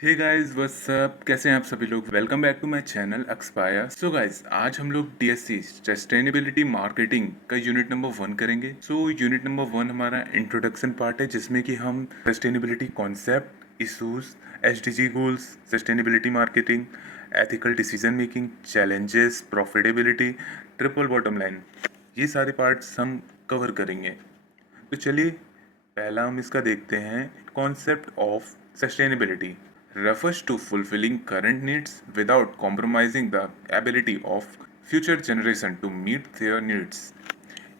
हे guys what's up, कैसे हैं आप सभी लोग। Welcome back to my channel expire. So guys, आज हम लोग डीएससी सस्टेनेबिलिटी मार्केटिंग का यूनिट नंबर 1 करेंगे। सो यूनिट नंबर 1 हमारा इंट्रोडक्शन पार्ट है, जिसमें कि हम sustainability concept, issues, SDG goals, sustainability marketing, ethical decision making, challenges, profitability, triple bottom line, ये सारे पार्ट्स हम कवर करेंगे। तो चलिए पहला हम इसका देखते हैं। Concept of sustainability refers to fulfilling current needs without compromising the ability of future generation to meet their needs।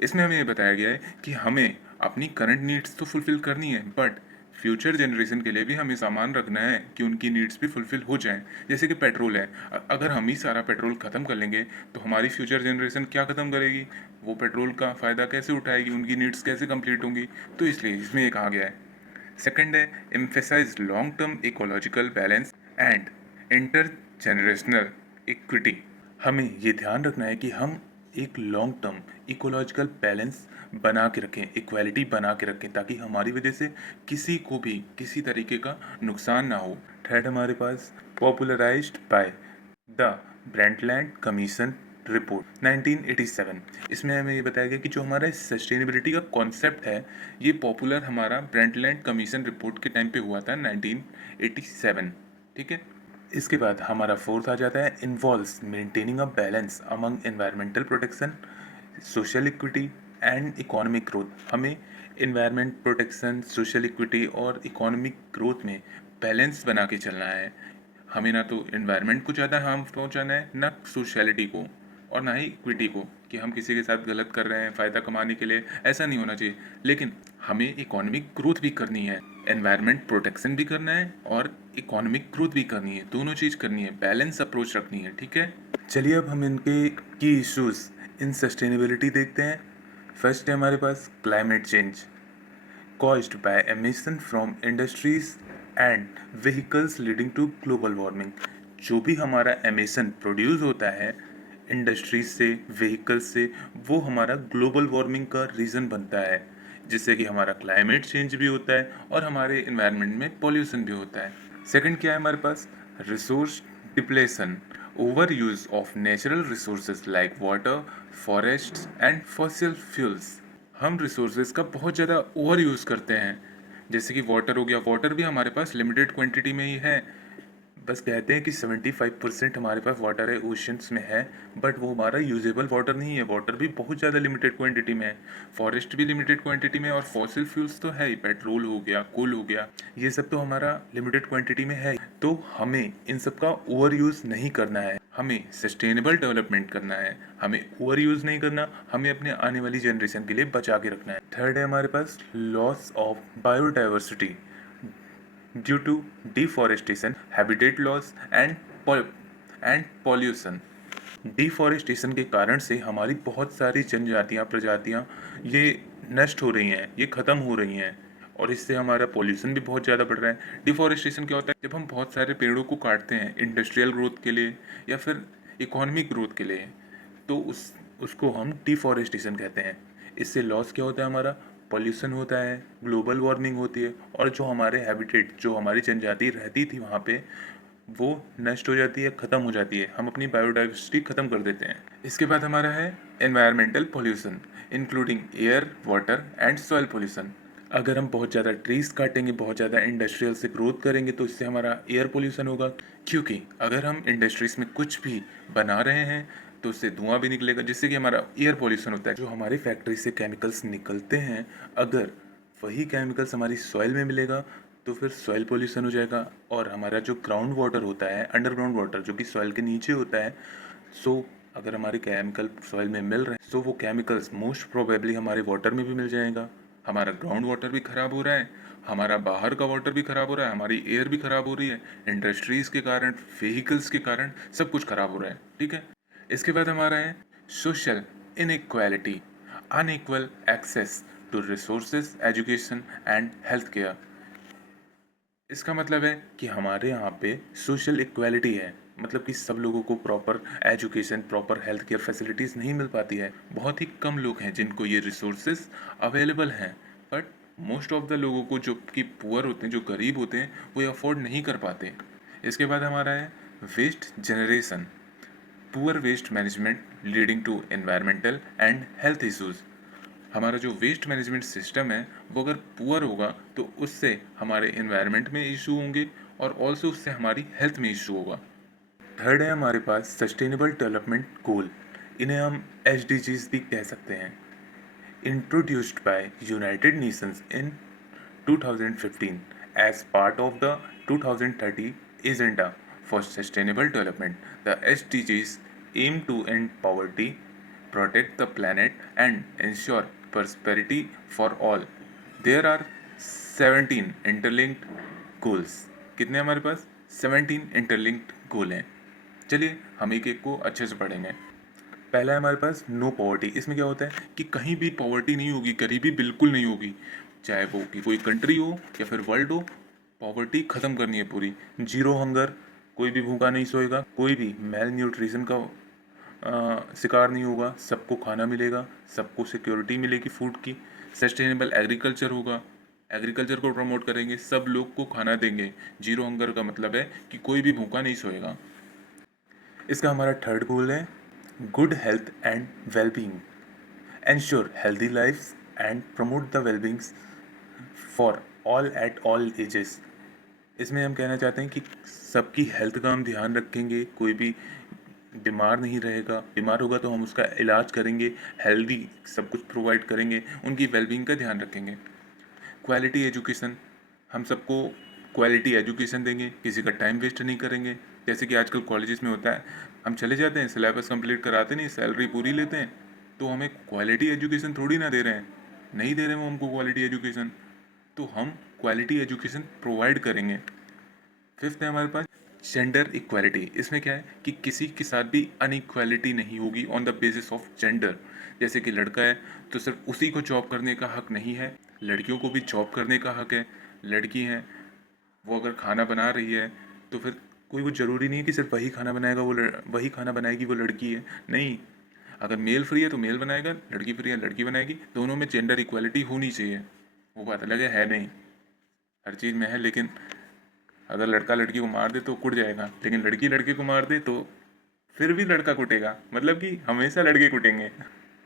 इसमें हमें ये बताया गया है कि हमें अपनी करंट नीड्स तो फुलफिल करनी है, बट फ्यूचर जनरेशन के लिए भी हमें सामान रखना है कि उनकी नीड्स भी फुलफिल हो जाएं। जैसे कि पेट्रोल है, अगर हम ही सारा पेट्रोल ख़त्म कर लेंगे तो हमारी फ्यूचर जनरेशन क्या ख़त्म करेगी? वो पेट्रोल का फ़ायदा कैसे उठाएगी? उनकी नीड्स कैसे कंप्लीट होंगी? तो इसलिए इसमें ये कहा गया है। सेकंड है emphasize long term ecological balance and intergenerational equity. हमें ये ध्यान रखना है कि हम एक लॉन्ग टर्म इकोलॉजिकल बैलेंस बना के रखें, इक्वालिटी बना के रखें, ताकि हमारी वजह से किसी को भी किसी तरीके का नुकसान ना हो। थर्ड हमारे पास popularized by the Brundtland commission report 1987। इसमें हमें ये बताया गया कि जो हमारा सस्टेनेबिलिटी का कॉन्सेप्ट है, ये पॉपुलर हमारा ब्रेंटलैंड कमीशन रिपोर्ट के टाइम पे हुआ था 1987। ठीक है। इसके बाद हमारा फोर्थ आ जाता है involves maintaining a balance among environmental protection, social equity and economic growth. हमें इन्वायरमेंट प्रोटेक्शन, सोशल इक्विटी और इकोनॉमिक ग्रोथ में बैलेंस बना के चलना है। हमें ना तो इन्वायरमेंट को ज़्यादा हार्म पहुंचाना है, ना सोशलिटी को, और ना ही इक्विटी को, कि हम किसी के साथ गलत कर रहे हैं फ़ायदा कमाने के लिए। ऐसा नहीं होना चाहिए। लेकिन हमें इकोनॉमिक ग्रोथ भी करनी है, एनवायरनमेंट प्रोटेक्शन भी करना है और इकोनॉमिक ग्रोथ भी करनी है। दोनों चीज़ करनी है, बैलेंस अप्रोच रखनी है। ठीक है। चलिए अब हम इनके की इश्यूज इन सस्टेनेबिलिटी देखते हैं। फर्स्ट है हमारे पास climate change caused by emission from industries and vehicles leading to global warming। जो भी हमारा एमिशन प्रोड्यूस होता है इंडस्ट्रीज से, व्हीकल से, वो हमारा ग्लोबल वार्मिंग का रीज़न बनता है, जिससे कि हमारा क्लाइमेट चेंज भी होता है और हमारे इन्वायरमेंट में पॉल्यूशन भी होता है। सेकंड क्या है हमारे पास? Resource depletion, over use of natural resources like water, forest and fossil fuels. हम रिसोर्सेज का बहुत ज़्यादा ओवर यूज़ करते हैं। जैसे कि वाटर हो गया, वाटर भी हमारे पास लिमिटेड क्वांटिटी में ही है। बस कहते हैं कि 75% हमारे पास वाटर है, ओशंस में है, बट वो हमारा यूजेबल वाटर नहीं है। वाटर भी बहुत ज़्यादा लिमिटेड क्वांटिटी में है, फॉरेस्ट भी लिमिटेड क्वांटिटी में है, और फॉसिल फ्यूल्स तो है ही, पेट्रोल हो गया, कोल हो गया, ये सब तो हमारा लिमिटेड क्वांटिटी में है। तो हमें इन सब का ओवर यूज़ नहीं करना है, हमें सस्टेनेबल डेवलपमेंट करना है। हमें ओवर यूज़ नहीं करना, हमें अपने आने वाली जनरेशन के लिए बचा के रखना है। थर्ड है हमारे पास loss of biodiversity due to deforestation, habitat loss and pollution. Deforestation के कारण से हमारी बहुत सारी जनजातियाँ, प्रजातियाँ ये नष्ट हो रही हैं, ये ख़त्म हो रही हैं, और इससे हमारा पॉल्यूशन भी बहुत ज़्यादा बढ़ रहा है। डिफॉरेस्टेशन क्या होता है? जब हम बहुत सारे पेड़ों को काटते हैं इंडस्ट्रियल ग्रोथ के लिए या फिर इकोनॉमिक ग्रोथ के लिए, तो उसको हम डिफॉरेस्टेशन कहते हैं। इससे लॉस क्या होता है? हमारा पॉल्यूशन होता है, ग्लोबल वार्मिंग होती है, और जो हमारे हैबिटेट, जो हमारी जनजाति रहती थी वहाँ पे, वो नष्ट हो जाती है, ख़त्म हो जाती है। हम अपनी बायोडाइवर्सिटी ख़त्म कर देते हैं। इसके बाद हमारा है environmental pollution including air, water and soil pollution. अगर हम बहुत ज़्यादा ट्रीज़ काटेंगे, बहुत ज़्यादा इंडस्ट्रियल से ग्रोथ करेंगे, तो इससे हमारा एयर पोल्यूशन होगा। क्योंकि अगर हम इंडस्ट्रीज़ में कुछ भी बना रहे हैं तो उससे धुआं भी निकलेगा, जिससे कि हमारा एयर पोल्यूशन होता है। जो हमारी फैक्ट्री से केमिकल्स निकलते हैं, अगर वही केमिकल्स हमारी सॉइल में मिलेगा तो फिर सॉइल पोल्यूशन हो जाएगा। और हमारा जो ग्राउंड वाटर होता है, अंडरग्राउंड वाटर जो कि सॉइल के नीचे होता है, सो अगर हमारे केमिकल सॉइल में मिल रहे हैं, सो वो केमिकल्स मोस्ट प्रोबेबली हमारे वाटर में भी मिल जाएगा। हमारा ग्राउंड वाटर भी ख़राब हो रहा है, हमारा बाहर का वाटर भी ख़राब हो रहा है, हमारी एयर भी ख़राब हो रही है, इंडस्ट्रीज़ के कारण, व्हीकल्स के कारण सब कुछ ख़राब हो रहा है। ठीक है। इसके बाद हमारा है social inequality, unequal access to resources, education and health care. इसका मतलब है कि हमारे यहाँ पे सोशल इक्वालिटी है, मतलब कि सब लोगों को proper education, proper health care facilities नहीं मिल पाती है। बहुत ही कम लोग हैं जिनको ये रिसोर्सेज अवेलेबल हैं, बट मोस्ट ऑफ द लोगों को जो कि पुअर होते हैं, जो गरीब होते हैं, वो ये अफोर्ड नहीं कर पाते। इसके बाद हमारा है waste generation, poor waste management leading to environmental and health issues. हमारा जो वेस्ट मैनेजमेंट सिस्टम है वो अगर पुअर होगा तो उससे हमारे एनवायरनमेंट में इशू होंगे और ऑल्सो उससे हमारी हेल्थ में इशू होगा। थर्ड है हमारे पास सस्टेनेबल डेवलपमेंट गोल, इन्हें हम SDGs भी कह सकते हैं, introduced by United Nations in 2015 as part of the 2030 Agenda for Sustainable Development. The SDGs aim to end poverty, protect the planet, and ensure prosperity for all. There are 17 interlinked goals. कितने हमारे पास 17 interlinked गोल हैं। चलिए हम एक एक को अच्छे से पढ़ेंगे। पहला है हमारे पास नो पॉवर्टी। इसमें क्या होता है कि कहीं भी पॉवर्टी नहीं होगी, गरीबी बिल्कुल नहीं होगी, चाहे वो कि कोई कंट्री हो या फिर वर्ल्ड हो, पॉवर्टी ख़त्म करनी है पूरी। जीरो हंगर, कोई भी भूखा नहीं सोएगा, कोई भी मेल न्यूट्रिशन का शिकार नहीं होगा, सबको खाना मिलेगा, सबको सिक्योरिटी मिलेगी फूड की। सस्टेनेबल एग्रीकल्चर होगा, एग्रीकल्चर को प्रमोट करेंगे, सब लोग को खाना देंगे। जीरो हंगर का मतलब है कि कोई भी भूखा नहीं सोएगा। इसका हमारा थर्ड गोल है good health and wellbeing, ensure healthy lifes and promote the wellbeing for all at all ages. इसमें हम कहना चाहते हैं कि सबकी हेल्थ का हम ध्यान रखेंगे, कोई भी बीमार नहीं रहेगा, बीमार होगा तो हम उसका इलाज करेंगे, हेल्दी सब कुछ प्रोवाइड करेंगे, उनकी वेलबींग का ध्यान रखेंगे। क्वालिटी एजुकेशन, हम सबको क्वालिटी एजुकेशन देंगे, किसी का टाइम वेस्ट नहीं करेंगे। जैसे कि आजकल कॉलेजेस में होता है, हम चले जाते हैं, सिलेबस कंप्लीट कराते नहीं, सैलरी पूरी लेते हैं, तो हमें क्वालिटी एजुकेशन थोड़ी ना दे रहे हैं, नहीं दे रहे हैं वो हमको क्वालिटी एजुकेशन, तो हम क्वालिटी एजुकेशन प्रोवाइड करेंगे। फिफ्थ है हमारे पास जेंडर इक्वालिटी। इसमें क्या है कि किसी के साथ भी अनइक्वालिटी नहीं होगी on the basis of gender. जैसे कि लड़का है तो सिर्फ उसी को जॉब करने का हक नहीं है, लड़कियों को भी जॉब करने का हक है। लड़की हैं, वो अगर खाना बना रही है तो फिर कोई वो ज़रूरी नहीं है कि सिर्फ वही खाना बनाएगा, वही खाना बनाएगी वो लड़की है, नहीं। अगर मेल फ्री है तो मेल बनाएगा, लड़की फ्री है लड़की बनाएगी, दोनों में जेंडर इक्वालिटी होनी चाहिए। वो बात अलग है नहीं, हर चीज़ में है, लेकिन अगर लड़का लड़की को मार दे तो कुट जाएगा, लेकिन लड़की लड़के को मार दे तो फिर भी लड़का कुटेगा, मतलब कि हमेशा लड़के कुटेंगे।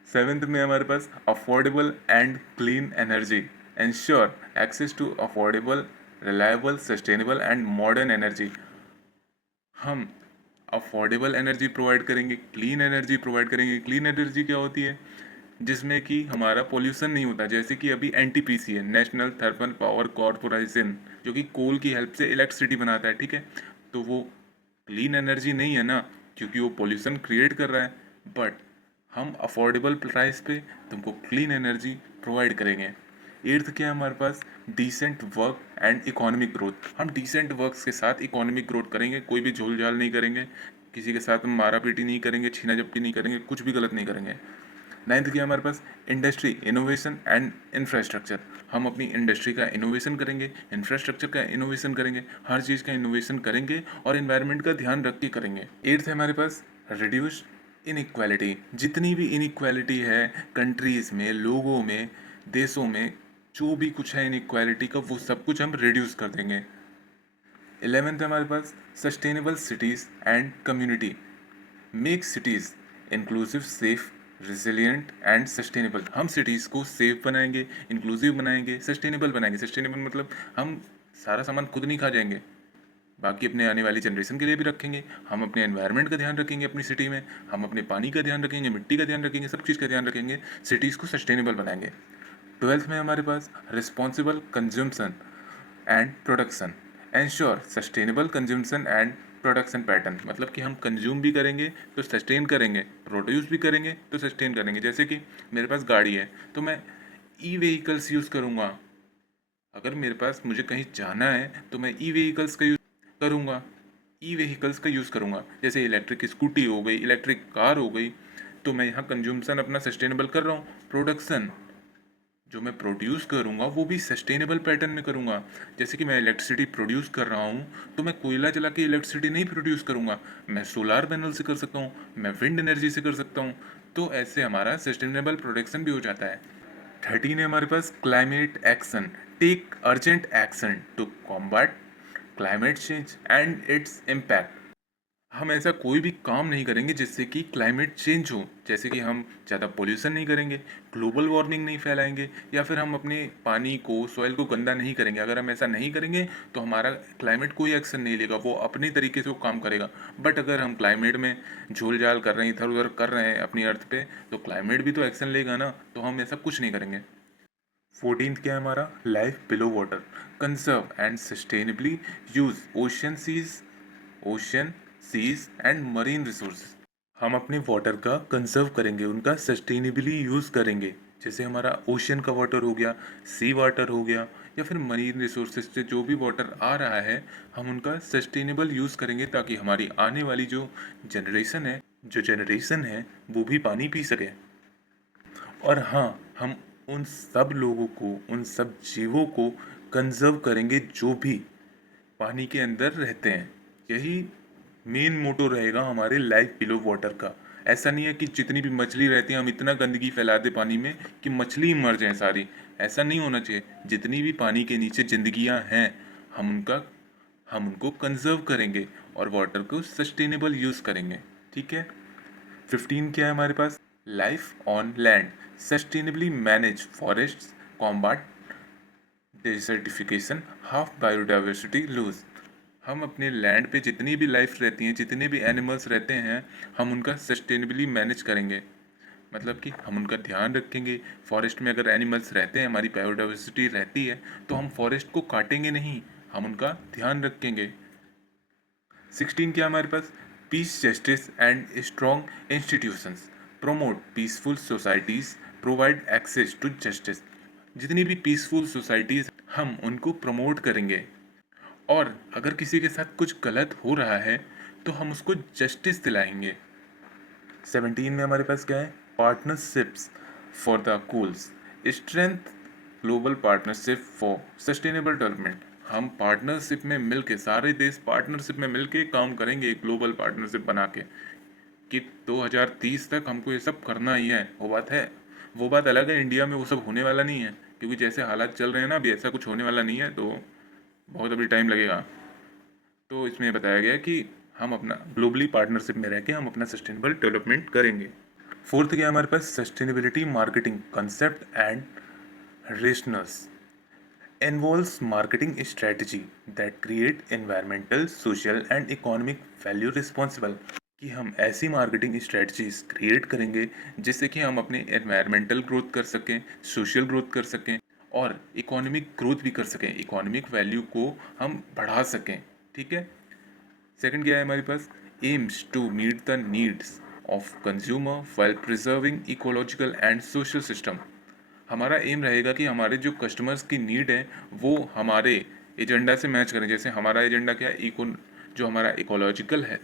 सेवेंथ में हमारे पास affordable and clean energy, ensure access to affordable reliable sustainable and modern energy. हम अफोर्डेबल एनर्जी प्रोवाइड करेंगे, क्लीन एनर्जी प्रोवाइड करेंगे। क्लीन एनर्जी क्या होती है? जिसमें कि हमारा पोल्यूशन नहीं होता। जैसे कि अभी NTPC है, नेशनल थर्मल पावर कॉरपोरेशन, जो कि कोल की हेल्प से इलेक्ट्रिसिटी बनाता है, ठीक है, तो वो क्लीन एनर्जी नहीं है ना, क्योंकि वो पोल्यूशन क्रिएट कर रहा है। बट हम अफोर्डेबल प्राइस पे तुमको क्लीन एनर्जी प्रोवाइड करेंगे। एट्थ क्या है हमारे पास? Decent work and economic growth. हम डिसेंट वर्क्स के साथ इकोनॉमिक ग्रोथ करेंगे, कोई भी झोल झाल नहीं करेंगे, किसी के साथ हम मारा पीटी नहीं करेंगे, छीना झपटी नहीं करेंगे, कुछ भी गलत नहीं करेंगे। नाइन्थ क्या हमारे पास? Industry innovation and infrastructure. हम अपनी इंडस्ट्री का इनोवेशन करेंगे, इंफ्रास्ट्रक्चर का इनोवेशन करेंगे, हर चीज़ का इनोवेशन करेंगे और इन्वायरमेंट का ध्यान रख के करेंगे। एट्थ है हमारे पास रिड्यूस इनइक्वालिटी। जितनी भी इनइक्वालिटी है कंट्रीज़ में, लोगों में, देशों में, जो भी कुछ है इनइक्वालिटी का, वो सब कुछ हम रिड्यूस कर देंगे। 11th है हमारे पास sustainable cities and community, make cities inclusive, safe, resilient and sustainable. हम सिटीज़ को सेफ बनाएंगे, इंक्लूसिव बनाएंगे, सस्टेनेबल बनाएंगे। सस्टेनेबल मतलब हम सारा सामान खुद नहीं खा जाएंगे, बाकी अपने आने वाली जनरेशन के लिए भी रखेंगे। हम अपने एनवायरनमेंट का ध्यान रखेंगे अपनी सिटी में, हम अपने पानी का ध्यान रखेंगे, मिट्टी का ध्यान रखेंगे, सब चीज़ का ध्यान रखेंगे, सिटीज़ को सस्टेनेबल बनाएंगे। 12th में हमारे पास responsible consumption and production, ensure sustainable consumption and production pattern. मतलब कि हम कंज्यूम भी करेंगे तो सस्टेन करेंगे, प्रोड्यूस भी करेंगे तो सस्टेन करेंगे। जैसे कि मेरे पास गाड़ी है तो मैं ई व्हीकल्स यूज़ करूँगा। अगर मेरे पास मुझे कहीं जाना है तो मैं ई व्हीकल्स का यूज़ करूँगा, ई व्हीकल्स का यूज़ करूँगा। जैसे इलेक्ट्रिक स्कूटी हो गई, इलेक्ट्रिक कार हो गई, तो मैं यहाँ कंज्यूमसन अपना सस्टेनेबल कर रहा हूँ। प्रोडक्शन, जो मैं प्रोड्यूस करूँगा वो भी सस्टेनेबल पैटर्न में करूँगा। जैसे कि मैं इलेक्ट्रिसिटी प्रोड्यूस कर रहा हूँ तो मैं कोयला जला के इलेक्ट्रिसिटी नहीं प्रोड्यूस करूँगा, मैं सोलार पैनल से कर सकता हूँ, मैं विंड एनर्जी से कर सकता हूँ। तो ऐसे हमारा सस्टेनेबल प्रोडक्शन भी हो जाता है। 13 है हमारे पास climate action, take urgent action to combat climate change and its impact. हम ऐसा कोई भी काम नहीं करेंगे जिससे कि क्लाइमेट चेंज हो, जैसे कि हम ज़्यादा पोल्यूशन नहीं करेंगे, ग्लोबल वार्मिंग नहीं फैलाएंगे, या फिर हम अपने पानी को, सॉइल को गंदा नहीं करेंगे। अगर हम ऐसा नहीं करेंगे तो हमारा क्लाइमेट कोई एक्शन नहीं लेगा, वो अपने तरीके से वो काम करेगा। बट अगर हम क्लाइमेट में झोल झाल कर रहे हैं, इधर उधर कर रहे हैं अपनी अर्थ पे, तो क्लाइमेट भी तो एक्शन लेगा ना, तो हम ऐसा कुछ नहीं करेंगे। 14th क्या है हमारा, life below water, conserve and sustainably use ocean seas and marine resources. हम अपने वाटर का कंजर्व करेंगे, उनका सस्टेनेबली यूज़ करेंगे। जैसे हमारा ओशन का वाटर हो गया, सी वाटर हो गया, या फिर मरीन रिसोर्सेज से जो भी वाटर आ रहा है, हम उनका सस्टेनेबल यूज़ करेंगे ताकि हमारी आने वाली जो जनरेशन है वो भी पानी पी सके। और हाँ, हम उन सब लोगों को, उन सब जीवों को कंजर्व करेंगे जो भी पानी के अंदर रहते हैं। यही मेन मोटो रहेगा हमारे लाइफ बिलो वाटर का। ऐसा नहीं है कि जितनी भी मछली रहती हैं हम इतना गंदगी फैला दें पानी में कि मछली ही मर जाए सारी। ऐसा नहीं होना चाहिए। जितनी भी पानी के नीचे जिंदगियां हैं, हम उनको कंजर्व करेंगे और वाटर को सस्टेनेबल यूज़ करेंगे। ठीक है। 15 क्या है हमारे पास, life on land, sustainably manage forests, combat desertification, half biodiversity lose. हम अपने लैंड पे जितनी भी लाइफ रहती हैं, जितने भी एनिमल्स रहते हैं, हम उनका सस्टेनेबली मैनेज करेंगे। मतलब कि हम उनका ध्यान रखेंगे। फॉरेस्ट में अगर एनिमल्स रहते हैं, हमारी बायोडाइवर्सिटी रहती है, तो हम फॉरेस्ट को काटेंगे नहीं, हम उनका ध्यान रखेंगे। 16 क्या हमारे पास, peace justice and strong institutions, promote peaceful societies, provide access to justice. जितनी भी पीसफुल सोसाइटीज़ हम उनको प्रमोट करेंगे, और अगर किसी के साथ कुछ गलत हो रहा है तो हम उसको जस्टिस दिलाएंगे। 17 में हमारे पास क्या है, partnerships for the goals, strength global partnership for sustainable development. हम पार्टनरशिप में मिलके, सारे देश पार्टनरशिप में मिलके काम करेंगे, ग्लोबल पार्टनरशिप बना के, कि 2030 तक हमको ये सब करना ही है। वो बात अलग है, इंडिया में वो सब होने वाला नहीं है, क्योंकि जैसे हालात चल रहे हैं ना अभी, ऐसा कुछ होने वाला नहीं है, तो बहुत अभी टाइम लगेगा। तो इसमें बताया गया कि हम अपना ग्लोबली पार्टनरशिप में रह के हम अपना सस्टेनेबल डेवलपमेंट करेंगे। फोर्थ क्या है हमारे पास, sustainability marketing concept and rationales, involves marketing strategy that create environmental, social and economic value responsible। कि हम ऐसी मार्केटिंग स्ट्रेटजीज क्रिएट करेंगे जिससे कि हम अपने एनवायरमेंटल ग्रोथ कर सकें, सोशल ग्रोथ कर सकें, और इकोनॉमिक ग्रोथ भी कर सकें, इकोनॉमिक वैल्यू को हम बढ़ा सकें। ठीक है। सेकंड क्या है हमारे पास, aims to meet the needs of consumer while preserving ecological and social system. हमारा एम रहेगा कि हमारे जो कस्टमर्स की नीड है वो हमारे एजेंडा से मैच करें। जैसे हमारा एजेंडा क्या है, जो हमारा इकोलॉजिकल है,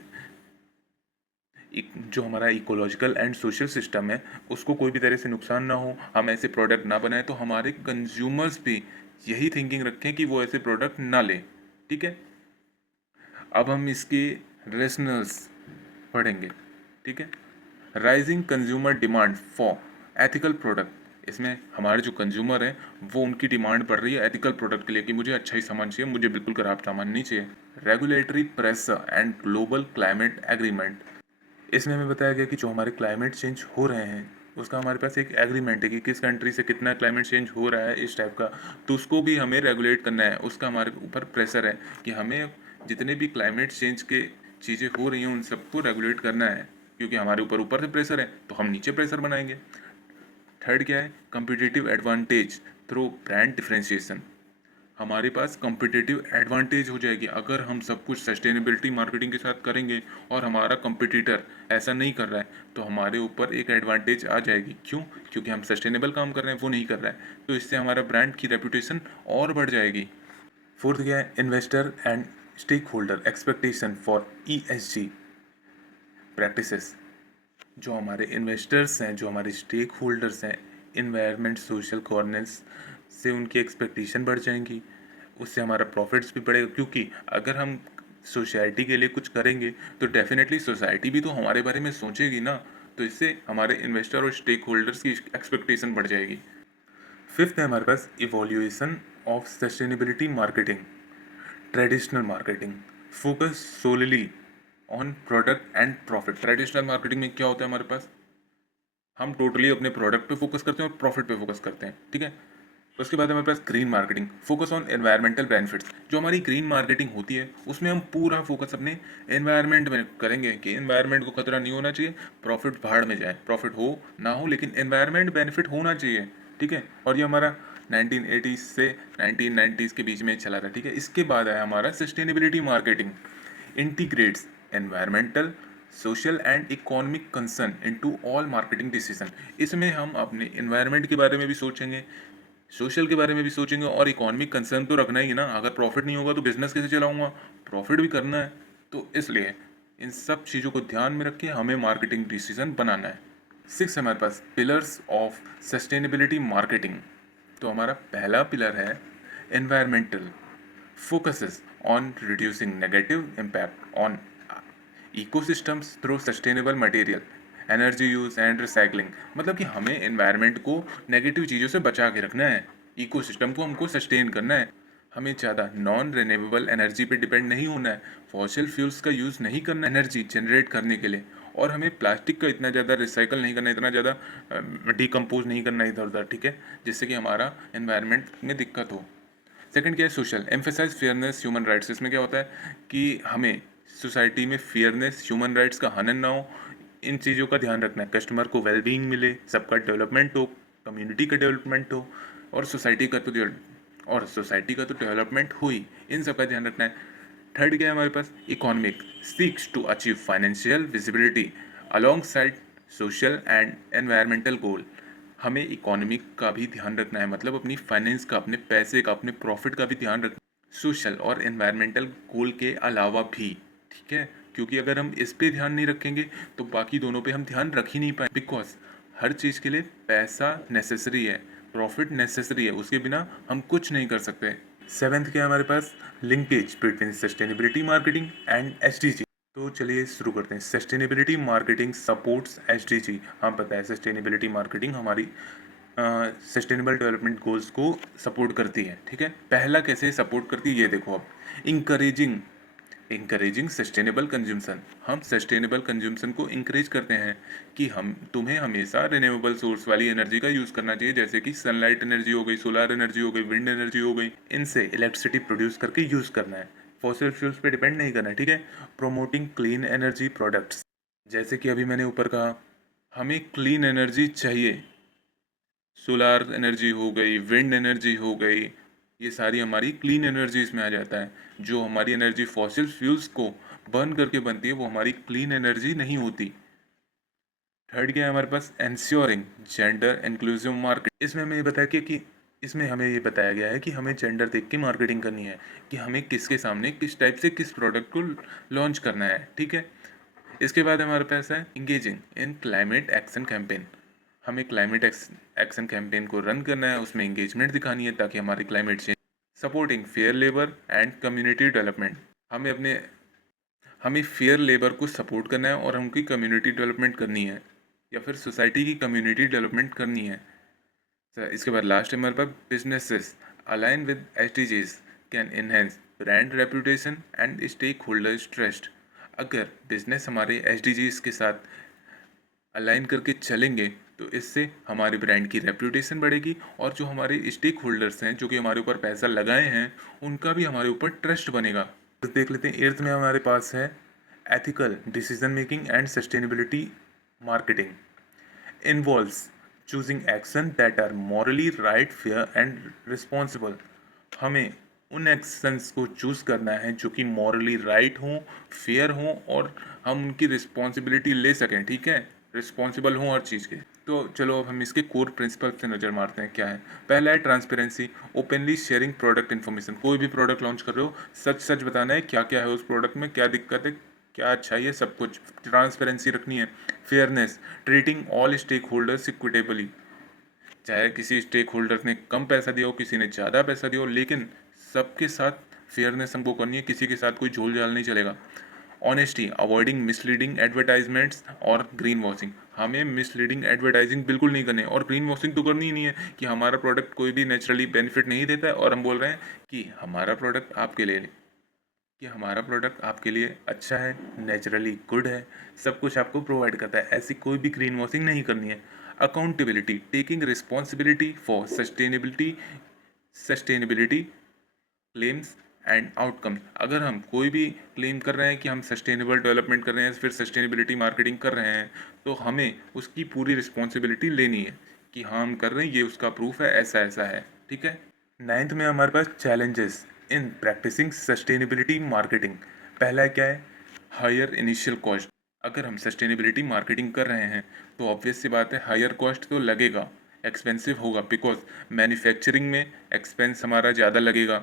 जो हमारा इकोलॉजिकल एंड सोशल सिस्टम है, उसको कोई भी तरह से नुकसान ना हो, हम ऐसे प्रोडक्ट ना बनाएं, तो हमारे कंज्यूमर्स भी यही थिंकिंग रखें कि वो ऐसे प्रोडक्ट ना लें। ठीक है। अब हम इसके रेशनल्स पढ़ेंगे। ठीक है। Rising consumer demand for ethical product. इसमें हमारे जो कंज्यूमर हैं वो, उनकी डिमांड बढ़ रही है एथिकल प्रोडक्ट के लिए कि मुझे अच्छा ही सामान चाहिए, मुझे बिल्कुल खराब सामान नहीं चाहिए। Regulatory pressure and global climate agreement. इसमें हमें बताया गया कि जो हमारे क्लाइमेट चेंज हो रहे हैं उसका हमारे पास एक एग्रीमेंट है कि किस कंट्री से कितना क्लाइमेट चेंज हो रहा है इस टाइप का, तो उसको भी हमें रेगुलेट करना है। उसका हमारे ऊपर प्रेशर है कि हमें जितने भी क्लाइमेट चेंज के चीज़ें हो रही हैं उन सबको रेगुलेट करना है, क्योंकि हमारे ऊपर ऊपर से प्रेशर है तो हम नीचे प्रेशर बनाएंगे। थर्ड क्या है, competitive advantage through brand differentiation. हमारे पास कम्पिटिटिव एडवांटेज हो जाएगी अगर हम सब कुछ सस्टेनेबिलिटी मार्केटिंग के साथ करेंगे और हमारा कंपटीटर ऐसा नहीं कर रहा है, तो हमारे ऊपर एक एडवांटेज आ जाएगी। क्यों? क्योंकि हम सस्टेनेबल काम कर रहे हैं, वो नहीं कर रहा है, तो इससे हमारा ब्रांड की रेपुटेशन और बढ़ जाएगी। फोर्थ क्या है, investor and stakeholder expectation for ESG practices. जो हमारे इन्वेस्टर्स हैं, जो हमारे स्टेक होल्डर्स हैं, इन्वायरमेंट सोशल गवर्नेंस से उनकी एक्सपेक्टेशन बढ़ जाएंगी, उससे हमारा प्रॉफिट्स भी बढ़ेगा। क्योंकि अगर हम सोसाइटी के लिए कुछ करेंगे तो डेफिनेटली सोसाइटी भी तो हमारे बारे में सोचेगी ना, तो इससे हमारे इन्वेस्टर और स्टेक होल्डर्स की एक्सपेक्टेशन बढ़ जाएगी। फिफ्थ है हमारे पास evolution of sustainability marketing. Traditional marketing focus solely on product and profit. Traditional marketing में क्या होता है हमारे पास, हम टोटली अपने प्रोडक्ट पे फोकस करते हैं और प्रॉफिट पे फोकस करते हैं, ठीक है। उसके बाद हमारे पास green marketing focus on environmental benefits. जो हमारी ग्रीन मार्केटिंग होती है उसमें हम पूरा फोकस अपने एनवायरनमेंट में करेंगे कि एनवायरनमेंट को खतरा नहीं होना चाहिए, प्रॉफिट भाड़ में जाए, प्रॉफिट हो ना हो लेकिन एनवायरनमेंट बेनिफिट होना चाहिए, ठीक है। और ये हमारा 1980 से 1990 के बीच में चला था, ठीक है। इसके बाद आया हमारा sustainability marketing integrates environmental social and economic concern into all marketing decision. इसमें हम अपने एनवायरनमेंट के बारे में भी सोचेंगे, सोशल के बारे में भी सोचेंगे और इकोनॉमिक कंसर्न तो रखना ही है ना। अगर प्रॉफिट नहीं होगा तो बिजनेस कैसे चलाऊंगा, प्रॉफिट भी करना है। तो इसलिए इन सब चीज़ों को ध्यान में रख के हमें मार्केटिंग डिसीजन बनाना है। सिक्स हमारे पास पिलर्स ऑफ सस्टेनेबिलिटी मार्केटिंग। तो हमारा पहला पिलर है environmental focuses on reducing negative impact on ecosystems through sustainable material energy use and recycling. मतलब कि हमें एनवायरनमेंट को नेगेटिव चीज़ों से बचा के रखना है, इकोसिस्टम को हमको सस्टेन करना है। हमें ज़्यादा नॉन रिन्यूएबल एनर्जी पे डिपेंड नहीं होना है, फॉसिल फ्यूल्स का यूज़ नहीं करना है एनर्जी जनरेट करने के लिए। और हमें प्लास्टिक का इतना ज़्यादा रिसाइकल नहीं करना, इतना ज़्यादा डिकम्पोज नहीं करना इधर उधर, ठीक है, जिससे कि हमारा एनवायरनमेंट में दिक्कत हो। सेकंड क्या है, social emphasize fairness human rights. इसमें क्या होता है कि हमें सोसाइटी में फेयरनेस ह्यूमन राइट्स का हनन ना हो, इन चीज़ों का ध्यान रखना है। कस्टमर को वेलबींग मिले, सबका डेवलपमेंट हो, कम्युनिटी का डेवलपमेंट हो और सोसाइटी का तो डेवलपमेंट हो ही, इन सब का ध्यान रखना है। थर्ड क्या है हमारे पास, economic seeks to achieve financial visibility alongside social and environmental goal. हमें इकोनॉमिक का भी ध्यान रखना है, मतलब अपनी फाइनेंस का, अपने पैसे का, अपने प्रॉफिट का भी ध्यान रखना, सोशल और एनवायरमेंटल गोल के अलावा भी, ठीक है। क्योंकि अगर हम इस पे ध्यान नहीं रखेंगे तो बाकी दोनों पे हम ध्यान रख ही नहीं पाए, बिकॉज हर चीज़ के लिए पैसा नेसेसरी है, प्रॉफिट नेसेसरी है, उसके बिना हम कुछ नहीं कर सकते। सेवेंथ क्या है हमारे पास, linkage between sustainability marketing and SDG. तो चलिए शुरू करते हैं। Sustainability marketing supports SDG. हाँ पता है, सस्टेनेबिलिटी मार्केटिंग हमारी सस्टेनेबल डेवलपमेंट गोल्स को सपोर्ट करती है, ठीक है। पहला कैसे सपोर्ट करती है ये देखो अब, इंकरेजिंग सस्टेनेबल कंज्यूमसन। हम सस्टेनेबल कंज्यूमसन को इंकरेज करते हैं कि हम तुम्हें हमेशा रिन्यूएबल सोर्स वाली एनर्जी का यूज़ करना चाहिए, जैसे कि सनलाइट एनर्जी हो गई, सोलर एनर्जी हो गई, विंड एनर्जी हो गई, इनसे इलेक्ट्रिसिटी प्रोड्यूस करके यूज़ करना है, फॉसिल फ्यूल्स पे डिपेंड नहीं करना है, ठीक है। प्रोमोटिंग क्लीन एनर्जी प्रोडक्ट्स, जैसे कि अभी मैंने ऊपर कहा हमें क्लीन एनर्जी चाहिए, सोलार एनर्जी हो गई, विंड एनर्जी हो गई, ये सारी हमारी क्लीन एनर्जीज में आ जाता है। जो हमारी एनर्जी फॉसिल फ्यूल्स को बर्न करके बनती है वो हमारी क्लीन एनर्जी नहीं होती। थर्ड क्या है हमारे पास, एंश्योरिंग जेंडर इंक्लूसिव मार्केट। इसमें हमें ये बताया कि इसमें हमें ये बताया गया है कि हमें जेंडर देख के मार्केटिंग करनी है, कि हमें किसके सामने किस टाइप से किस प्रोडक्ट को लॉन्च करना है, ठीक है। इसके बाद हमारे पास है इंगेजिंग इन क्लाइमेट एक्शन कैंपेन। हमें क्लाइमेट एक्शन कैंपेन को रन करना है, उसमें इंगेजमेंट दिखानी है ताकि हमारी climate change. Supporting fair labour and community development. हमें फेयर लेबर को सपोर्ट करना है और उनकी कम्युनिटी डेवलपमेंट करनी है, या फिर सोसाइटी की कम्युनिटी डेवलपमेंट करनी है। इसके बाद लास्ट है हमारे पास businesses align with SDGs can enhance brand reputation and stakeholders trust. अगर बिजनेस हमारे एसडीजीज के साथ अलाइन करके चलेंगे तो इससे हमारे ब्रांड की रेप्यूटेशन बढ़ेगी और जो हमारे स्टेक होल्डर्स हैं जो कि हमारे ऊपर पैसा लगाए हैं उनका भी हमारे ऊपर ट्रस्ट बनेगा। तो देख लेते हैं एर्थ में हमारे पास है ethical decision making and sustainability marketing involves choosing action that are morally right fair and responsible. हमें उन एक्शंस को चूज़ करना है जो कि मॉरली राइट हों, फेयर हों और हम उनकी रिस्पॉन्सिबिलिटी ले सकें, ठीक है, रिस्पॉन्सिबल हों हर चीज़ के। तो चलो अब हम इसके कोर प्रिंसिपल से नज़र मारते हैं क्या है। पहला है transparency, openly sharing product information. कोई भी प्रोडक्ट लॉन्च कर रहे हो, सच सच बताना है क्या क्या है उस प्रोडक्ट में, क्या दिक्कत है, क्या अच्छाई है, सब कुछ ट्रांसपेरेंसी रखनी है। Fairness, treating all stakeholders equitably. चाहे किसी स्टेक होल्डर ने कम पैसा दिया हो, किसी ने ज़्यादा पैसा दिया हो, लेकिन सबके साथ फेयरनेस हमको करनी है, किसी के साथ कोई झोल झाल नहीं चलेगा। ऑनेस्टी, अवॉइडिंग मिसलीडिंग एडवर्टाइजमेंट्स और ग्रीन वॉशिंग। हमें मिसलीडिंग एडवर्टाइजिंग बिल्कुल नहीं करनी है और ग्रीन वॉशिंग तो करनी ही नहीं है कि हमारा प्रोडक्ट कोई भी नेचुरली बेनिफिट नहीं देता है और हम बोल रहे हैं कि हमारा प्रोडक्ट आपके लिए अच्छा है, नेचुरली गुड है, सब कुछ आपको प्रोवाइड करता है। ऐसी कोई भी ग्रीन वॉशिंग नहीं करनी है। Accountability, taking responsibility for sustainability claims and outcomes. अगर हम कोई भी क्लेम कर रहे हैं कि हम सस्टेनेबल डेवलपमेंट कर रहे हैं, फिर सस्टेनेबिलिटी मार्केटिंग कर रहे हैं, तो हमें उसकी पूरी रिस्पॉन्सिबिलिटी लेनी है कि हाँ हम कर रहे हैं, ये उसका प्रूफ है, ऐसा ऐसा है, ठीक है। नाइन्थ में हमारे पास challenges in practicing sustainability marketing. पहला क्या है? Higher initial cost. अगर हम सस्टेनेबिलिटी मार्केटिंग कर रहे हैं तो ऑब्वियस सी बात है हायर कॉस्ट तो लगेगा, एक्सपेंसिव होगा, बिकॉज मैन्युफैक्चरिंग में एक्सपेंस हमारा ज़्यादा लगेगा,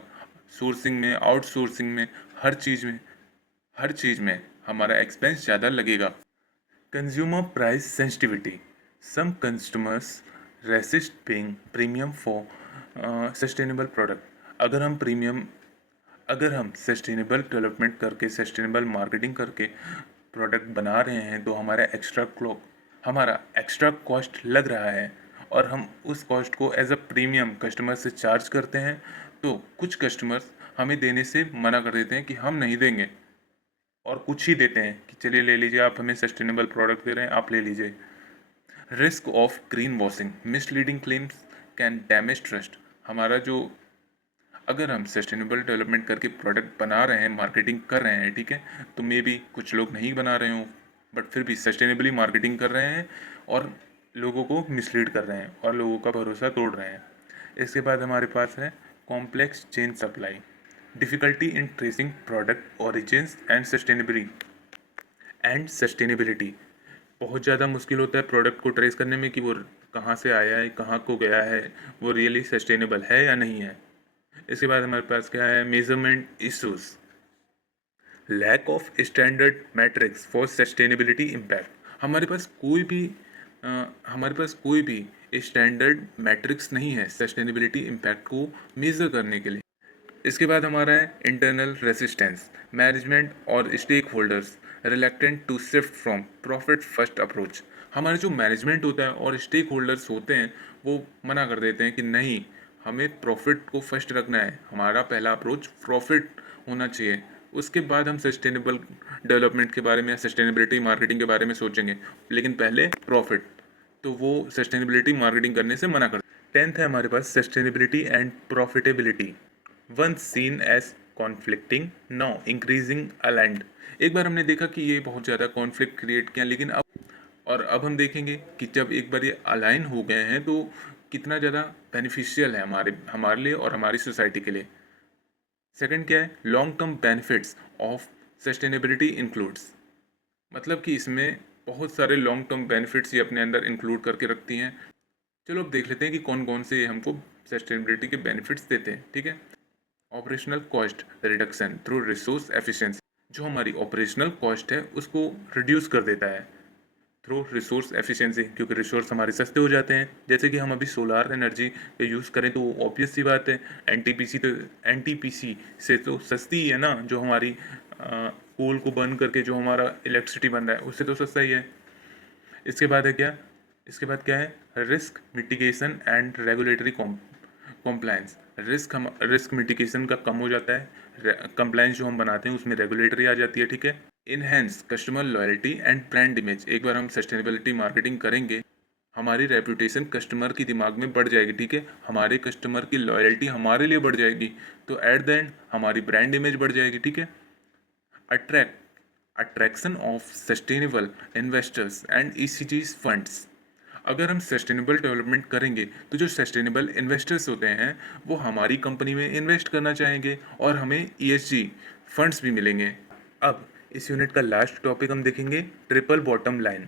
सोर्सिंग में, आउटसोर्सिंग में, हर चीज़ में हमारा एक्सपेंस ज़्यादा लगेगा। Consumer price sensitivity, some customers resist paying premium for sustainable product. अगर हम सस्टेनेबल डेवलपमेंट करके, सस्टेनेबल मार्केटिंग करके प्रोडक्ट बना रहे हैं तो हमारा एक्स्ट्रा कॉस्ट लग रहा है और हम उस कॉस्ट को एज अ प्रीमियम कस्टमर से चार्ज करते हैं, तो कुछ कस्टमर्स हमें देने से मना कर देते हैं कि हम नहीं देंगे और कुछ ही देते हैं कि चलिए ले लीजिए, आप हमें सस्टेनेबल प्रोडक्ट दे रहे हैं, आप ले लीजिए। Risk of green washing, misleading claims can damage trust. हमारा जो अगर हम सस्टेनेबल डेवलपमेंट करके प्रोडक्ट बना रहे हैं, मार्केटिंग कर रहे हैं, ठीक है, तो मे बी कुछ लोग नहीं बना रहे हों बट फिर भी सस्टेनेबली मार्केटिंग कर रहे हैं और लोगों को मिसलीड कर रहे हैं और लोगों का भरोसा तोड़ रहे हैं। इसके बाद हमारे पास है complex chain supply, difficulty in tracing product origins and sustainability. बहुत ज़्यादा मुश्किल होता है प्रोडक्ट को ट्रेस करने में कि वो कहाँ से आया है, कहाँ को गया है, वो रियली सस्टेनेबल है या नहीं है। इसके बाद हमारे पास क्या है? Measurement issues, lack of standard metrics for sustainability impact. हमारे पास कोई भी स्टैंडर्ड मैट्रिक्स नहीं है सस्टेनेबिलिटी इम्पैक्ट को मेज़र करने के लिए। इसके बाद हमारा है इंटरनल रेसिस्टेंस, मैनेजमेंट और stakeholders reluctant to shift from profit first approach. हमारा जो मैनेजमेंट होता है और स्टेक होल्डर्स होते हैं वो मना कर देते हैं कि नहीं, हमें प्रॉफिट को फर्स्ट रखना है, हमारा पहला अप्रोच प्रॉफिट होना चाहिए, उसके बाद हम सस्टेनेबल डेवलपमेंट के बारे में या सस्टेनेबिलिटी मार्केटिंग के बारे में सोचेंगे, लेकिन पहले प्रॉफिट। तो वो सस्टेनेबिलिटी मार्केटिंग करने से मना कर। टेंथ है हमारे पास sustainability and profitability, once seen as conflicting, now increasing aligned। एक बार हमने देखा कि ये बहुत ज़्यादा कॉन्फ्लिक्ट क्रिएट किया, लेकिन अब हम देखेंगे कि जब एक बार ये अलाइन हो गए हैं तो कितना ज़्यादा बेनिफिशियल है हमारे लिए और हमारी सोसाइटी के लिए। सेकंड क्या है? Long term benefits of sustainability includes, मतलब कि इसमें बहुत सारे लॉन्ग टर्म बेनिफिट्स ये अपने अंदर इंक्लूड करके रखती हैं। चलो अब देख लेते हैं कि कौन कौन से हमको सस्टेनेबिलिटी के बेनिफिट्स देते हैं, ठीक है। Operational cost reduction through resource efficiency, जो हमारी ऑपरेशनल कॉस्ट है उसको रिड्यूस कर देता है थ्रू रिसोर्स एफिशिएंसी, क्योंकि रिसोर्स हमारे सस्ते हो जाते हैं। जैसे कि हम अभी सोलार एनर्जी का यूज़ करें तो ऑब्वियस सी बात है, एनटीपीसी से तो सस्ती ही है ना, जो हमारी कोल को बर्न करके जो हमारा इलेक्ट्रिसिटी बन रहा है उससे तो सस्ता ही है। इसके बाद है क्या? इसके बाद क्या है? Risk mitigation and regulatory compliance. Risk mitigation का कम हो जाता है, कंप्लायंस जो हम बनाते हैं उसमें रेगुलेटरी आ जाती है, ठीक है। Enhance customer loyalty and brand image, एक बार हम सस्टेनेबिलिटी मार्केटिंग करेंगे हमारी रेपुटेशन कस्टमर की दिमाग में बढ़ जाएगी, ठीक है, हमारे कस्टमर की लॉयल्टी हमारे लिए बढ़ जाएगी, तो एट द एंड हमारी ब्रांड इमेज बढ़ जाएगी, ठीक है। Attraction of sustainable investors and ईसीजीज फंड्स। अगर हम सस्टेनेबल डेवलपमेंट करेंगे तो जो सस्टेनेबल इन्वेस्टर्स होते हैं वो हमारी कंपनी में इन्वेस्ट करना चाहेंगे और हमें ईएसजी फंड्स भी मिलेंगे। अब इस यूनिट का लास्ट टॉपिक हम देखेंगे, ट्रिपल बॉटम लाइन,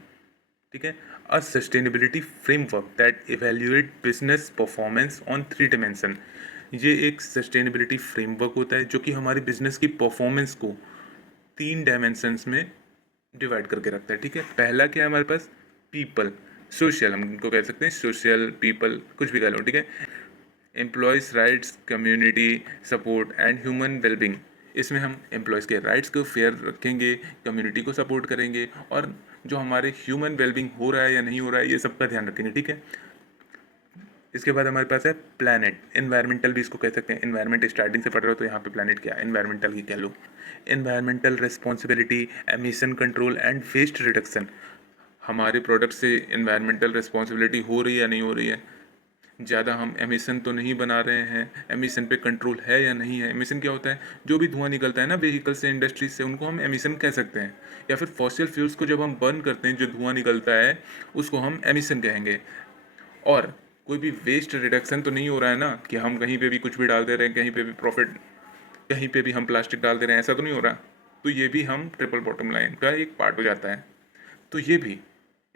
ठीक है। अ sustainability framework that evaluate business performance on 3 dimension. ये एक सस्टेनेबिलिटी फ्रेमवर्क होता है जो कि हमारी बिजनेस की परफॉर्मेंस को 3 डायमेंशंस में डिवाइड करके रखता है, ठीक है। पहला क्या है हमारे पास? पीपल, सोशल, हम इनको कह सकते हैं सोशल, पीपल, कुछ भी कह लो, ठीक है। Employees rights, community support and human wellbeing. इसमें हम एम्प्लॉयज़ के राइट्स को फेयर रखेंगे, कम्युनिटी को सपोर्ट करेंगे और जो हमारे ह्यूमन वेलबींग हो रहा है या नहीं हो रहा है ये सब का ध्यान रखेंगे, ठीक है। इसके बाद हमारे पास है प्लैनेट, एनवायरमेंटल भी इसको कह सकते हैं। एनवायरमेंट स्टार्टिंग से पढ़ रहे हो तो यहाँ पे प्लैनेट क्या है, एनवायरमेंटल ही कह लो। Environmental responsibility, emission control and waste reduction. हमारे प्रोडक्ट से एनवायरमेंटल रिस्पॉन्सिबिलिटी हो रही है या नहीं हो रही है, ज़्यादा हम एमिशन तो नहीं बना रहे हैं, एमिशन पे कंट्रोल है या नहीं है। एमिशन क्या होता है, जो भी धुआं निकलता है ना व्हीकल से, इंडस्ट्री से, उनको हम एमिशन कह सकते हैं। या फिर फॉसिल फ्यूल्स को जब हम बर्न करते हैं, जो धुआं निकलता है उसको हम एमिशन कहेंगे। और कोई भी वेस्ट रिडक्शन तो नहीं हो रहा है ना, कि हम कहीं पे भी कुछ भी डाल दे रहे हैं, कहीं पे भी प्रॉफिट, कहीं पे भी हम प्लास्टिक डाल दे रहे हैं, ऐसा तो नहीं हो रहा। तो ये भी हम ट्रिपल बॉटम लाइन का एक पार्ट हो जाता है, तो ये भी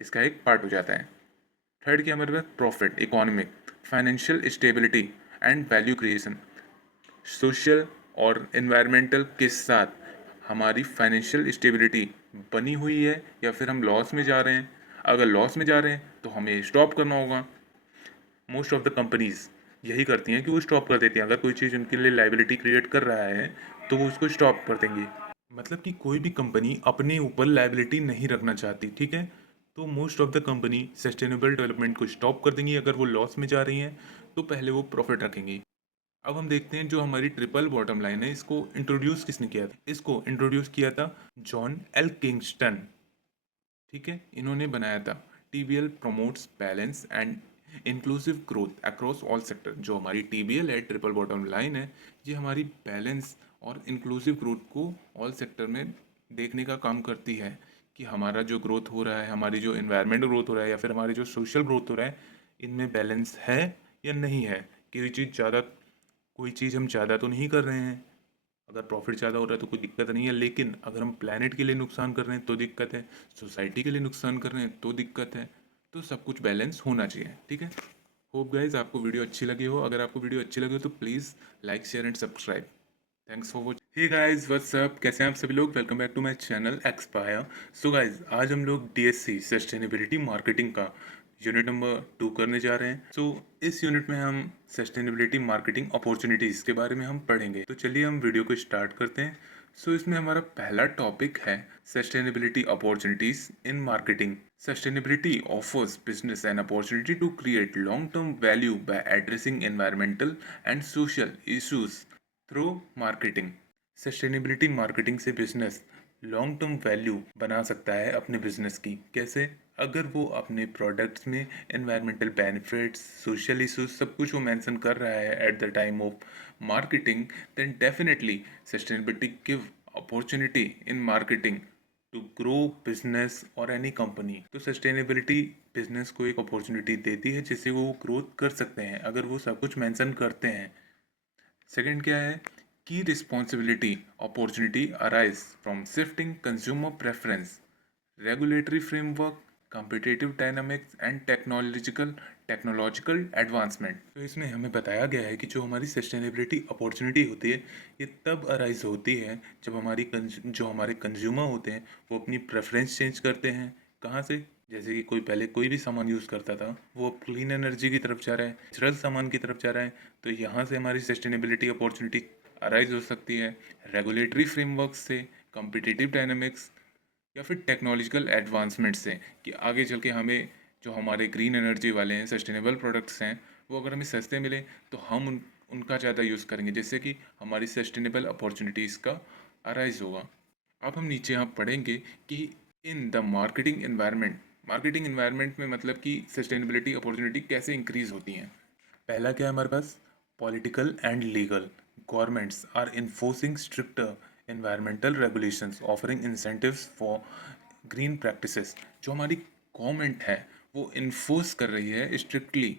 इसका एक पार्ट हो जाता है। थर्ड क्या हमारे पास, profit, economic, financial stability and value creation. Social और एनवायरमेंटल के साथ हमारी फाइनेंशियल स्टेबिलिटी बनी हुई है या फिर हम लॉस में जा रहे हैं। अगर लॉस में जा रहे हैं तो हमें स्टॉप करना होगा। मोस्ट ऑफ द कंपनीज यही करती हैं कि वो स्टॉप कर देती हैं। अगर कोई चीज़ उनके लिए लाइबिलिटी क्रिएट कर रहा है तो वो उसको स्टॉप कर देंगी। मतलब कि कोई भी कंपनी अपने ऊपर लाइबिलिटी नहीं रखना चाहती, ठीक है। तो most of the company sustainable development को स्टॉप कर देंगी। अगर वो लॉस में जा रही हैं तो पहले वो प्रॉफिट रखेंगी। अब हम देखते हैं जो हमारी ट्रिपल बॉटम लाइन है, इसको इंट्रोड्यूस किसने किया था। इसको इंट्रोड्यूस किया था जॉन एल किंगस्टन, ठीक है। इन्होंने बनाया था। TBL promotes balance and inclusive growth across all sector. जो हमारी टीबीएल है, ट्रिपल बॉटम लाइन है, ये हमारी बैलेंस और इंक्लूसिव ग्रोथ को ऑल सेक्टर में देखने का काम करती है कि हमारा जो ग्रोथ हो रहा है, हमारी जो इन्वायरमेंट ग्रोथ हो रहा है या फिर हमारी जो सोशल ग्रोथ हो रहा है, इनमें बैलेंस है या नहीं है। कोई चीज़ हम ज़्यादा तो नहीं कर रहे हैं। अगर प्रॉफिट ज़्यादा हो रहा है तो कोई दिक्कत नहीं है, लेकिन अगर हम प्लैनेट के लिए नुकसान कर रहे हैं तो दिक्कत है, सोसाइटी के लिए नुकसान कर रहे हैं तो दिक्कत है। तो सब कुछ बैलेंस होना चाहिए, ठीक है। होप गाइज आपको वीडियो अच्छी लगी हो। अगर आपको वीडियो अच्छी लगी हो तो please like, share and subscribe. Thanks for watching. Hey guys, what's up, कैसे हैं आप सभी लोग। Welcome back to my channel expire. So guys, आज हम लोग डीएससी सस्टेनेबिलिटी मार्केटिंग का यूनिट नंबर 2 करने जा रहे हैं। सो इस यूनिट में हम सस्टेनेबिलिटी मार्केटिंग अपॉर्चुनिटीज़ के बारे में हम पढ़ेंगे। तो चलिए हम वीडियो को स्टार्ट करते हैं। सो इसमें हमारा पहला टॉपिक है sustainability opportunities in marketing. Sustainability offers business an opportunity to create long-term value by addressing environmental and social issues through marketing. Sustainability marketing से बिजनेस लॉन्ग टर्म वैल्यू बना सकता है अपने बिजनेस की। कैसे? अगर वो अपने प्रोडक्ट्स में एनवायरमेंटल बेनिफिट्स, सोशल इश्यूज सब कुछ वो मेंशन कर रहा है at the time of marketing, then definitely sustainability give opportunity in marketing to grow business और एनी कंपनी। तो सस्टेनेबिलिटी बिजनेस को एक अपॉर्चुनिटी देती है जिससे वो ग्रोथ कर सकते हैं अगर वो सब कुछ मेंशन करते हैं। सेकंड क्या है, की responsibility opportunity arise from shifting consumer preference, regulatory framework, competitive dynamics and technological advancement. तो इसमें हमें बताया गया है कि जो हमारी सस्टेनेबिलिटी अपॉर्चुनिटी होती है ये तब अराइज होती है जब जो हमारे कंज्यूमर होते हैं वो अपनी प्रेफरेंस चेंज करते हैं। कहाँ से? जैसे कि कोई पहले कोई भी सामान यूज़ करता था वो अब क्लीन एनर्जी की तरफ जा रहा है, नेचुरल सामान की तरफ जा रहा है। तो यहाँ से हमारी सस्टेनेबिलिटी अपॉर्चुनिटी अराइज हो सकती है। रेगुलेटरी फ्रेमवर्क से, कॉम्पिटिटिव डायनामिक्स या फिर टेक्नोलॉजिकल एडवांसमेंट से, कि आगे चल के हमें जो हमारे ग्रीन एनर्जी वाले हैं, सस्टेनेबल प्रोडक्ट्स हैं, वो अगर हमें सस्ते मिले तो हम उनका ज़्यादा यूज़ करेंगे, जिससे कि हमारी सस्टेनेबल अपॉर्चुनिटीज़ का अराइज होगा। अब हम नीचे यहाँ पढ़ेंगे कि इन द मार्केटिंग इन्वायरमेंट में मतलब कि सस्टेनेबिलिटी अपॉर्चुनिटी कैसे इंक्रीज होती हैं। पहला क्या है हमारे पास, political and legal. Governments are enforcing stricter environmental regulations offering incentives for green practices। जो हमारी गवर्नमेंट है वो इन्फोर्स कर रही है स्ट्रिक्टली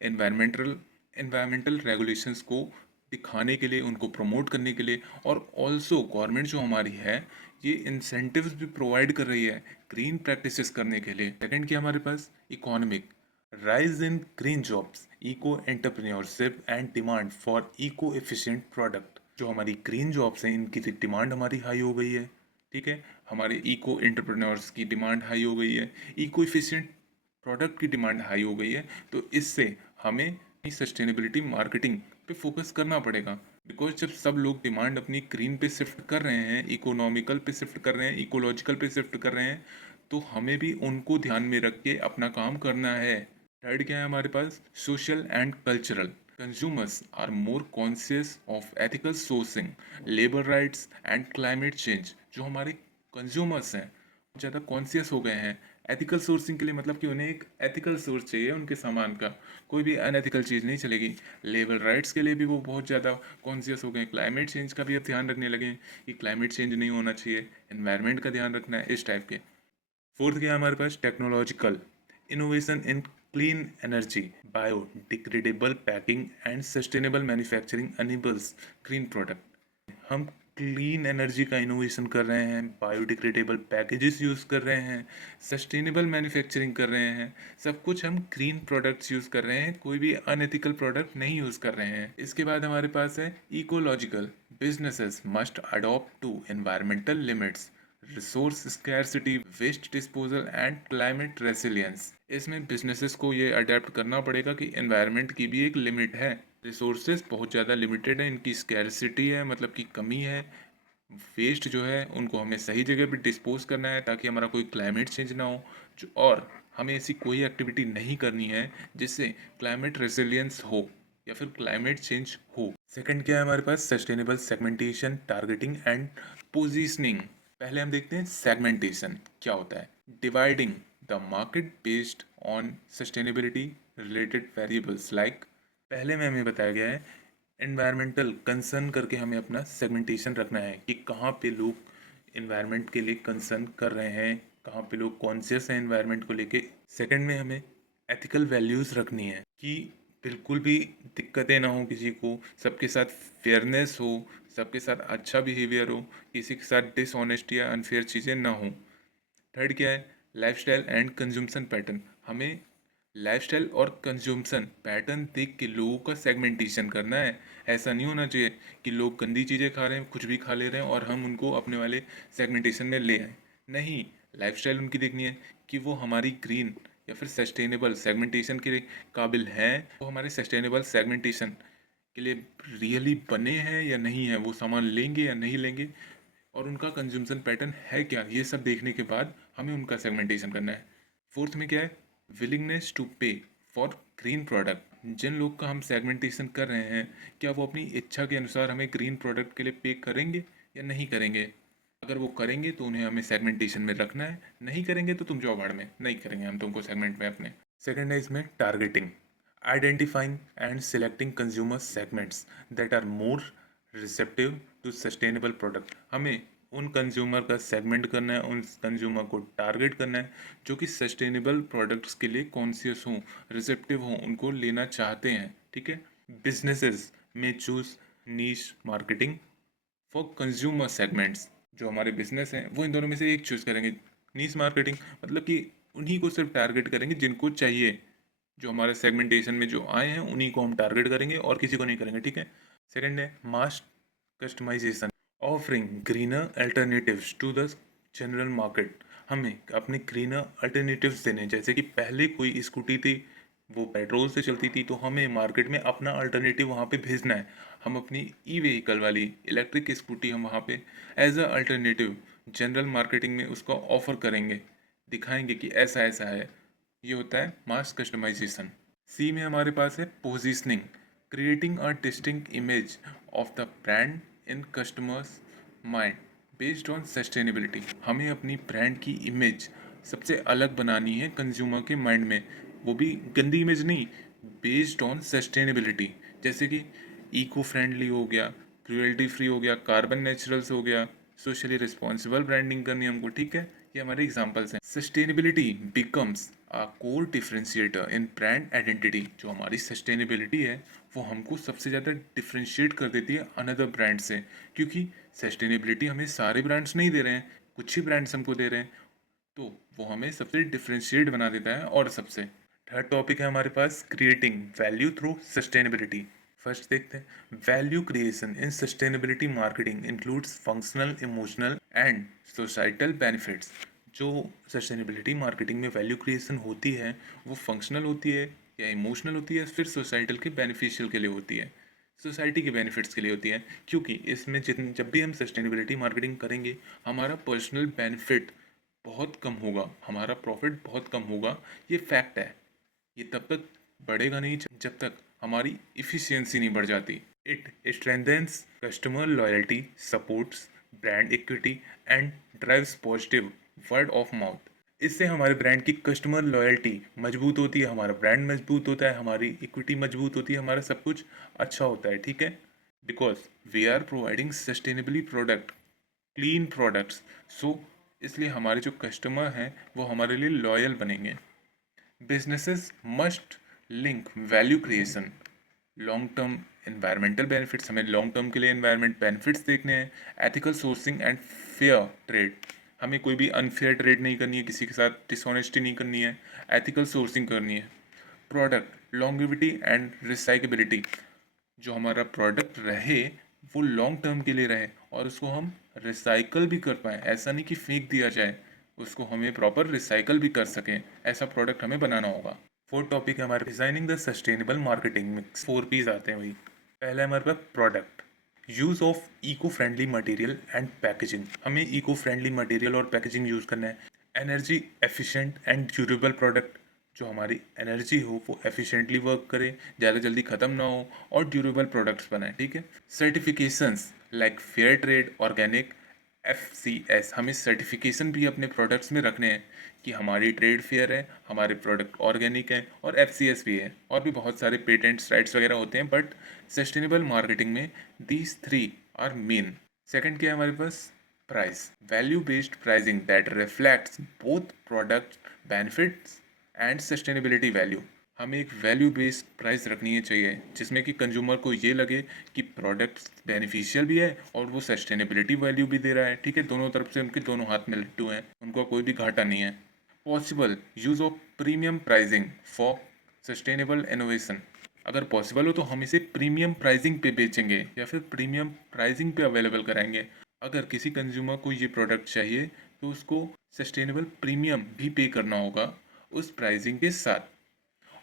एनवायरमेंटल रेगुलेशंस को दिखाने के लिए, उनको प्रमोट करने के लिए। और ऑल्सो गवर्नमेंट जो हमारी है ये इंसेंटिव्स भी प्रोवाइड कर रही है ग्रीन प्रैक्टिसेस करने के लिए। सेकंड क्या हमारे पास, economic, rise in green jobs, eco entrepreneurship and demand for eco efficient product. जो हमारी ग्रीन जॉब्स हैं इनकी डिमांड हमारी हाई हो गई है, ठीक है। हमारे इको एंटरप्रेन्योर्स की डिमांड हाई हो गई है, इको एफिशिएंट प्रोडक्ट की डिमांड हाई हो गई है। तो इससे हमें सस्टेनेबिलिटी मार्केटिंग पे फोकस करना पड़ेगा। बिकॉज जब सब लोग डिमांड अपनी ग्रीन पे शिफ्ट कर रहे हैं, इकोनॉमिकल पे शिफ्ट कर रहे हैं, इकोलॉजिकल पे शिफ्ट कर रहे हैं, तो हमें भी उनको ध्यान में रख के अपना काम करना है। थर्ड क्या है हमारे पास? Social and cultural. Consumers are more conscious of ethical sourcing, labour rights and climate change. जो हमारे कंज्यूमर्स हैं ज़्यादा कॉन्शियस हो गए हैं एथिकल सोर्सिंग के लिए, मतलब कि उन्हें एक एथिकल सोर्स चाहिए उनके सामान का, कोई भी अनएथिकल चीज़ नहीं चलेगी। लेबर राइट्स के लिए भी वो बहुत ज़्यादा कॉन्शियस हो गए। क्लाइमेट चेंज का भी अब ध्यान रखने लगे हैं कि क्लाइमेट चेंज नहीं होना चाहिए, एनवायरनमेंट का ध्यान रखना है, इस टाइप के। फोर्थ क्या है हमारे पास? Technological innovation in clean energy, biodegradable packing and sustainable manufacturing enables green product. हम क्लीन एनर्जी का इनोवेशन कर रहे हैं, बायोडिग्रेडेबल पैकेजेस यूज़ कर रहे हैं, सस्टेनेबल मैन्युफैक्चरिंग कर रहे हैं, सब कुछ हम ग्रीन प्रोडक्ट्स यूज़ कर रहे हैं, कोई भी अनएथिकल प्रोडक्ट नहीं यूज़ कर रहे हैं। इसके बाद हमारे पास है ecological. Businesses must adopt to environmental limits, resource scarcity, waste disposal and climate resilience. इसमें बिजनेसेस को ये अडेप्ट करना पड़ेगा कि एनवायरनमेंट की भी एक लिमिट है, रिसोर्सेज बहुत ज़्यादा लिमिटेड है, इनकी स्कैरसिटी है, मतलब कि कमी है। वेस्ट जो है उनको हमें सही जगह पे डिस्पोज करना है ताकि हमारा कोई क्लाइमेट चेंज ना हो, जो और हमें ऐसी कोई एक्टिविटी नहीं करनी है जिससे क्लाइमेट रेसिलियंस हो या फिर क्लाइमेट चेंज हो। सेकंड क्या है हमारे पास? Sustainable segmentation, targeting and positioning. पहले हम देखते हैं सेगमेंटेशन क्या होता है। Dividing the market based on sustainability related variables like, पहले में हमें बताया गया है एनवायरमेंटल कंसर्न करके हमें अपना सेगमेंटेशन रखना है कि कहाँ पे लोग एनवायरनमेंट के लिए कंसर्न कर रहे हैं, कहाँ पे लोग कॉन्शियस हैं एनवायरनमेंट को लेके। सेकंड में हमें एथिकल वैल्यूज़ रखनी है कि बिल्कुल भी दिक्कतें ना हो किसी को, सबके साथ फेयरनेस हो, सबके साथ अच्छा बिहेवियर हो, किसी के साथ डिसऑनेस्टी या अनफेयर चीज़ें ना हो। थर्ड क्या है? Lifestyle and consumption pattern. हमें लाइफस्टाइल और कंज्यूमशन पैटर्न देख के लोगों का सेगमेंटेशन करना है। ऐसा नहीं होना चाहिए कि लोग गंदी चीज़ें खा रहे हैं, कुछ भी खा ले रहे हैं और हम उनको अपने वाले सेगमेंटेशन में ले आए। नहीं, लाइफस्टाइल उनकी देखनी है कि वो हमारी ग्रीन या फिर सस्टेनेबल सेगमेंटेशन के काबिल हैं, वो हमारे सस्टेनेबल सेगमेंटेशन के लिए रियली बने हैं या नहीं है, वो सामान लेंगे या नहीं लेंगे, और उनका कंज्यूमशन पैटर्न है क्या, ये सब देखने के बाद हमें उनका सेगमेंटेशन करना है। फोर्थ में क्या है? विलिंगनेस टू पे फॉर ग्रीन प्रोडक्ट। जिन लोग का हम सेगमेंटेशन कर रहे हैं, क्या वो अपनी इच्छा के अनुसार हमें ग्रीन प्रोडक्ट के लिए पे करेंगे या नहीं करेंगे? अगर वो करेंगे तो उन्हें हमें सेगमेंटेशन में रखना है, नहीं करेंगे तो तुम जाओ भाड़ में, नहीं करेंगे हम तुमको सेगमेंट में अपने। सेकेंड है इसमें targeting, identifying and selecting consumer segments that are more receptive to sustainable product. हमें उन कंज्यूमर का सेगमेंट करना है, उन कंज्यूमर को टारगेट करना है जो कि सस्टेनेबल प्रोडक्ट्स के लिए कॉन्शियस हों, रिसेप्टिव हों, उनको लेना चाहते हैं। ठीक है। बिजनेसेस में choose niche marketing for consumer segments. जो हमारे बिजनेस हैं वो इन दोनों में से एक चूज़ करेंगे। नीश मार्केटिंग मतलब कि उन्हीं को सिर्फ टारगेट करेंगे जिनको चाहिए, जो हमारे सेगमेंटेशन में जो आए हैं उन्हीं को हम टारगेट करेंगे और किसी को नहीं करेंगे। ठीक है। सेकंड है mass customization, offering greener alternatives to the general market. हमें अपने ग्रीनर अल्टरनेटिव्स देने, जैसे कि पहले कोई स्कूटी थी वो पेट्रोल से चलती थी, तो हमें मार्केट में अपना अल्टरनेटिव वहाँ पे भेजना है। हम अपनी ई व्हीकल वाली इलेक्ट्रिक स्कूटी हम वहाँ पे as a alternative general marketing में उसको ऑफर करेंगे, दिखाएंगे कि ऐसा ऐसा है। ये होता है मास कस्टमाइजेशन। सी में हमारे पास है positioning, creating a distinct image of the brand in customers mind based on sustainability. हमें अपनी ब्रांड की इमेज सबसे अलग बनानी है कंज्यूमर के माइंड में, वो भी गंदी इमेज नहीं, बेस्ड ऑन सस्टेनेबिलिटी। जैसे कि इको फ्रेंडली हो गया, क्रुएल्टी फ्री हो गया, कार्बन नेचुरल्स हो गया, सोशली रिस्पॉन्सिबल ब्रांडिंग करनी है हमको। ठीक है, ये हमारे एग्जांपल्स हैं। Sustainability becomes a core differentiator in brand identity. जो हमारी सस्टेनेबिलिटी है वो हमको सबसे ज़्यादा डिफरेंशिएट कर देती है अनदर ब्रांड से, क्योंकि सस्टेनेबिलिटी हमें सारे ब्रांड्स नहीं दे रहे हैं, कुछ ही ब्रांड्स हमको दे रहे हैं, तो वो हमें सबसे डिफरेंशिएट बना देता है। और सबसे थर्ड टॉपिक है हमारे पास creating value through sustainability. First देखते हैं, value creation in sustainability marketing includes functional, emotional and societal benefits. जो सस्टेनेबिलिटी मार्केटिंग में वैल्यू क्रिएशन होती है वो फंक्शनल होती है या इमोशनल होती है, फिर सोसाइटल के बेनिफिशियल के लिए होती है। सोसाइटी के बेनिफिट्स के लिए होती है, क्योंकि इसमें जितन जब भी हम सस्टेनेबिलिटी मार्केटिंग करेंगे, हमारा पर्सनल बेनिफिट बहुत कम होगा, हमारा प्रॉफिट बहुत कम होगा। ये फैक्ट है। ये तब तक बढ़ेगा नहीं जब तक हमारी इफ़िशियंसी नहीं बढ़ जाती। It strengthens customer loyalty, supports brand equity and drives positive word of mouth. इससे हमारे ब्रांड की कस्टमर लॉयल्टी मजबूत होती है, हमारा ब्रांड मजबूत होता है, हमारी इक्विटी मजबूत होती है, हमारा सब कुछ अच्छा होता है, ठीक है। Because we are providing sustainably product, clean products. So इसलिए हमारे जो कस्टमर हैं वो हमारे लिए लॉयल बनेंगे। Businesses must link value creation, long term environmental benefits, हमें लॉन्ग टर्म के लिए एनवायरमेंट बेनिफिट्स देखने हैं, ethical sourcing and fair trade, हमें कोई भी अनफेयर ट्रेड नहीं करनी है, किसी के साथ डिसऑनेस्टी नहीं करनी है, एथिकल सोर्सिंग करनी है। प्रोडक्ट लॉन्गिविटी एंड रिसाइकेबिलिटी, जो हमारा प्रोडक्ट रहे वो लॉन्ग टर्म के लिए रहे और उसको हम रिसाइकल भी कर पाएँ, ऐसा नहीं कि फेंक दिया जाए, उसको हमें प्रॉपर रिसाइकल भी कर सकें, ऐसा प्रोडक्ट हमें बनाना होगा। फोर्थ टॉपिक है हमारा designing the sustainable marketing mix. 4 P's आते हैं वही। पहला है हमारे पास product, use of eco friendly material and packaging, हमें इको फ्रेंडली मटेरियल और पैकेजिंग यूज़ करना है। Energy efficient and durable product, जो हमारी एनर्जी हो वो एफिशिएंटली वर्क करे, ज़्यादा जल्दी ख़त्म ना हो और ड्यूरेबल प्रोडक्ट्स बनाए, ठीक है। Certifications like fair trade, organic, FCS, हमें सर्टिफिकेशन भी अपने प्रोडक्ट्स में रखने हैं कि हमारी ट्रेड फेयर है, हमारे प्रोडक्ट ऑर्गेनिक है और FCS भी है, और भी बहुत सारे पेटेंट्स राइट्स वगैरह होते हैं, बट सस्टेनेबल मार्केटिंग में दीज 3 आर मेन। सेकंड क्या है हमारे पास, price, value based pricing that reflects both product benefits and sustainability value, हमें एक वैल्यू बेस्ड प्राइस रखनी है चाहिए जिसमें कि कंज्यूमर को ये लगे कि प्रोडक्ट बेनिफिशियल भी है और वो सस्टेनेबिलिटी वैल्यू भी दे रहा है, ठीक है। दोनों तरफ से उनके दोनों हाथ में लट्टू हैं, उनको कोई भी घाटा नहीं है। Possible use of premium pricing for sustainable innovation, अगर पॉसिबल हो तो हम इसे प्रीमियम प्राइसिंग पे बेचेंगे या फिर प्रीमियम प्राइसिंग पे अवेलेबल कराएंगे। अगर किसी कंज्यूमर को ये प्रोडक्ट चाहिए तो उसको सस्टेनेबल प्रीमियम भी पे करना होगा उस प्राइसिंग के साथ।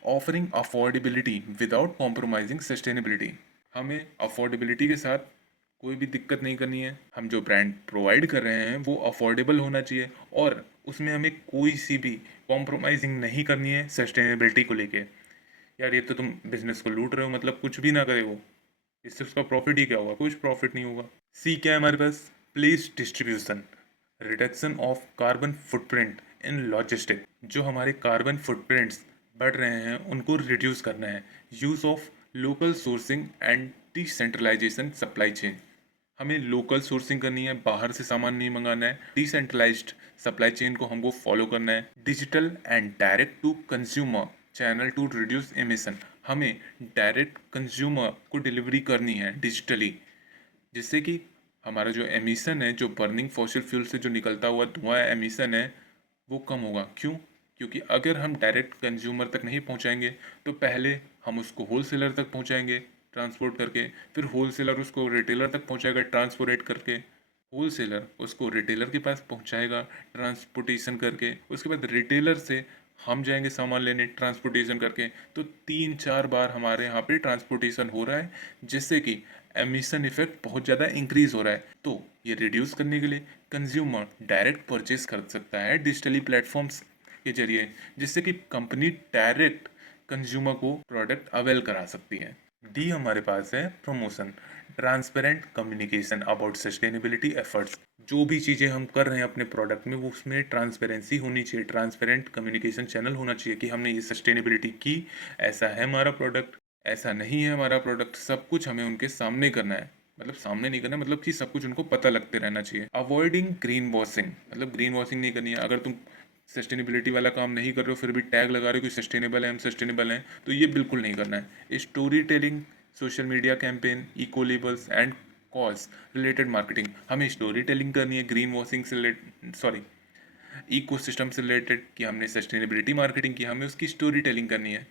Offering affordability without compromising sustainability, हमें अफोर्डेबिलिटी के साथ कोई भी दिक्कत नहीं करनी है, हम जो ब्रांड प्रोवाइड कर रहे हैं वो अफोर्डेबल होना चाहिए और उसमें हमें कोई सी भी कॉम्प्रोमाइजिंग नहीं करनी है सस्टेनेबिलिटी को लेके। यार ये तो तुम बिजनेस को लूट रहे हो, मतलब कुछ भी ना करे वो, इससे उसका प्रॉफिट ही क्या होगा, कुछ प्रॉफिट नहीं होगा। सी क्या है हमारे पास, place distribution, reduction of carbon footprint in logistic, जो हमारे कार्बन फुटप्रिंट्स बढ़ रहे हैं उनको रिड्यूस करना है। Use of local sourcing and decentralization supply chain, हमें लोकल सोर्सिंग करनी है, बाहर से सामान नहीं मंगाना है, डिसेंट्रलाइज्ड सप्लाई चेन को हमको फॉलो करना है। Digital and direct to consumer channel to reduce emission, हमें डायरेक्ट कंज्यूमर को डिलीवरी करनी है डिजिटली, जिससे कि हमारा जो एमिशन है, जो बर्निंग फॉसिल फ्यूल से जो निकलता हुआ धुआं एमिशन है वो कम होगा। क्यों? क्योंकि अगर हम डायरेक्ट कंज्यूमर तक नहीं पहुंचाएंगे तो पहले हम उसको होलसेलर तक पहुंचाएंगे ट्रांसपोर्ट करके, फिर होलसेलर उसको रिटेलर तक पहुंचाएगा ट्रांसपोर्ट करके, होलसेलर उसको रिटेलर के पास पहुंचाएगा ट्रांसपोर्टेशन करके, उसके बाद रिटेलर से हम जाएंगे सामान लेने ट्रांसपोर्टेशन करके। तो 3-4 बार हमारे यहाँ पे ट्रांसपोर्टेशन हो रहा है, जिससे कि एमिशन इफेक्ट बहुत ज़्यादा इंक्रीज हो रहा है। तो ये रिड्यूस करने के लिए कंज्यूमर डायरेक्ट परचेज कर सकता है डिजिटली प्लेटफॉर्म्स के जरिए, जिससे कि कंपनी डायरेक्ट कंज्यूमर को प्रोडक्ट अवेल करा सकती है। डी हमारे पास है promotion, transparent communication about sustainability efforts, जो भी चीज़ें हम कर रहे हैं अपने प्रोडक्ट में वो उसमें ट्रांसपेरेंसी होनी चाहिए, ट्रांसपेरेंट कम्युनिकेशन चैनल होना चाहिए कि हमने ये सस्टेनेबिलिटी की, ऐसा है हमारा प्रोडक्ट, ऐसा नहीं है हमारा प्रोडक्ट, सब कुछ हमें उनके सामने करना है। मतलब सामने नहीं करना, मतलब कि सब कुछ उनको पता लगते रहना चाहिए। अवॉइडिंग ग्रीन वॉशिंग, मतलब ग्रीन वॉशिंग नहीं करनी है। अगर तुम सस्टेनेबिलिटी वाला काम नहीं कर रहे हो फिर भी टैग लगा रहे हो कि सस्टेनेबल है, हम सस्टेनेबल हैं, तो ये बिल्कुल नहीं करना है। Story telling, social media campaign, eco labels and cause related marketing, हमें स्टोरी टेलिंग करनी है ग्रीन वॉशिंग से रिलेटेड, सॉरी इको सिस्टम से रिलेटेड, कि हमने सस्टेनेबिलिटी मार्केटिंग की, हमें उसकी स्टोरी टेलिंग करनी है।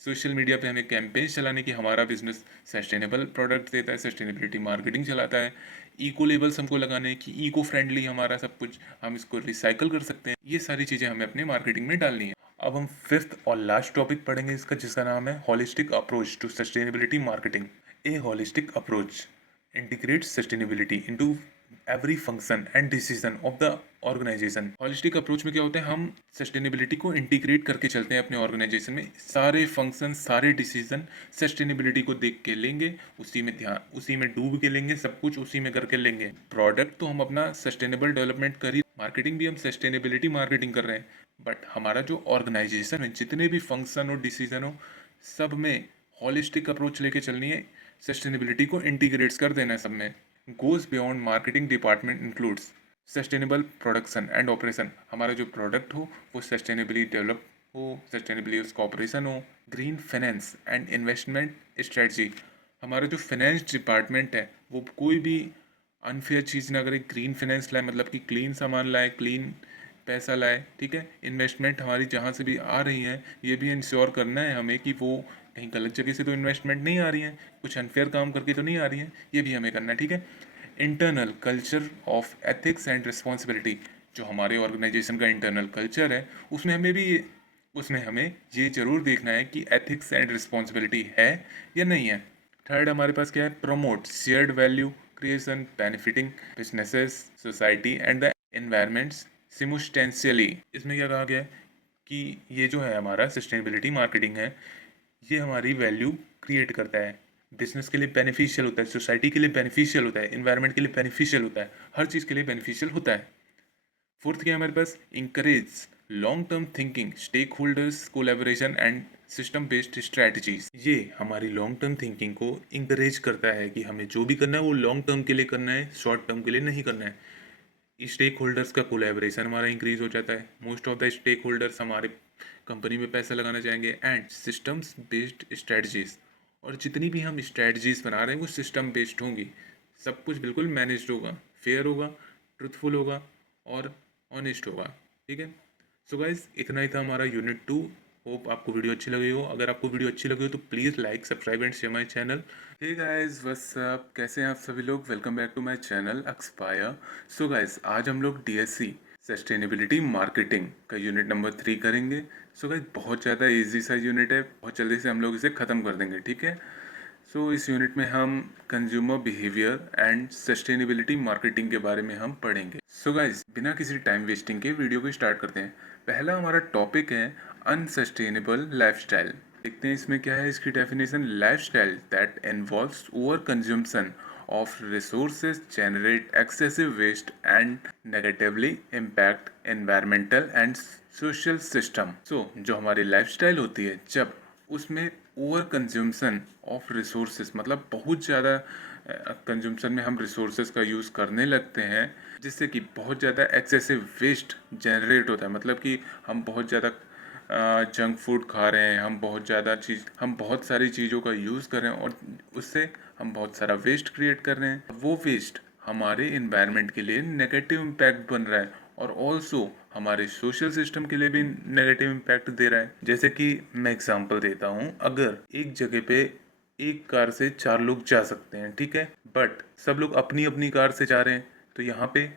सोशल मीडिया पे हमें कैंपेन्स चलाने की, हमारा बिजनेस सस्टेनेबल प्रोडक्ट देता है, सस्टेनेबिलिटी मार्केटिंग चलाता है। इको लेबल्स हमको लगाने हैं कि इको फ्रेंडली हमारा सब कुछ, हम इसको रिसाइकल कर सकते हैं। ये सारी चीज़ें हमें अपने मार्केटिंग में डालनी है। अब हम फिफ्थ और लास्ट टॉपिक पढ़ेंगे इसका, जिसका नाम है holistic approach to sustainability marketing. A holistic approach integrates sustainability into every function and decision of the organization. Holistic approach में क्या होता है, हम सस्टेनेबिलिटी को इंटीग्रेट करके चलते हैं अपने ऑर्गेनाइजेशन में। सारे फंक्शन, सारे डिसीजन सस्टेनेबिलिटी को देख के लेंगे, उसी में ध्यान, उसी में डूब के लेंगे, सब कुछ उसी में करके लेंगे। प्रोडक्ट तो हम अपना सस्टेनेबल डेवलपमेंट कर ही, मार्केटिंग भी हम सस्टेनेबिलिटी मार्केटिंग कर रहे हैं, बट हमारा जो ऑर्गेनाइजेशन है, जितने भी फंक्शन हो, डिसीजन हो, सब में हॉलिस्टिक अप्रोच लेके चलनी है। सस्टेनेबिलिटी को इंटीग्रेट्स कर देना है सब में। Goes beyond marketing department includes sustainable production and operation. हमारा जो प्रोडक्ट हो वो सस्टेनेबली डेवलप हो, सस्टेनेबली उसका ऑपरेशन हो। Green finance and investment strategy. हमारा जो फाइनेंस डिपार्टमेंट है वो कोई भी अनफेयर चीज़ ना करे, ग्रीन फाइनेंस लाए, मतलब कि क्लीन सामान लाए, क्लीन पैसा लाए, ठीक है। इन्वेस्टमेंट हमारी जहाँ से भी आ रही है, ये भी इंश्योर करना है हमें कि वो कहीं गलत जगह से तो इन्वेस्टमेंट नहीं आ रही है, कुछ अनफेयर काम करके तो नहीं आ रही है, ये भी हमें करना है, ठीक है। Internal culture of ethics and responsibility. जो हमारे ऑर्गेनाइजेशन का इंटरनल कल्चर है, उसमें हमें ये जरूर देखना है कि एथिक्स एंड रिस्पॉन्सिबिलिटी है या नहीं है। थर्ड हमारे पास क्या है, promote shared value creation benefiting businesses, society and the environments simultaneously. इसमें क्या कहा गया है कि ये जो है हमारा सस्टेनेबिलिटी मार्केटिंग है, ये हमारी वैल्यू क्रिएट करता है, बिजनेस के लिए बेनिफिशियल होता है, सोसाइटी के लिए बेनिफिशियल होता है, इन्वायरमेंट के लिए बेनिफिशियल होता है, हर चीज़ के लिए बेनिफिशियल होता है। फोर्थ क्या है हमारे पास, encourage long term thinking, stakeholders collaboration and system based strategies. ये हमारी लॉन्ग टर्म थिंकिंग को इंकरेज करता है कि हमें जो भी करना है वो लॉन्ग टर्म के लिए करना है, शॉर्ट टर्म के लिए नहीं करना है। स्टेक होल्डर्स का कोलेबोरेशन हमारा इंक्रीज हो जाता है, most of the stake holders हमारे कंपनी में पैसा लगाना चाहेंगे। एंड सिस्टम्स बेस्ड स्ट्रेटजीज, और जितनी भी हम स्ट्रेटजीज बना रहे हैं वो सिस्टम बेस्ड होंगी, सब कुछ बिल्कुल मैनेज्ड होगा, फेयर होगा, ट्रुथफुल होगा और ऑनेस्ट होगा, ठीक है। सो गाइज, इतना ही था हमारा यूनिट 2। होप आपको वीडियो अच्छी लगी हो। अगर आपको वीडियो अच्छी लगी हो तो please like, subscribe and share my channel. Hey guys, what's up, कैसे हैं आप सभी लोग। Welcome back to my channel expire. So guys, आज हम लोग डीएससी सस्टेनेबिलिटी मार्केटिंग का यूनिट नंबर 3 करेंगे। सो गाइस, बहुत ज़्यादा इजी सा यूनिट है, बहुत जल्दी से हम लोग इसे ख़त्म कर देंगे, ठीक है। सो इस यूनिट में हम consumer behaviour and sustainability marketing के बारे में हम पढ़ेंगे। सो गाइस, बिना किसी टाइम वेस्टिंग के वीडियो को स्टार्ट करते हैं। पहला हमारा टॉपिक है अनसस्टेनेबल लाइफस्टाइल। देखते हैं इसमें क्या है इसकी definition. Lifestyle that involves over consumption of resources, generate excessive waste and negatively impact environmental and social system. So जो हमारी लाइफस्टाइल होती है, जब उसमें ओवर कंज्यूम्शन ऑफ रिसोर्सेज, मतलब बहुत ज़्यादा कंज्यूम्शन में हम रिसोर्सेज का यूज़ करने लगते हैं, जिससे कि बहुत ज़्यादा एक्सेसिव वेस्ट जनरेट होता है। मतलब कि हम बहुत ज़्यादा जंक फूड खा रहे हैं, हम बहुत सारी चीज़ों का यूज़ कर रहे हैं और उससे हम बहुत सारा वेस्ट क्रिएट कर रहे हैं। वो वेस्ट हमारे इन्वायरमेंट के लिए नेगेटिव इम्पैक्ट बन रहा है और ऑल्सो हमारे सोशल सिस्टम के लिए भी नेगेटिव इम्पैक्ट दे रहा है। जैसे कि मैं एग्जांपल देता हूँ, अगर एक जगह पे एक कार से 4 लोग जा सकते हैं, ठीक है, बट सब लोग अपनी अपनी कार से जा रहे हैं, तो यहाँ पे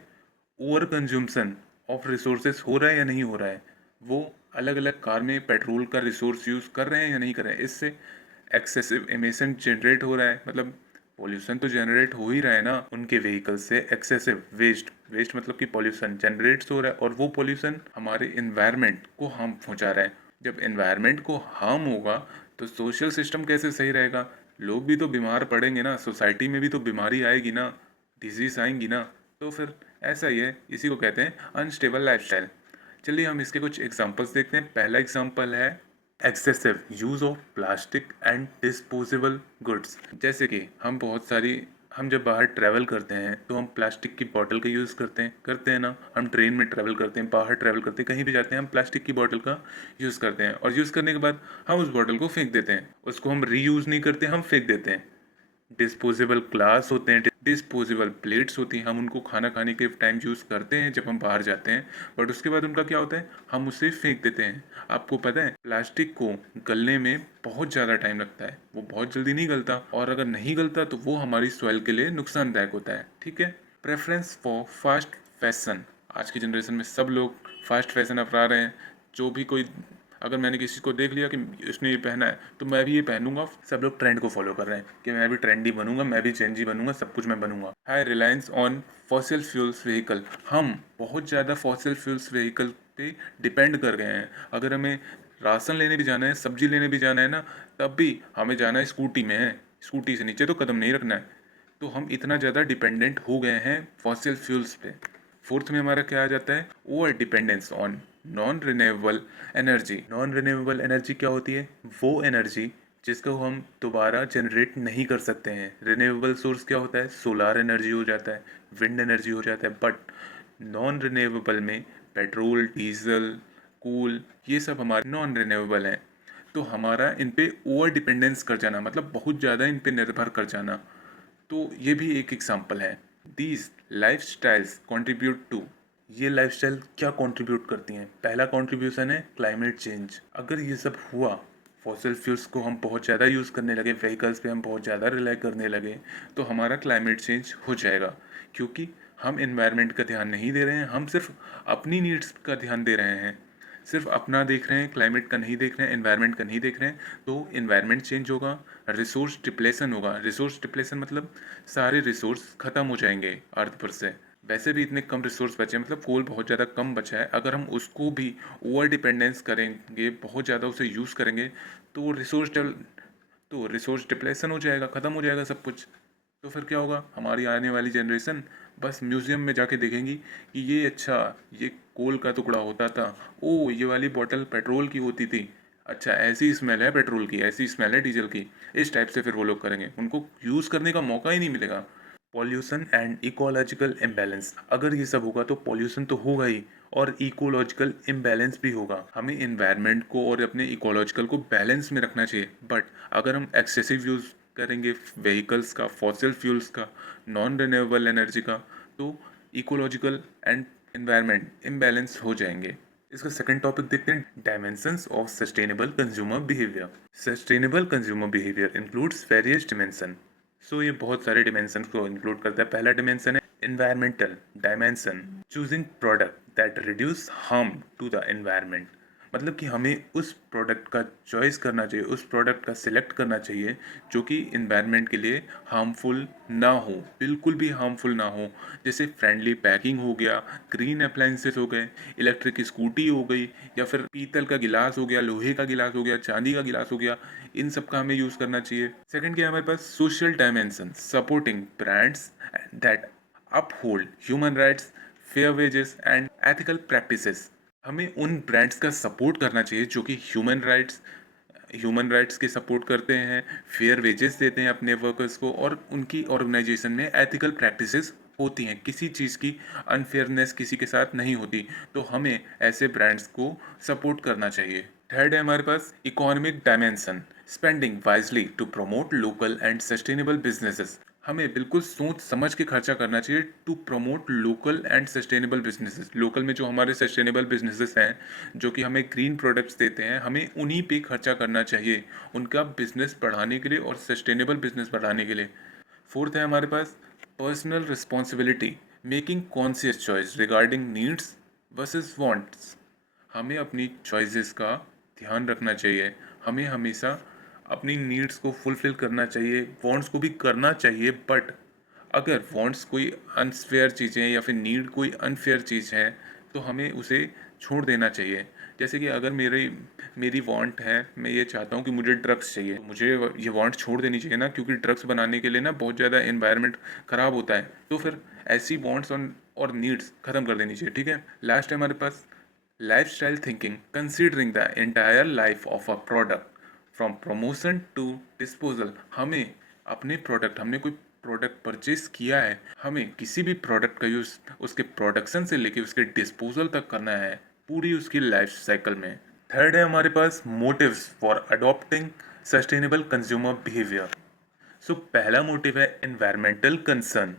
ओवर कंज्यूम्शन ऑफ रिसोर्सेस हो रहा है या नहीं हो रहा है। वो अलग अलग कार में पेट्रोल का रिसोर्स यूज़ कर रहे हैं या नहीं कर रहे हैं। इससे एक्सेसिव एमिशन जनरेट हो रहा है, मतलब पोल्यूशन तो जनरेट हो ही रहा है ना उनके व्हीकल से। एक्सेसिव वेस्ट मतलब कि पोल्यूशन जनरेट्स हो रहा है और वो पोल्यूशन हमारे इन्वायरमेंट को हार्म पहुंचा रहा है। जब इन्वायरमेंट को हार्म होगा तो सोशल सिस्टम कैसे सही रहेगा, लोग भी तो बीमार पड़ेंगे ना, सोसाइटी में भी तो बीमारी आएगी ना, डिजीज आएंगी ना। तो फिर ऐसा ही है, इसी को कहते हैं अनस्टेबल लाइफस्टाइल। चलिए हम इसके कुछ एग्जांपल्स देखते हैं। पहला एग्जांपल है excessive use of plastic and disposable goods. जैसे कि हम जब बाहर ट्रैवल करते हैं तो हम प्लास्टिक की बोतल का यूज़ करते हैं ना। हम ट्रेन में ट्रैवल करते हैं, बाहर ट्रैवल करते हैं, कहीं भी जाते हैं, हम प्लास्टिक की बोतल का यूज़ करते हैं और यूज़ करने के बाद हम उस बोतल को फेंक देते हैं। उसको हम रीयूज़ नहीं करते, हम फेंक देते हैं। डिस्पोजेबल ग्लास होते हैं, डिस्पोजेबल प्लेट्स होती हैं, हम उनको खाना खाने के टाइम यूज़ करते हैं जब हम बाहर जाते हैं, बट उसके बाद उनका क्या होता है, हम उसे फेंक देते हैं। आपको पता है प्लास्टिक को गलने में बहुत ज़्यादा टाइम लगता है, वो बहुत जल्दी नहीं गलता, और अगर नहीं गलता तो वो हमारी सॉइल के लिए नुकसानदायक होता है, ठीक है। Preference for fast fashion. आज की जनरेशन में सब लोग फास्ट फैशन अपना रहे हैं। जो भी कोई अगर मैंने किसी को देख लिया कि उसने ये पहना है तो मैं भी ये पहनूंगा, सब लोग ट्रेंड को फॉलो कर रहे हैं कि मैं भी ट्रेंडी बनूंगा, मैं भी चेंजी बनूंगा, सब कुछ मैं बनूंगा। High reliance on fossil fuels vehicle, हम बहुत ज़्यादा फॉसिल फ्यूल्स व्हीकल पे डिपेंड कर गए हैं। अगर हमें राशन लेने भी जाना है, सब्जी लेने भी जाना है ना, तब भी हमें जाना है स्कूटी में है, स्कूटी से नीचे तो कदम नहीं रखना है। तो हम इतना ज़्यादा डिपेंडेंट हो गए हैं फॉसिल फ्यूल्स पे। फोर्थ में हमारा क्या आ जाता है, over dependence on non renewable energy. Non renewable energy क्या होती है, वो एनर्जी जिसको हम दोबारा जनरेट नहीं कर सकते हैं। रिन्यूएबल सोर्स क्या होता है, सोलार एनर्जी हो जाता है, विंड एनर्जी हो जाता है। बट नॉन रिन्यूएबल में पेट्रोल, डीजल, कोल, ये सब हमारे नॉन रिन्यूएबल हैं। तो हमारा इन पे ओवर डिपेंडेंस कर जाना, मतलब बहुत ज़्यादा इन पे निर्भर कर जाना, तो ये भी एक एग्जाम्पल है। These life styles contribute to, ये लाइफ स्टाइल क्या कॉन्ट्रीब्यूट करती हैं, पहला कॉन्ट्रीब्यूशन है क्लाइमेट चेंज। अगर ये सब हुआ, फॉसिल फ्यूल्स को हम बहुत ज़्यादा यूज़ करने लगे, व्हीकल्स पे हम बहुत ज़्यादा रिलाई करने लगे, तो हमारा क्लाइमेट चेंज हो जाएगा। क्योंकि हम इन्वायरमेंट का ध्यान नहीं दे रहे हैं, हम सिर्फ अपनी नीड्स का ध्यान दे रहे हैं, सिर्फ अपना देख रहे हैं, क्लाइमेट का नहीं देख रहे हैं, एनवायरनमेंट का नहीं देख रहे हैं। तो एनवायरनमेंट चेंज होगा, रिसोर्स डिप्लेशन होगा। रिसोर्स डिप्लेशन मतलब सारे रिसोर्स खत्म हो जाएंगे अर्थ पर से। वैसे भी इतने कम रिसोर्स बचे हैं, मतलब कोल बहुत ज़्यादा कम बचा है। अगर हम उसको भी ओवर डिपेंडेंस करेंगे, बहुत ज़्यादा उसे यूज़ करेंगे, तो रिसोर्स डिप्लेशन हो जाएगा, ख़त्म हो जाएगा सब कुछ। तो फिर क्या होगा, हमारी आने वाली जनरेशन बस म्यूज़ियम में जाके देखेंगी कि ये अच्छा, ये कोल का टुकड़ा होता था, ओ ये वाली बोतल पेट्रोल की होती थी, अच्छा ऐसी स्मेल है पेट्रोल की, ऐसी स्मेल है डीजल की। इस टाइप से फिर वो लोग करेंगे, उनको यूज़ करने का मौका ही नहीं मिलेगा। पॉल्यूशन एंड इकोलॉजिकल इम्बैलेंस, अगर ये सब होगा तो पॉल्यूशन तो होगा ही, और इकोलॉजिकल इम्बैलेंस भी होगा। हमें इन्वायरमेंट को और अपने इकोलॉजिकल को बैलेंस में रखना चाहिए। बट अगर हम एक्सेसिव यूज़ करेंगे व्हीकल्स का, फॉसिल फ्यूल्स का, नॉन रिन्यूएबल एनर्जी का, तो इकोलॉजिकल एंड इन्वायरमेंट इम्बैलेंस हो जाएंगे। इसका सेकंड टॉपिक देखते हैं, dimensions of sustainable consumer behaviour. Sustainable consumer behaviour includes various dimension. So ये बहुत सारे डिमेंशन को इंक्लूड करता है। पहला डिमेंशन है environmental dimension, choosing product that reduce harm to the environment. मतलब कि हमें उस प्रोडक्ट का चॉइस करना चाहिए, उस प्रोडक्ट का सिलेक्ट करना चाहिए जो कि इन्वायरमेंट के लिए हार्मफुल ना हो, बिल्कुल भी हार्मफुल ना हो। जैसे फ्रेंडली पैकिंग हो गया, ग्रीन अप्लाइंसेस हो गए, इलेक्ट्रिक स्कूटी हो गई, या फिर पीतल का गिलास हो गया, लोहे का गिलास हो गया, चांदी का गिलास हो गया, इन सब का हमें यूज़ करना चाहिए। सेकंड क्या है हमारे पास, social dimension, supporting brands that uphold human rights, fair wages and ethical practices. हमें उन ब्रांड्स का सपोर्ट करना चाहिए जो कि ह्यूमन राइट्स के सपोर्ट करते हैं, फेयर वेजेस देते हैं अपने वर्कर्स को, और उनकी ऑर्गेनाइजेशन में एथिकल प्रैक्टिसेस होती हैं, किसी चीज़ की अनफेयरनेस किसी के साथ नहीं होती। तो हमें ऐसे ब्रांड्स को सपोर्ट करना चाहिए। थर्ड है हमारे पास economic dimension, spending wisely to promote local and sustainable businesses. हमें बिल्कुल सोच समझ के खर्चा करना चाहिए to promote local and sustainable businesses. Local में जो हमारे सस्टेनेबल बिजनेसेस हैं, जो कि हमें ग्रीन प्रोडक्ट्स देते हैं, हमें उन्हीं पे खर्चा करना चाहिए उनका बिजनेस बढ़ाने के लिए और सस्टेनेबल बिजनेस बढ़ाने के लिए। फोर्थ है हमारे पास personal responsibility, making conscious choice regarding needs versus wants. हमें अपनी चॉइसेस का ध्यान रखना चाहिए, हमें हमेशा अपनी नीड्स को फुलफ़िल करना चाहिए, वांट्स को भी करना चाहिए। बट अगर वांट्स कोई अनफेयर चीज़ें या फिर नीड कोई अनफेयर चीज़ है, तो हमें उसे छोड़ देना चाहिए। जैसे कि अगर मेरी वांट है, मैं ये चाहता हूँ कि मुझे ड्रग्स चाहिए, तो मुझे ये वांट छोड़ देनी चाहिए ना, क्योंकि ड्रग्स बनाने के लिए ना बहुत ज़्यादा एनवायरनमेंट ख़राब होता है। तो फिर ऐसी वांट्स और नीड्स ख़त्म कर देनी चाहिए, ठीक है। लास्ट है हमारे पास lifestyle thinking, considering the entire life of a product from promotion to disposal। हमें अपने प्रोडक्ट, हमने कोई प्रोडक्ट परचेज किया है, हमें किसी भी प्रोडक्ट का यूज़ उसके प्रोडक्शन से लेके उसके डिस्पोजल तक करना है, पूरी उसकी लाइफ साइकिल में। थर्ड है हमारे पास motives for adopting sustainable consumer behaviour. So पहला मोटिव है environmental concern,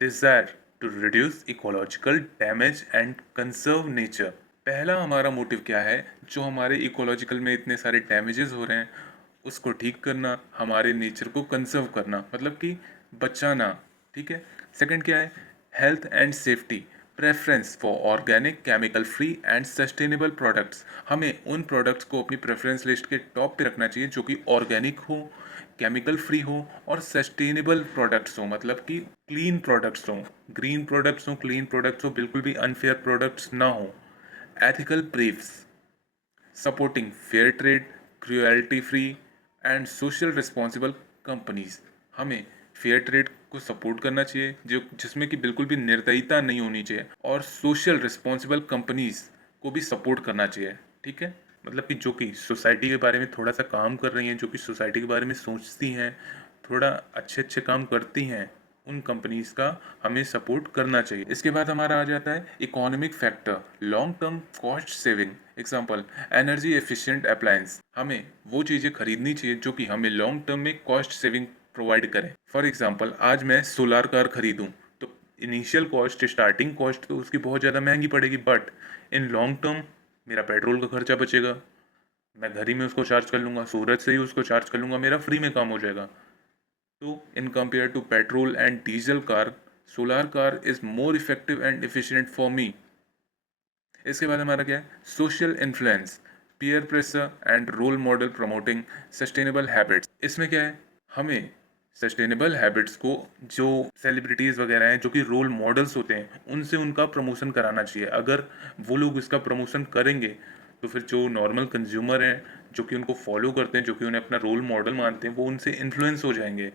desire to reduce ecological damage and conserve nature. पहला हमारा मोटिव क्या है, जो हमारे इकोलॉजिकल में इतने सारे डैमेजेस हो रहे हैं उसको ठीक करना, हमारे नेचर को कंजर्व करना, मतलब कि बचाना, ठीक है। सेकंड क्या है, health and safety, preference for organic, chemical free and sustainable products. हमें उन प्रोडक्ट्स को अपनी प्रेफरेंस लिस्ट के टॉप पे रखना चाहिए जो कि ऑर्गेनिक हो, केमिकल फ्री हो और सस्टेनेबल प्रोडक्ट्स हो, मतलब कि क्लीन प्रोडक्ट्स हो, ग्रीन प्रोडक्ट्स हो, क्लीन प्रोडक्ट्स हो, बिल्कुल भी अनफेयर प्रोडक्ट्स ना हो। Ethical briefs supporting fair trade, cruelty free and social responsible companies. हमें फेयर ट्रेड को सपोर्ट करना चाहिए जो जिसमें कि बिल्कुल भी निर्दयता नहीं होनी चाहिए, और सोशल रिस्पॉन्सिबल कंपनीज को भी सपोर्ट करना चाहिए। ठीक है, मतलब कि जो कि सोसाइटी के बारे में थोड़ा सा काम कर रही हैं, जो कि सोसाइटी के बारे में सोचती हैं, थोड़ा अच्छे अच्छे काम करती हैं, उन कंपनीज का हमें सपोर्ट करना चाहिए। इसके बाद हमारा आ जाता है economic factor, long term cost saving. Example, energy efficient appliance. हमें वो चीज़ें खरीदनी चाहिए जो कि हमें लॉन्ग टर्म में कॉस्ट सेविंग प्रोवाइड करें। फॉर एग्जांपल, आज मैं सोलार कार खरीदूं तो इनिशियल कॉस्ट, स्टार्टिंग कॉस्ट तो उसकी बहुत ज़्यादा महंगी पड़ेगी, बट इन लॉन्ग टर्म मेरा पेट्रोल का खर्चा बचेगा, मैं घर ही में उसको चार्ज कर लूँगा, सूरज से ही उसको चार्ज कर लूँगा, मेरा फ्री में काम हो जाएगा। So, in compared to petrol and diesel car, solar car is more effective and efficient for me. इसके बाद हमारा क्या है, social influence, peer pressure and role model promoting sustainable habits. इसमें क्या है, हमें सस्टेनेबल हैबिट्स को, जो सेलिब्रिटीज़ वगैरह हैं जो कि रोल मॉडल्स होते हैं, उनसे उनका प्रमोशन कराना चाहिए। अगर वो लोग इसका प्रमोशन करेंगे तो फिर जो नॉर्मल कंज्यूमर हैं, जो कि उनको फॉलो करते हैं, जो कि उन्हें अपना रोल मॉडल मानते हैं, वो उनसे इन्फ्लुएंस हो जाएंगे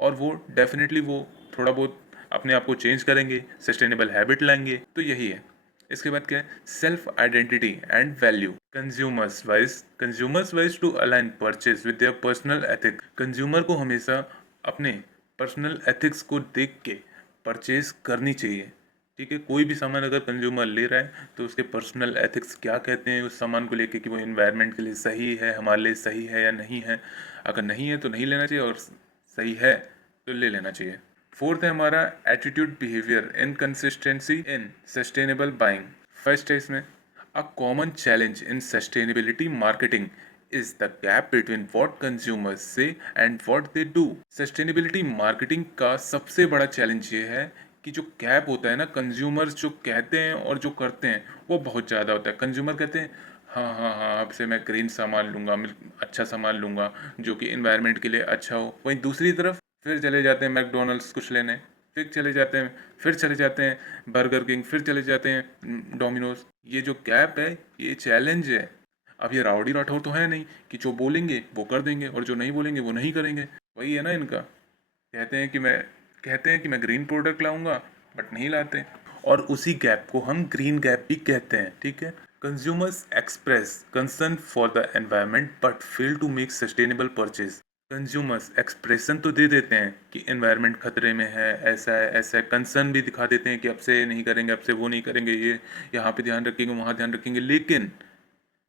और वो डेफिनेटली वो थोड़ा बहुत अपने आप को चेंज करेंगे, सस्टेनेबल हैबिट लाएंगे। तो यही है। इसके बाद क्या है, self identity and value. Consumers wise to align purchase with their personal ethics. Consumer को हमेशा अपने पर्सनल एथिक्स को देख के परचेज करनी चाहिए। ठीक है, कोई भी सामान अगर कंज्यूमर ले रहा है तो उसके पर्सनल एथिक्स क्या कहते हैं उस सामान को लेके, कि वो इन्वायरमेंट के लिए सही है, हमारे लिए सही है या नहीं है। अगर नहीं है तो नहीं लेना चाहिए, और सही है तो ले लेना चाहिए। फोर्थ है हमारा attitude behaviour inconsistency in sustainable buying. First है इसमें, a common challenge in sustainability marketing is the gap between what consumers say and what they do. Sustainability marketing का सबसे बड़ा चैलेंज ये है कि जो गैप होता है ना, कंज्यूमर्स जो कहते हैं और जो करते हैं वो बहुत ज़्यादा होता है। कंज्यूमर कहते हैं हाँ हाँ हाँ, अब से मैं ग्रीन सामान लूँगा, अच्छा सामान लूँगा जो कि इन्वायरमेंट के लिए अच्छा हो। वहीं दूसरी तरफ फिर चले जाते हैं मैकडोनल्ड्स कुछ लेने, फिर चले जाते हैं, फिर चले जाते हैं बर्गर किंग, फिर चले जाते हैं डोमिनोज। ये जो गैप है, ये चैलेंज है। अब ये राउडी राठौर तो है नहीं कि जो बोलेंगे वो कर देंगे और जो नहीं बोलेंगे वो नहीं करेंगे। वही है ना इनका, कहते हैं कि मैं ग्रीन प्रोडक्ट लाऊंगा बट नहीं लाते, और उसी गैप को हम ग्रीन गैप भी कहते हैं। ठीक है, consumers express concern for the environment but fail to make sustainable purchase. Consumers expression तो दे देते हैं कि एनवायरनमेंट खतरे में है, ऐसा है, कंसर्न भी दिखा देते हैं कि अब से नहीं करेंगे, अब से वो नहीं करेंगे, ये यहाँ पे ध्यान रखेंगे, वहाँ ध्यान रखेंगे, लेकिन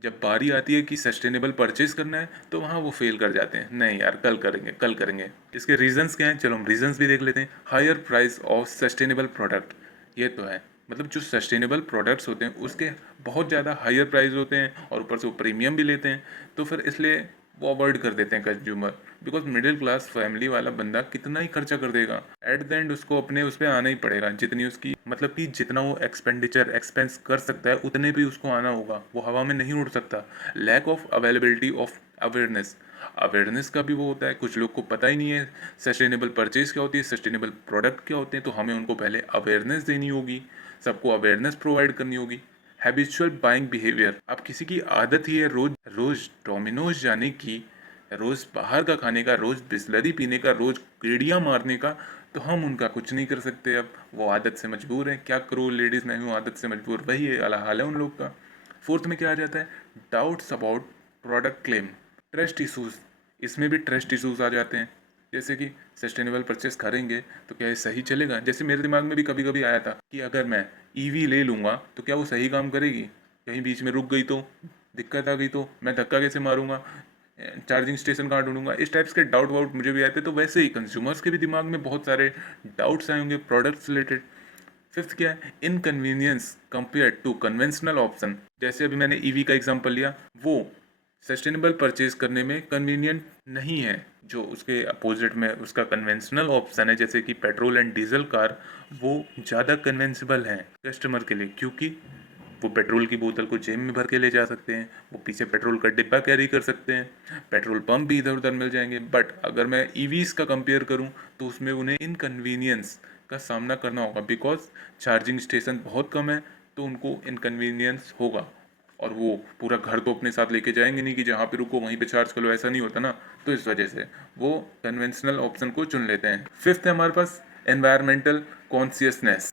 जब बारी आती है कि सस्टेनेबल परचेज करना है तो वहाँ वो फेल कर जाते हैं, नहीं यार कल करेंगे, कल करेंगे। इसके रीजंस क्या हैं, चलो हम रीजंस भी देख लेते हैं। Higher price of sustainable product, ये तो है, मतलब जो सस्टेनेबल प्रोडक्ट्स होते हैं उसके बहुत ज़्यादा हायर प्राइस होते हैं और ऊपर से वो प्रीमियम भी लेते हैं, तो फिर इसलिए वो अवॉइड कर देते हैं consumer. Because middle class family वाला बंदा कितना ही खर्चा कर देगा, एट द एंड उसको अपने उस पर आना ही पड़ेगा, जितनी उसकी मतलब कि जितना वो एक्सपेंस कर सकता है उतने भी उसको आना होगा, वो हवा में नहीं उड़ सकता। Lack of availability of awareness का भी वो होता है, कुछ लोग को पता ही नहीं है सस्टेनेबल परचेज क्या होती है, सस्टेनेबल प्रोडक्ट क्या होते हैं, तो हमें उनको पहले अवेयरनेस देनी होगी, सबको अवेयरनेस प्रोवाइड करनी होगी। हैबिचुअल बाइंग बिहेवियर, अब किसी की आदत ही है रोज रोज डोमिनोज जाने की, रोज बाहर का खाने का, रोज बिस्लरी पीने का, रोज गेड़ियाँ मारने का, तो हम उनका कुछ नहीं कर सकते। अब वो आदत से मजबूर है, क्या करो लेडीज, मैं हूँ आदत से मजबूर, वही है अला हाल है उन लोग का। फोर्थ में क्या आ जाता है, doubts about product claim, trust issues. इसमें भी ट्रस्ट इशूज आ जाते हैं, जैसे कि सस्टेनेबल परचेस करेंगे तो क्या ये सही चलेगा। जैसे मेरे दिमाग में भी कभी कभी आया था कि अगर मैं ईवी ले लूँगा तो क्या वो सही काम करेगी, कहीं बीच में रुक गई तो, दिक्कत आ गई तो मैं धक्का कैसे मारूंगा, चार्जिंग स्टेशन कहाँ ढूंढूंगा। इस टाइप्स के डाउट वाउट मुझे भी आते, तो वैसे ही कंज्यूमर्स के भी दिमाग में बहुत सारे डाउट्स आए होंगे प्रोडक्ट्स रिलेटेड। फिफ्थ क्या है, inconvenience compare to conventional option. जैसे अभी मैंने ईवी का एग्जांपल लिया, वो सस्टेनेबल परचेज करने में कन्वीनियंट नहीं है। जो उसके अपोजिट में उसका कन्वेंशनल ऑप्शन है जैसे कि पेट्रोल एंड डीजल कार, वो ज़्यादा कन्वेंसेबल हैं कस्टमर के लिए, क्योंकि वो पेट्रोल की बोतल को जेब में भर के ले जा सकते हैं, वो पीछे पेट्रोल का डिब्बा कैरी कर सकते हैं, पेट्रोल पंप भी इधर उधर मिल जाएंगे। बट अगर मैं ईवीज़ का कंपेयर करूं तो उसमें उन्हें इनकन्वीनियंस का सामना करना होगा, बिकॉज चार्जिंग स्टेशन बहुत कम है, तो उनको इनकन्वीनियंस होगा। और वो पूरा घर तो अपने साथ लेके जाएंगे नहीं कि जहाँ पे रुको वहीं पे चार्ज कर लो, ऐसा नहीं होता ना। तो इस वजह से वो कन्वेंशनल ऑप्शन को चुन लेते हैं। फिफ्थ है हमारे पास environmental consciousness,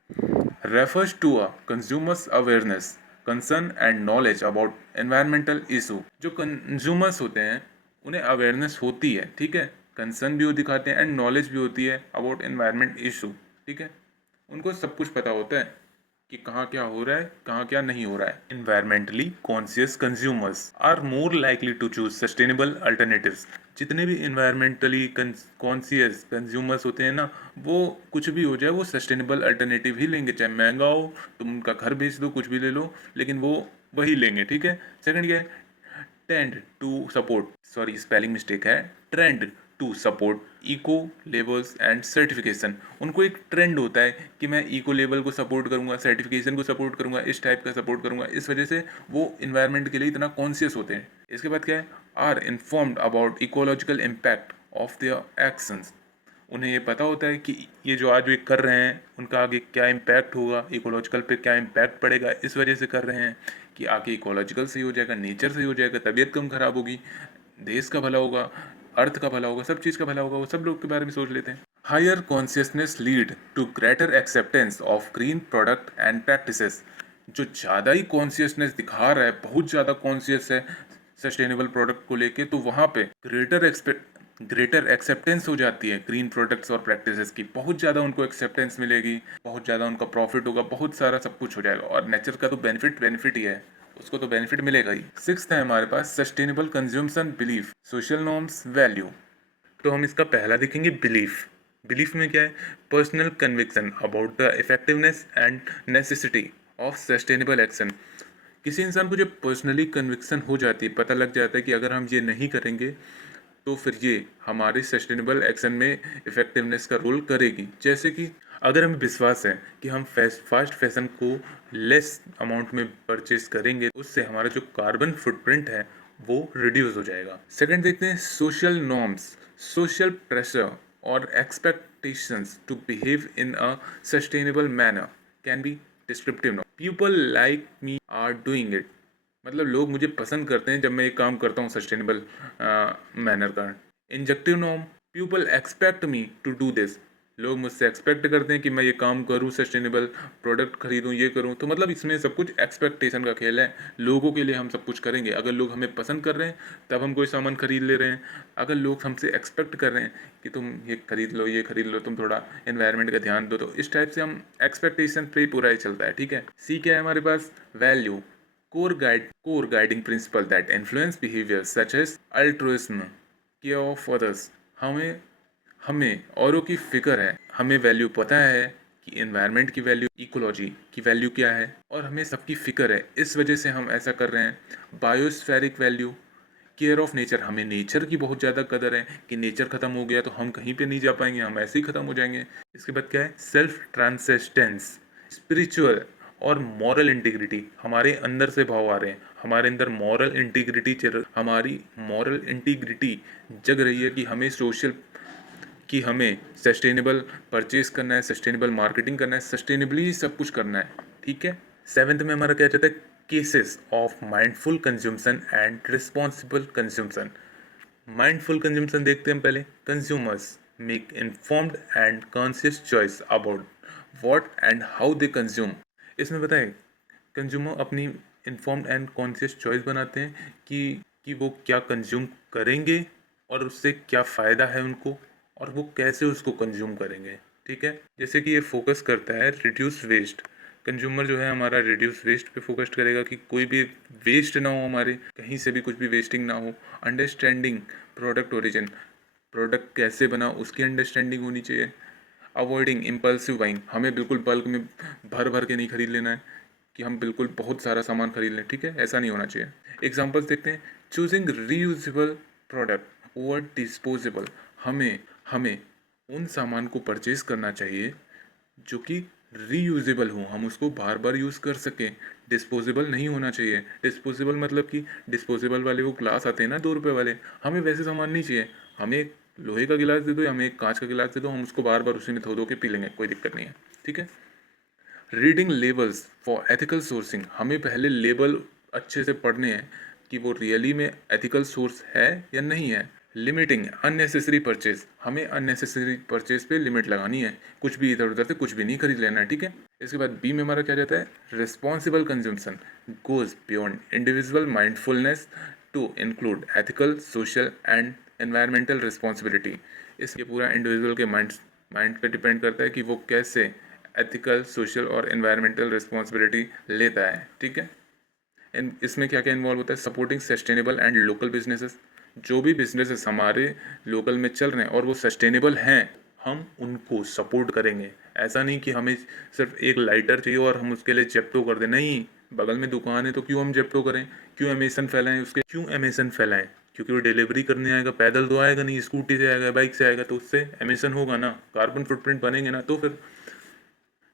refers to a consumer's awareness, concern and knowledge about environmental issue। जो कंज्यूमर्स होते हैं उन्हें अवेयरनेस होती है, ठीक है, कंसर्न भी वो दिखाते हैं एंड नॉलेज भी होती है अबाउट एनवायरमेंट इशू, ठीक है, उनको सब कुछ पता होता है कि कहाँ क्या हो रहा है, कहाँ क्या नहीं हो रहा है। Environmentally conscious consumers are more likely to choose sustainable alternatives. जितने भी इन्वायरमेंटली कॉन्शियस कंज्यूमर्स होते हैं ना, वो कुछ भी हो जाए वो सस्टेनेबल अल्टरनेटिव ही लेंगे, चाहे महंगा हो, तुम उनका घर बेच दो, कुछ भी ले लो, लेकिन वो वही लेंगे, ठीक है। सेकंड क्या है, tend to support, sorry spelling mistake है, trend to support eco labels and certification. उनको एक ट्रेंड होता है कि मैं इको लेबल को सपोर्ट करूंगा, सर्टिफिकेशन को सपोर्ट करूंगा, इस टाइप का सपोर्ट करूंगा, इस वजह से वो इन्वायरमेंट के लिए इतना कॉन्शियस होते हैं। इसके बाद क्या है, are informed about ecological impact of their actions. उन्हें ये पता होता है कि ये जो आज वे कर रहे हैं उनका आगे क्या इम्पैक्ट होगा, इकोलॉजिकल पे क्या इम्पैक्ट पड़ेगा, इस वजह से कर रहे हैं कि आगे इकोलॉजिकल सही हो जाएगा, नेचर सही हो जाएगा, तबीयत कम खराब होगी, देश का भला होगा, अर्थ का भला होगा, सब चीज़ का भला होगा, वो सब लोग के बारे में सोच लेते हैं। Higher consciousness lead to greater acceptance of green product and practices. जो ज़्यादा ही कॉन्शियसनेस दिखा रहा है, बहुत ज़्यादा कॉन्शियस है सस्टेनेबल प्रोडक्ट को लेके, तो वहाँ पे ग्रेटर एक्सेप्टेंस हो जाती है ग्रीन प्रोडक्ट्स और प्रैक्टिसेस की। बहुत ज़्यादा उनको एक्सेप्टेंस मिलेगी, बहुत ज़्यादा उनका प्रॉफिट होगा, बहुत सारा सब कुछ हो जाएगा। और नेचर का तो बेनिफिट ही है, उसको तो बेनिफिट मिलेगा ही। सिक्स्थ है हमारे पास sustainable consumption belief, social norms, value. तो हम इसका पहला देखेंगे बिलीफ। बिलीफ में क्या है, personal conviction about the effectiveness and necessity of sustainable action. किसी इंसान को जब पर्सनली कन्विक्शन हो जाती है, पता लग जाता है कि अगर हम ये नहीं करेंगे तो फिर ये हमारे सस्टेनेबल एक्शन में इफेक्टिवनेस का रोल करेगी। जैसे कि अगर हमें विश्वास है कि हम फास्ट फैशन को लेस अमाउंट में परचेज करेंगे, उससे हमारा जो कार्बन फुटप्रिंट है वो रिड्यूस हो जाएगा। सेकंड देखते हैं सोशल नॉर्म्स, सोशल प्रेशर और expectations to behave in a sustainable manner can be descriptive. People like me are doing it, मतलब लोग मुझे पसंद करते हैं जब मैं ये काम करता हूँ सस्टेनेबल मैनर का। Injunctive norm, people expect me to do this, लोग मुझसे एक्सपेक्ट करते हैं कि मैं ये काम करूँ, सस्टेनेबल प्रोडक्ट खरीदूँ, ये करूँ। तो मतलब इसमें सब कुछ एक्सपेक्टेशन का खेल है, लोगों के लिए हम सब कुछ करेंगे। अगर लोग हमें पसंद कर रहे हैं तब हम कोई सामान खरीद ले रहे हैं, अगर लोग हमसे एक्सपेक्ट कर रहे हैं कि तुम ये खरीद लो, ये खरीद लो, तुम थोड़ा एनवायरनमेंट का ध्यान दो, तो इस टाइप से हम एक्सपेक्टेशन पे पूरा ही चलता है, ठीक है। सी क्या है हमारे पास, value, core guiding principle that influence behavior such as altruism, care of others। हमें हमें औरों की फिक्र है, हमें वैल्यू पता है कि एनवायरनमेंट की वैल्यू, इकोलॉजी की वैल्यू क्या है, और हमें सबकी फिक्र है, इस वजह से हम ऐसा कर रहे हैं। बायोस्फेरिक वैल्यू, केयर ऑफ नेचर, हमें नेचर की बहुत ज़्यादा कदर है कि नेचर ख़त्म हो गया तो हम कहीं पे नहीं जा पाएंगे, हम ऐसे ही ख़त्म हो जाएंगे। इसके बाद क्या है, सेल्फ ट्रांसेंडेंस, स्पिरिचुअल और मॉरल इंटीग्रिटी, हमारे अंदर से भाव आ रहे हैं, हमारे अंदर मॉरल इंटीग्रिटी हमारी मॉरल इंटीग्रिटी जग रही है कि हमें सोशल, कि हमें सस्टेनेबल परचेज करना है, सस्टेनेबल मार्केटिंग करना है, सस्टेनेबली सब कुछ करना है, ठीक है। सेवेंथ में हमारा क्या चाहता है, cases of mindful consumption and responsible consumption. Mindful consumption देखते हैं हम पहले। Consumers make informed and conscious choice about what and how they consume. इसमें बताएं, कंज्यूमर अपनी इन्फॉर्म्ड एंड कॉन्शियस चॉइस बनाते हैं कि वो क्या कंज्यूम करेंगे और उससे क्या फ़ायदा है उनको, और वो कैसे उसको कंज्यूम करेंगे, ठीक है। जैसे कि ये फोकस करता है रिड्यूस वेस्ट, कंज्यूमर जो है हमारा रिड्यूस वेस्ट पे फोकस करेगा कि कोई भी वेस्ट ना हो, हमारे कहीं से भी कुछ भी वेस्टिंग ना हो। अंडरस्टैंडिंग प्रोडक्ट ओरिजिन, प्रोडक्ट कैसे बना उसकी अंडरस्टैंडिंग होनी चाहिए। अवॉइडिंग इम्पल्सिव बाइंग, हमें बिल्कुल बल्क में भर भर के नहीं खरीद लेना है, कि हम बिल्कुल बहुत सारा सामान खरीद लें, ठीक है, ऐसा नहीं होना चाहिए। एग्जांपल्स देखते हैं। Choosing reusable product over disposable. हमें हमें उन सामान को परचेज करना चाहिए जो कि रीयूजेबल हो, हम उसको बार बार यूज़ कर सकें। डिस्पोजेबल नहीं होना चाहिए। डिस्पोजेबल मतलब कि डिस्पोजेबल वाले वो ग्लास आते हैं ना 2 रुपए वाले, हमें वैसे सामान नहीं चाहिए। हमें एक लोहे का गिलास दे दो या हमें एक कांच का गिलास दे दो, हम उसको बार बार उसी में धो धो के पी लेंगे, कोई दिक्कत नहीं है, ठीक है। Reading labels for ethical sourcing. हमें पहले लेबल अच्छे से पढ़ने हैं कि वो रियली में एथिकल सोर्स है या नहीं है। Limiting unnecessary purchase. हमें अननेसेसरी परचेज पे लिमिट लगानी है, कुछ भी इधर उधर से कुछ भी नहीं खरीद लेना है, ठीक है। इसके बाद बी में हमारा क्या रहता है, responsible consumption goes beyond individual mindfulness to include ethical social and environmental responsibility. इसके पूरा इंडिविजुअल के माइंड पे डिपेंड करता है कि वो कैसे एथिकल सोशल और एनवायरमेंटल रिस्पॉन्सिबिलिटी लेता है, ठीक है। इसमें क्या क्या इन्वॉल्व होता है, supporting sustainable and local businesses. जो भी बिजनेसेस हमारे लोकल में चल रहे हैं और वो सस्टेनेबल हैं, हम उनको सपोर्ट करेंगे। ऐसा नहीं कि हमें सिर्फ एक लाइटर चाहिए और हम उसके लिए जेप्टो कर दें, नहीं। बगल में दुकान है तो क्यों हम जेप्टो करें, क्यों एमिशन फैलाएं उसके, क्यों एमिशन फैलाएं, क्योंकि वो डिलीवरी करने आएगा, पैदल तो आएगा नहीं, स्कूटी से आएगा, बाइक से आएगा, तो उससे एमिशन होगा ना, कार्बन फुटप्रिंट बनेंगे ना। तो फिर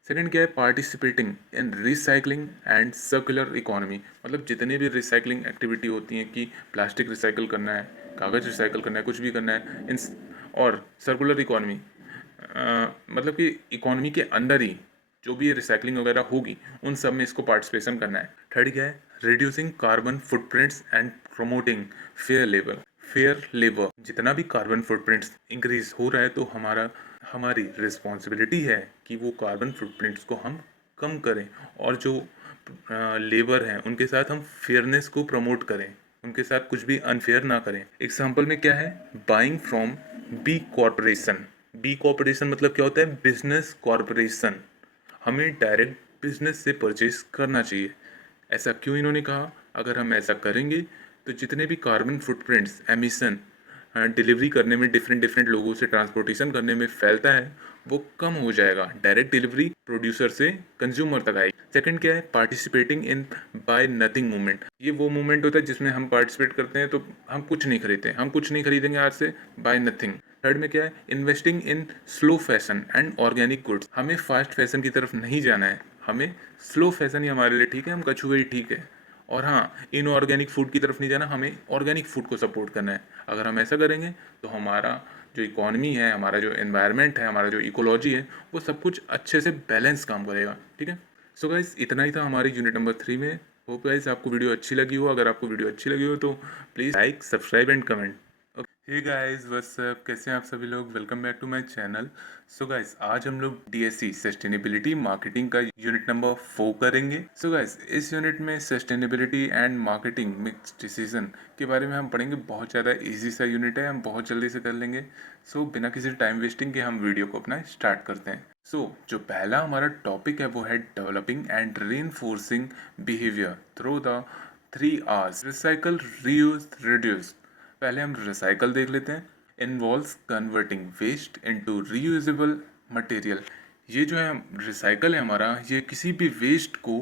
सेकंड क्या है, participating in recycling and circular economy. मतलब जितनी भी रिसाइकलिंग एक्टिविटी होती हैं कि प्लास्टिक रिसाइकल करना है, कागज़ रिसाइकल करना है, कुछ भी करना है इन, और सर्कुलर इकोनॉमी मतलब कि इकोनॉमी के अंदर ही जो भी रिसाइकलिंग वगैरह होगी उन सब में इसको पार्टिसिपेशन करना है। थर्ड क्या है, reducing carbon footprints and promoting fair labour. जितना भी कार्बन फुटप्रिंट्स इंक्रीज हो रहा है तो हमारी रिस्पॉन्सिबिलिटी है कि वो कार्बन फुटप्रिंट्स को हम कम करें, और जो लेबर हैं उनके साथ हम फेयरनेस को प्रमोट करें, उनके साथ कुछ भी अनफेयर ना करें। एग्जाम्पल में क्या है, buying from B corporation. B corporation मतलब क्या होता है, बिजनेस कॉरपोरेशन। हमें डायरेक्ट बिजनेस से परचेज करना चाहिए। ऐसा क्यों इन्होंने कहा, अगर हम ऐसा करेंगे तो जितने भी कार्बन फुटप्रिंट्स एमिशन डिलीवरी करने में डिफरेंट डिफरेंट लोगों से ट्रांसपोर्टेशन करने में फैलता है वो कम हो जाएगा। डायरेक्ट डिलीवरी प्रोड्यूसर से कंज्यूमर तक आएगी। सेकंड क्या है, participating in by nothing movement. ये वो मूवमेंट होता है जिसमें हम पार्टिसिपेट करते हैं तो हम कुछ नहीं खरीदते, हम कुछ नहीं खरीदेंगे आज से, बाय नथिंग। थर्ड में क्या है, investing in slow fashion and organic goods. हमें फास्ट फैशन की तरफ नहीं जाना है, हमें स्लो फैशन ही हमारे लिए ठीक है, हम कछुए ही ठीक है। और हाँ, इनऑर्गेनिक फूड की तरफ नहीं जाना, हमें ऑर्गेनिक फूड को सपोर्ट करना है। अगर हम ऐसा करेंगे तो हमारा जो इकॉनमी है, हमारा जो एनवायरनमेंट है, हमारा जो इकोलॉजी है, वो सब कुछ अच्छे से बैलेंस काम करेगा, ठीक है। सो गाइस इतना ही था हमारी यूनिट नंबर 3 में। होप गाइस आपको वीडियो अच्छी लगी हो। अगर आपको वीडियो अच्छी लगी हो तो please like subscribe and comment. Hey guys what's up, कैसे हैं आप सभी लोग, welcome back to my channel. So guys आज हम लोग डीएससी सस्टेनेबिलिटी मार्केटिंग का यूनिट नंबर 4 करेंगे। सो गाइस इस यूनिट में sustainability and marketing mix decision के बारे में हम पढ़ेंगे। बहुत ज़्यादा इजी सा यूनिट है, हम बहुत जल्दी से कर लेंगे। सो बिना किसी टाइम वेस्टिंग के हम वीडियो को अपना स्टार्ट करते हैं। सो जो पहला हमारा टॉपिक है वो है developing and reinforcing behaviour through the 3 R's, recycle, reuse, reduce. पहले हम रिसाइकल देख लेते हैं। Involves converting waste into reusable material. ये जो है रिसाइकल है हमारा, ये किसी भी वेस्ट को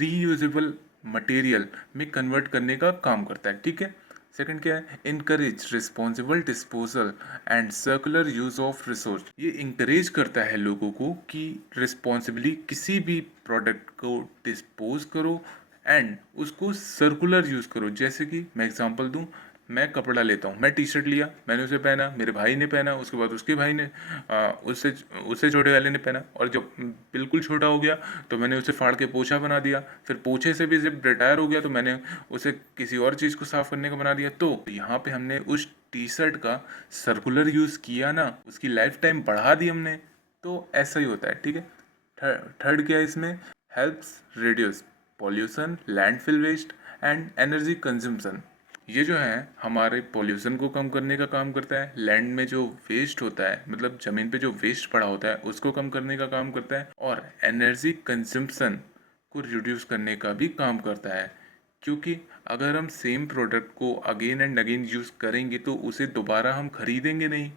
रीयूजेबल मटेरियल में कन्वर्ट करने का काम करता है, ठीक है। सेकंड क्या है, encourage responsible disposal and circular use of resource. ये इंकरेज करता है लोगों को कि रिस्पॉन्सिबली किसी भी प्रोडक्ट को डिस्पोज करो एंड उसको सर्कुलर यूज़ करो। जैसे कि मैं एग्जांपल दूं, मैं कपड़ा लेता हूँ, मैं टी शर्ट लिया, मैंने उसे पहना, मेरे भाई ने पहना, उसके बाद उसके भाई ने उससे उससे छोटे वाले ने पहना, और जब बिल्कुल छोटा हो गया तो मैंने उसे फाड़ के पोछा बना दिया। फिर पोछे से भी जब रिटायर हो गया तो मैंने उसे किसी और चीज़ को साफ करने का बना दिया। तो यहाँ पे हमने उस टी शर्ट का सर्कुलर यूज़ किया ना, उसकी लाइफ टाइम बढ़ा दी हमने। तो ऐसा ही होता है, ठीक है। थर्ड क्या है इसमें, helps reduce pollution, landfill waste and energy consumption. ये जो है हमारे पॉल्यूशन को कम करने का काम करता है, लैंड में जो वेस्ट होता है मतलब ज़मीन पे जो वेस्ट पड़ा होता है उसको कम करने का काम करता है, और एनर्जी कंजम्पशन को रिड्यूस करने का भी काम करता है। क्योंकि अगर हम सेम प्रोडक्ट को अगेन एंड अगेन यूज़ करेंगे तो उसे दोबारा हम खरीदेंगे नहीं,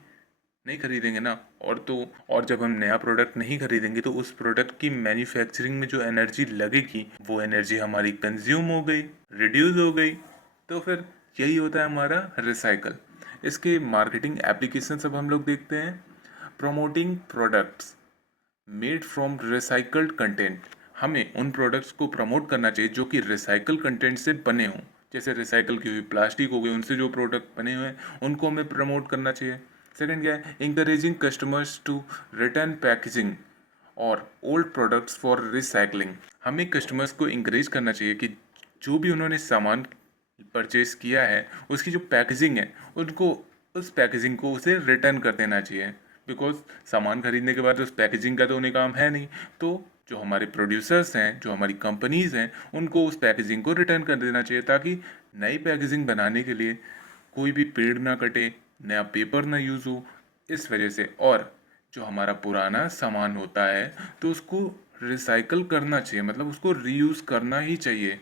नहीं खरीदेंगे ना, और जब हम नया प्रोडक्ट नहीं खरीदेंगे तो उस प्रोडक्ट की मैन्युफैक्चरिंग में जो एनर्जी लगेगी वो एनर्जी हमारी कंज्यूम हो गई, रिड्यूस हो गई। तो फिर यही होता है हमारा रिसाइकल। इसके मार्केटिंग एप्लीकेशन अब हम लोग देखते हैं। Promoting products made from recycled content. हमें उन प्रोडक्ट्स को प्रमोट करना चाहिए जो कि रिसाइकल कंटेंट से बने हों। जैसे रिसाइकल की हुई प्लास्टिक हो गई, उनसे जो प्रोडक्ट बने हुए हैं उनको हमें प्रमोट करना चाहिए। सेकंड क्या है, encouraging customers to return packaging और ओल्ड प्रोडक्ट्स फॉर रिसाइकलिंग। हमें कस्टमर्स को इंकरेज करना चाहिए कि जो भी उन्होंने सामान परचेज किया है उसकी जो पैकेजिंग है उनको उस पैकेजिंग को उसे रिटर्न कर देना चाहिए। बिकॉज सामान खरीदने के बाद उस पैकेजिंग का तो उन्हें काम है नहीं, तो जो हमारे प्रोड्यूसर्स हैं, जो हमारी कंपनीज हैं, उनको उस पैकेजिंग को रिटर्न कर देना चाहिए ताकि नई पैकेजिंग बनाने के लिए कोई भी पेड़ ना कटे, नया पेपर ना यूज़ हो। इस वजह से, और जो हमारा पुराना सामान होता है तो उसको रिसाइकल करना चाहिए, मतलब उसको रीयूज़ करना ही चाहिए।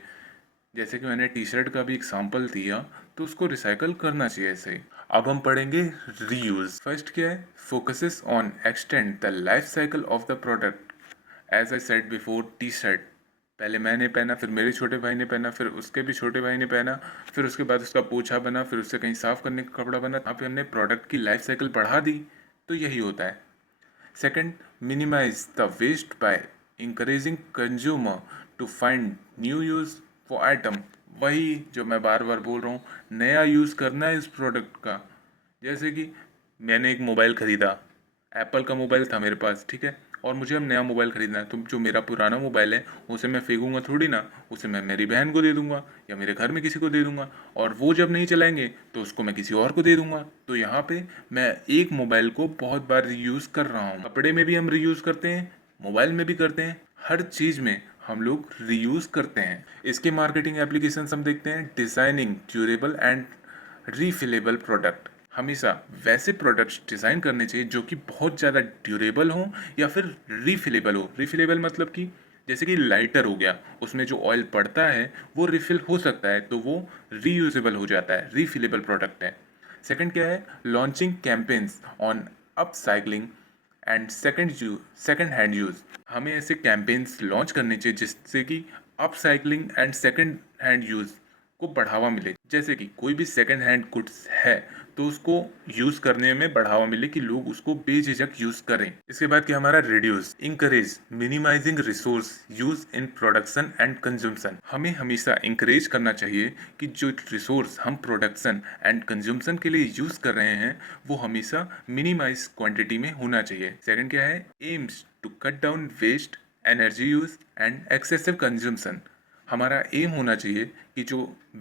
जैसे कि मैंने टी शर्ट का भी एग्जाम्पल दिया, तो उसको रिसाइकल करना चाहिए ऐसे ही। अब हम पढ़ेंगे रीयूज। फर्स्ट क्या है, focuses on extend the life cycle of the product. As I said before, T shirt पहले मैंने पहना, फिर मेरे छोटे भाई ने पहना, फिर उसके भी छोटे भाई ने पहना, फिर उसके बाद उसका पोछा बना, फिर उससे कहीं साफ करने का कपड़ा बना। यहाँ पे हमने प्रोडक्ट की लाइफ साइकिल बढ़ा दी। तो यही होता है। Second, minimize the waste by encouraging consumer to find new use for item। वही जो मैं बार बार बोल रहा हूँ, नया यूज़ करना है इस प्रोडक्ट का। जैसे कि मैंने एक मोबाइल ख़रीदा, एप्पल का मोबाइल था मेरे पास, ठीक है, और मुझे अब नया मोबाइल ख़रीदना है। तो जो मेरा पुराना मोबाइल है उसे मैं फेंकूंगा थोड़ी ना, उसे मैं मेरी बहन को दे दूंगा या मेरे घर में किसी को दे दूंगा, और वो जब नहीं चलाएंगे तो उसको मैं किसी और को दे दूंगा। तो यहाँ पे मैं एक मोबाइल को बहुत बार रीयूज़ कर रहा हूँ। कपड़े में भी हम रीयूज़ करते हैं, मोबाइल में भी करते हैं, हर चीज़ में हम लोग रीयूज़ करते हैं। इसके मार्केटिंग एप्लीकेशन हम देखते हैं। Designing durable and refillable product. हमेशा वैसे प्रोडक्ट्स डिज़ाइन करने चाहिए जो कि बहुत ज़्यादा ड्यूरेबल हो या फिर रीफिलेबल हो। रीफिलेबल मतलब कि जैसे कि लाइटर हो गया, उसमें जो ऑयल पड़ता है वो रिफिल हो सकता है, तो वो रीयूजेबल हो जाता है, रीफिलेबल प्रोडक्ट है। सेकंड क्या है, launching campaigns on upcycling and second hand use. हमें ऐसे कैंपेन्स लॉन्च करने चाहिए जिससे कि upcycling and second hand use को बढ़ावा मिले। जैसे कि कोई भी सेकंड हैंड गुड्स है तो उसको यूज़ करने में बढ़ावा मिले कि लोग उसको बेझिझक यूज़ करें। इसके बाद क्या हमारा, reduce, encourage minimizing resource use in production and consumption. हमें हमेशा इंकरेज करना चाहिए कि जो रिसोर्स हम प्रोडक्शन एंड कंज्यूमशन के लिए यूज़ कर रहे हैं वो हमेशा मिनिमाइज क्वांटिटी में होना चाहिए। सेकंड क्या है, aims to cut down waste, energy use and excessive consumption. हमारा एम होना चाहिए कि जो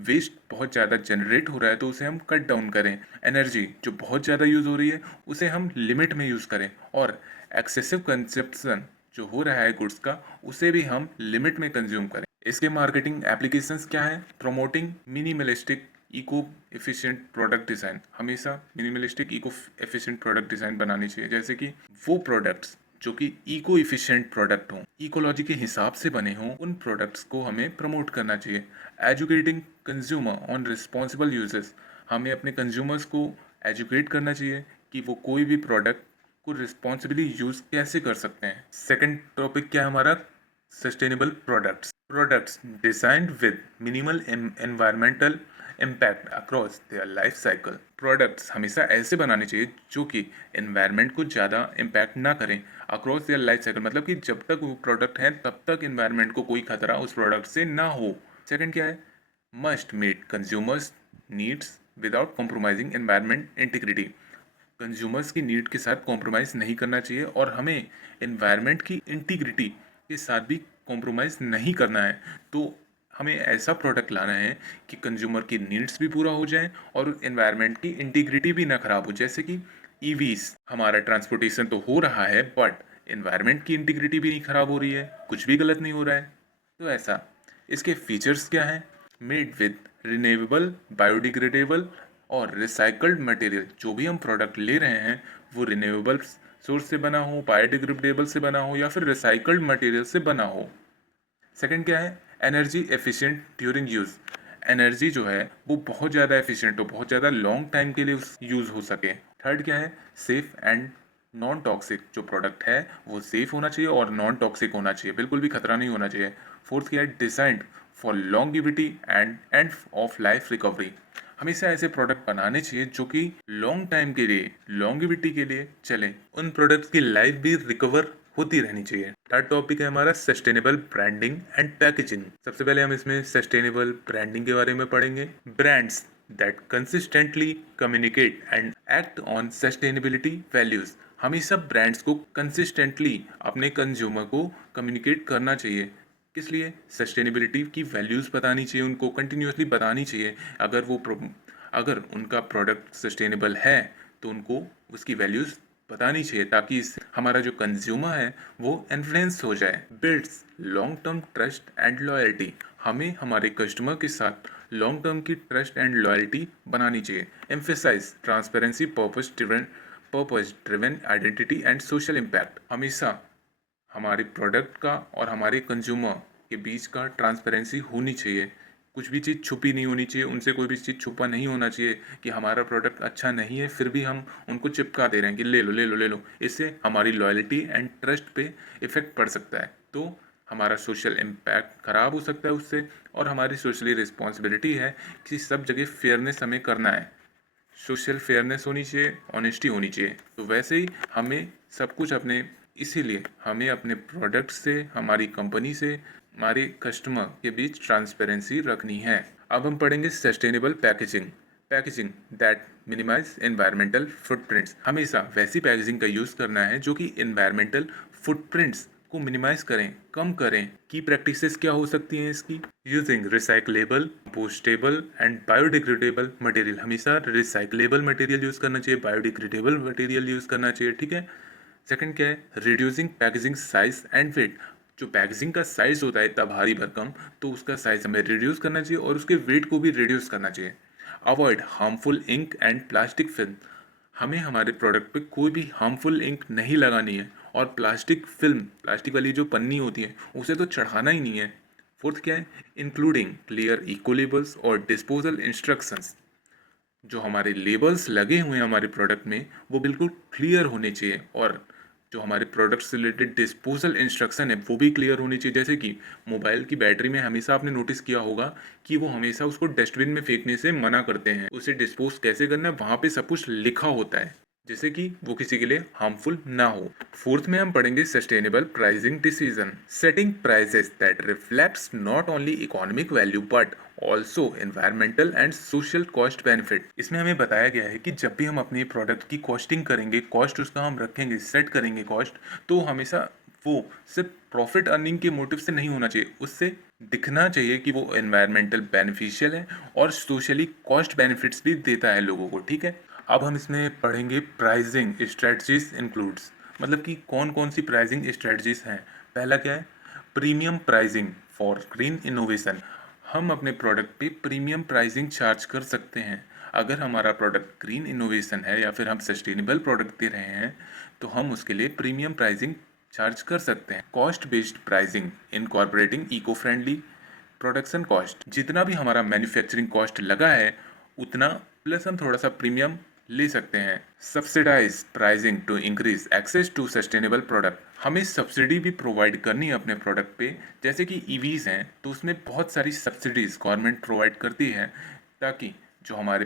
वेस्ट बहुत ज़्यादा जनरेट हो रहा है तो उसे हम कट डाउन करें, एनर्जी जो बहुत ज़्यादा यूज़ हो रही है उसे हम लिमिट में यूज़ करें, और एक्सेसिव कंजप्शन जो हो रहा है गुड्स का उसे भी हम लिमिट में कंज्यूम करें। इसके मार्केटिंग एप्लीकेशंस क्या है, promoting minimalistic eco efficient product design. हमेशा minimalistic eco efficient product design बनानी चाहिए। जैसे कि वो प्रोडक्ट्स जो कि इको इफिशिएंट प्रोडक्ट हों, इकोलॉजी के हिसाब से बने हों, उन प्रोडक्ट्स को हमें प्रमोट करना चाहिए। Educating consumer on responsible uses. हमें अपने कंज्यूमर्स को एजुकेट करना चाहिए कि वो कोई भी प्रोडक्ट को रिस्पॉन्सिबली यूज़ कैसे कर सकते हैं। सेकंड टॉपिक क्या है हमारा, sustainable products. Products designed with minimal environmental impact across their life cycle. Products हमेशा ऐसे बनाने चाहिए जो कि एनवायरनमेंट को ज़्यादा इम्पैक्ट ना करें। अक्रॉस देयर लाइफ साइकिल मतलब कि जब तक वो प्रोडक्ट है तब तक एनवायरनमेंट को कोई खतरा उस प्रोडक्ट से ना हो। सेकंड क्या है, must meet consumers needs without compromising environment integrity. Consumers की नीड के साथ कॉम्प्रोमाइज़ नहीं करना चाहिए और हमें एनवायरनमेंट की इंटीग्रिटी के साथ भी कॉम्प्रोमाइज़ नहीं करना है। तो हमें ऐसा प्रोडक्ट लाना है कि कंज्यूमर की नीड्स भी पूरा हो जाए और एनवायरनमेंट की इंटीग्रिटी भी ना खराब हो। जैसे कि ईवीज, हमारा ट्रांसपोर्टेशन तो हो रहा है बट एनवायरनमेंट की इंटीग्रिटी भी नहीं खराब हो रही है, कुछ भी गलत नहीं हो रहा है। तो ऐसा। इसके फीचर्स क्या हैं, मेड विद रिन्यूएबल, बायोडिग्रेडेबल और रिसाइकल्ड मटेरियल। जो भी हम प्रोडक्ट ले रहे हैं वो रिन्यूएबल सोर्स से बना हो, बायोडिग्रेडेबल से बना हो या फिर रिसाइकल्ड मटेरियल से बना हो। सेकंड क्या है, energy efficient during use. Energy जो है वो बहुत ज़्यादा एफिशिएंट हो, बहुत ज़्यादा लॉन्ग टाइम के लिए यूज़ हो सके। थर्ड क्या है, सेफ एंड नॉन टॉक्सिक। जो प्रोडक्ट है वो सेफ होना चाहिए और नॉन टॉक्सिक होना चाहिए, बिल्कुल भी खतरा नहीं होना चाहिए। फोर्थ क्या है, designed for longevity and end of life recovery. हमेशा ऐसे प्रोडक्ट बनाने चाहिए जो कि लॉन्ग टाइम के लिए, लॉन्गिविटी के लिए चले, उन प्रोडक्ट्स की लाइफ भी रिकवर होती रहनी चाहिए। थर्ड टॉपिक है हमारा सस्टेनेबल ब्रांडिंग एंड पैकेजिंग। सबसे पहले हम इसमें सस्टेनेबल ब्रांडिंग के बारे में पढ़ेंगे। Brands that consistently communicate and act on sustainability values। हमेशा ब्रांड्स को कंसिस्टेंटली अपने कंज्यूमर को कम्युनिकेट करना चाहिए। किस लिए? सस्टेनेबिलिटी की वैल्यूज़ बतानी चाहिए, उनको कंटिन्यूसली बतानी चाहिए। अगर उनका प्रोडक्ट सस्टेनेबल है तो उनको उसकी वैल्यूज़ बतानी चाहिए, ताकि इससे हमारा जो कंज्यूमर है वो इन्फ्लुएंस हो जाए। Builds long term trust and loyalty. हमें हमारे कस्टमर के साथ लॉन्ग टर्म की ट्रस्ट एंड लॉयल्टी बनानी चाहिए। Emphasize transparency, purpose driven identity and social impact. हमेशा हमारे प्रोडक्ट का और हमारे कंज्यूमर के बीच का ट्रांसपेरेंसी होनी चाहिए। कुछ भी चीज़ छुपी नहीं होनी चाहिए, उनसे कोई भी चीज़ छुपा नहीं होना चाहिए कि हमारा प्रोडक्ट अच्छा नहीं है फिर भी हम उनको चिपका दे रहे हैं कि ले लो ले लो ले लो। इससे हमारी लॉयल्टी एंड ट्रस्ट पे इफ़ेक्ट पड़ सकता है, तो हमारा सोशल इम्पैक्ट ख़राब हो सकता है उससे। और हमारी सोशली रिस्पॉन्सिबिलिटी है कि सब जगह फेयरनेस हमें करना है, सोशल फेयरनेस होनी चाहिए, ऑनेस्टी होनी चाहिए। तो वैसे ही हमें सब कुछ अपने, इसीलिए हमें अपने प्रोडक्ट से, हमारी कंपनी से, हमारे कस्टमर के बीच ट्रांसपेरेंसी रखनी है। अब हम पढ़ेंगे sustainable packaging. Packaging that minimize environmental footprints. हमेशा वैसी पैकेजिंग का यूज़ करना है जो कि एनवायरमेंटल फुटप्रिंट्स को मिनिमाइज करें, कम करें। की प्रैक्टिसेस क्या हो सकती हैं इसकी? Using recyclable, compostable and biodegradable material. हमेशा रिसाइकलेबल मटेरियल यूज़ करना चाहिए, बायोडिग्रेडेबल मटेरियल यूज़ करना चाहिए, ठीक है। सेकंड क्या है, reducing packaging size and weight. जो पैकेजिंग का साइज होता है इतना भारी भरकम, तो उसका साइज हमें रिड्यूस करना चाहिए और उसके वेट को भी रिड्यूस करना चाहिए। Avoid harmful ink and plastic film. हमें हमारे प्रोडक्ट पे कोई भी हार्मफुल इंक नहीं लगानी है, और प्लास्टिक फिल्म, प्लास्टिक वाली जो पन्नी होती है, उसे तो चढ़ाना ही नहीं है। फोर्थ क्या है, इंक्लूडिंग क्लियर इको लेबल्स और डिस्पोजल इंस्ट्रक्शंस। जो हमारे लेबल्स लगे हुए हैं हमारे प्रोडक्ट में, वो बिल्कुल क्लियर होने चाहिए, और जो हमारे प्रोडक्ट से रिलेटेड डिस्पोजल इंस्ट्रक्शन है वो भी क्लियर होनी चाहिए। जैसे कि मोबाइल की बैटरी में हमेशा आपने नोटिस किया होगा कि वो हमेशा उसको डस्टबिन में फेंकने से मना करते हैं, उसे डिस्पोज कैसे करना है वहाँ पे सब कुछ लिखा होता है, जैसे कि वो किसी के लिए हार्मफुल ना हो। फोर्थ में हम पढ़ेंगे sustainable pricing decision. Setting prices that reflects not only economic value but also environmental and social cost benefit. इसमें हमें बताया गया है कि जब भी हम अपने प्रोडक्ट की कॉस्टिंग करेंगे, कॉस्ट उसका हम रखेंगे, सेट करेंगे कॉस्ट, तो हमेशा वो सिर्फ प्रॉफिट अर्निंग के मोटिव से नहीं होना चाहिए, उससे दिखना चाहिए कि वो एनवायरमेंटल बेनिफिशियल है और सोशली कॉस्ट बेनिफिट्स भी देता है लोगों को, ठीक है। अब हम इसमें पढ़ेंगे प्राइसिंग स्ट्रेटजीज इंक्लूड्स, मतलब कि कौन कौन सी प्राइसिंग स्ट्रेटजीज हैं। पहला क्या है, premium pricing for green innovation. हम अपने प्रोडक्ट पे प्रीमियम प्राइसिंग चार्ज कर सकते हैं। अगर हमारा प्रोडक्ट ग्रीन इनोवेशन है या फिर हम सस्टेनेबल प्रोडक्ट दे रहे हैं, तो हम उसके लिए प्रीमियम प्राइसिंग चार्ज कर सकते हैं। Cost based pricing incorporating eco friendly production cost. जितना भी हमारा मैन्युफैक्चरिंग कॉस्ट लगा है उतना प्लस हम थोड़ा सा प्रीमियम ले सकते हैं। Subsidize pricing to increase access to sustainable product. हमें सब्सिडी भी प्रोवाइड करनी है अपने प्रोडक्ट पे। जैसे कि ईवीज हैं तो उसमें बहुत सारी सब्सिडीज गवर्नमेंट प्रोवाइड करती है, ताकि जो हमारे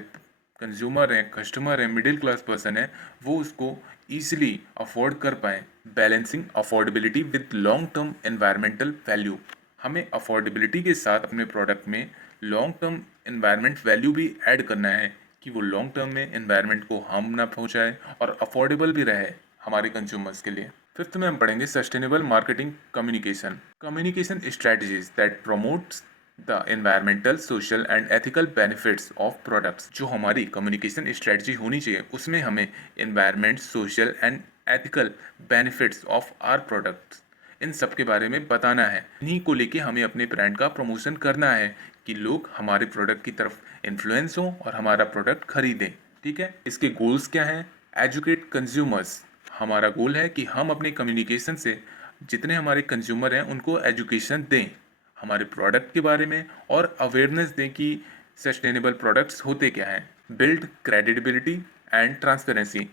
कंज्यूमर हैं, कस्टमर हैं, मिडिल क्लास पर्सन है, वो उसको ईजिली अफोर्ड कर पाएँ। Balancing affordability with long term environmental value. हमें अफोर्डेबिलिटी के साथ अपने प्रोडक्ट में लॉन्ग टर्म एनवायरमेंट वैल्यू भी ऐड करना है, कि वो लॉन्ग टर्म में एनवायरनमेंट को हार्म ना पहुंचाए और अफोर्डेबल भी रहे हमारे कंज्यूमर्स के लिए। फिफ्थ में हम पढ़ेंगे sustainable marketing communication. Communication strategies that promotes the environmental, social and ethical benefits of products. जो हमारी कम्युनिकेशन स्ट्रेटजी होनी चाहिए उसमें हमें environment, social and ethical benefits of our products, इन सब के बारे में बताना है। इन्हीं को लेके हमें अपने ब्रांड का प्रमोशन करना है कि लोग हमारे प्रोडक्ट की तरफ इन्फ्लुएंस हो और हमारा प्रोडक्ट खरीदें, ठीक है। इसके गोल्स क्या हैं? Educate consumers. हमारा गोल है कि हम अपने कम्युनिकेशन से जितने हमारे कंज्यूमर हैं उनको एजुकेशन दें हमारे प्रोडक्ट के बारे में, और अवेयरनेस दें कि सस्टेनेबल प्रोडक्ट्स होते क्या हैं। Build credibility and transparency.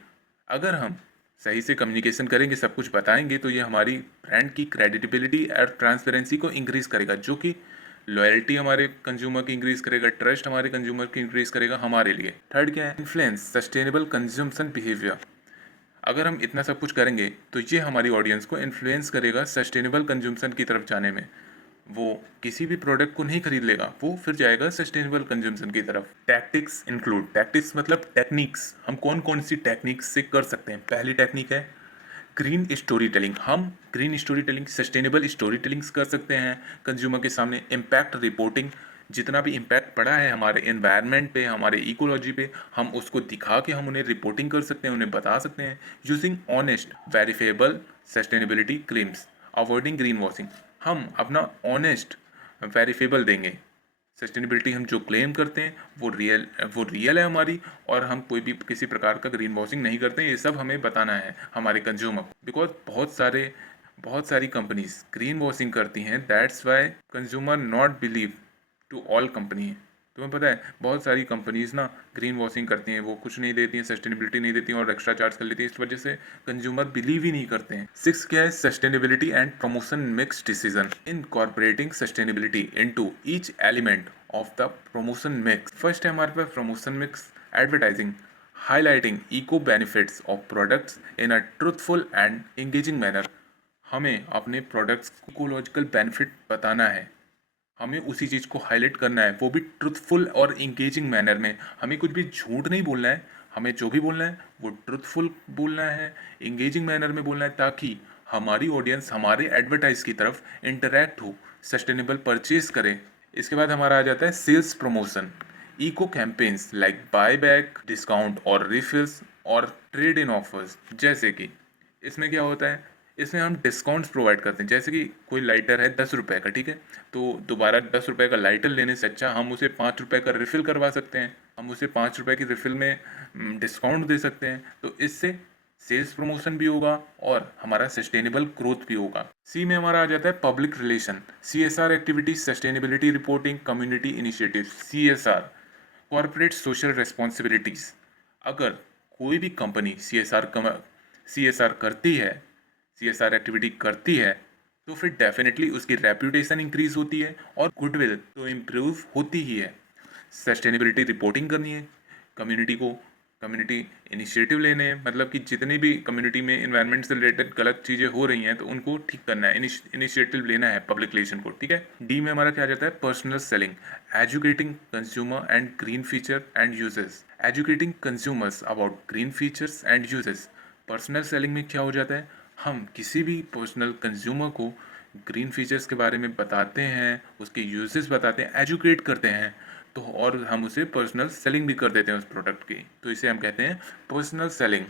अगर हम सही से कम्युनिकेशन करेंगे, सब कुछ बताएंगे, तो ये हमारी ब्रांड की क्रेडिबिलिटी और ट्रांसपेरेंसी को इंक्रीज़ करेगा, जो कि लॉयल्टी हमारे कंज्यूमर की इंक्रीज़ करेगा, ट्रस्ट हमारे कंज्यूमर की इंक्रीज़ करेगा हमारे लिए। थर्ड क्या है? Influence sustainable consumption behaviour. अगर हम इतना सब कुछ करेंगे तो ये हमारी ऑडियंस को इन्फ्लुएंस करेगा सस्टेनेबल कंज्यूमशन की तरफ जाने में। वो किसी भी प्रोडक्ट को नहीं खरीद लेगा, वो फिर जाएगा सस्टेनेबल कंज्यूमशन की तरफ। टैक्टिक्स इंक्लूड, टैक्टिक्स मतलब टेक्निक्स, हम कौन कौन सी टेक्निक्स से कर सकते हैं। पहली टेक्निक है ग्रीन स्टोरी टेलिंग। हम green story telling, sustainable story tellings कर सकते हैं कंज्यूमर के सामने। इम्पैक्ट रिपोर्टिंग, जितना भी इम्पैक्ट पड़ा है हमारे एनवायरनमेंट पे, हमारे इकोलॉजी पे, हम उसको दिखा के हम उन्हें रिपोर्टिंग कर सकते हैं, उन्हें बता सकते हैं। Using honest verifiable sustainability claims, avoiding green washing. हम अपना ऑनेस्ट वेरीफेबल देंगे, सस्टेनेबिलिटी हम जो क्लेम करते हैं वो रियल है हमारी, और हम कोई भी किसी प्रकार का ग्रीन वॉशिंग नहीं करते हैं। ये सब हमें बताना है हमारे कंज्यूमर को, बिकॉज बहुत सारी कंपनीज ग्रीन वॉशिंग करती हैं। That's why consumer not believe to all company. तुम्हें पता है बहुत सारी कंपनीज ना ग्रीन वॉशिंग करती हैं, वो कुछ नहीं देती हैं, सस्टेनेबिलिटी नहीं देती हैं और एक्स्ट्रा चार्ज कर लेती हैं। इस वजह से कंज्यूमर बिलीव ही नहीं करते हैं। सिक्स क्या है? Sustainability and promotion mix decision, incorporating sustainability into each element of the promotion mix. First है हमारे पास promotion mix advertising, highlighting eco benefits of products in a truthful and engaging manner। हमें अपने प्रोडक्ट्स को ecological benefit बताना है, हमें उसी चीज़ को हाईलाइट करना है, वो भी ट्रुथफुल और इंगेजिंग मैनर में। हमें कुछ भी झूठ नहीं बोलना है, हमें जो भी बोलना है वो ट्रुथफुल बोलना है, इंगेजिंग मैनर में बोलना है, ताकि हमारी ऑडियंस हमारे एडवर्टाइज की तरफ इंटरेक्ट हो, सस्टेनेबल परचेज करे। इसके बाद हमारा आ जाता है sales promotion, eco campaigns like buy back, discount और रिफिल्स और ट्रेड इन ऑफर्स। जैसे कि इसमें क्या होता है, इसमें हम डिस्काउंट्स प्रोवाइड करते हैं। जैसे कि कोई लाइटर है 10 रुपये का, ठीक है, तो दोबारा 10 रुपये का लाइटर लेने से अच्छा हम उसे 5 रुपये का रिफ़िल करवा सकते हैं, हम उसे 5 रुपये की रिफ़िल में डिस्काउंट दे सकते हैं। तो इससे सेल्स प्रमोशन भी होगा और हमारा सस्टेनेबल ग्रोथ भी होगा। सी में हमारा आ जाता है public relation, CSR activities, sustainability reporting, community initiative. CSR corporate social responsibilities. अगर कोई भी कंपनी CSR करती है, CSR एक्टिविटी करती है, तो फिर डेफिनेटली उसकी रेप्यूटेशन इंक्रीज होती है और गुडविल तो इम्प्रूव होती ही है। सस्टेनेबिलिटी रिपोर्टिंग करनी है, कम्युनिटी इनिशिएटिव लेने हैं, मतलब कि जितनी भी कम्युनिटी में इन्वायरमेंट से रिलेटेड गलत चीज़ें हो रही हैं तो उनको ठीक करना है, इनिशिएटिव लेना है पब्लिक रिलेशन को, ठीक है। डी में हमारा क्या आ जाता है? Personal selling, educating consumer and green feature and uses, educating consumers about green features and uses. Personal selling में क्या हो जाता है, हम किसी भी पर्सनल कंज्यूमर को ग्रीन फीचर्स के बारे में बताते हैं, उसके यूजेस बताते हैं, एजुकेट करते हैं, तो और हम उसे पर्सनल सेलिंग भी कर देते हैं उस प्रोडक्ट की, तो इसे हम कहते हैं personal selling.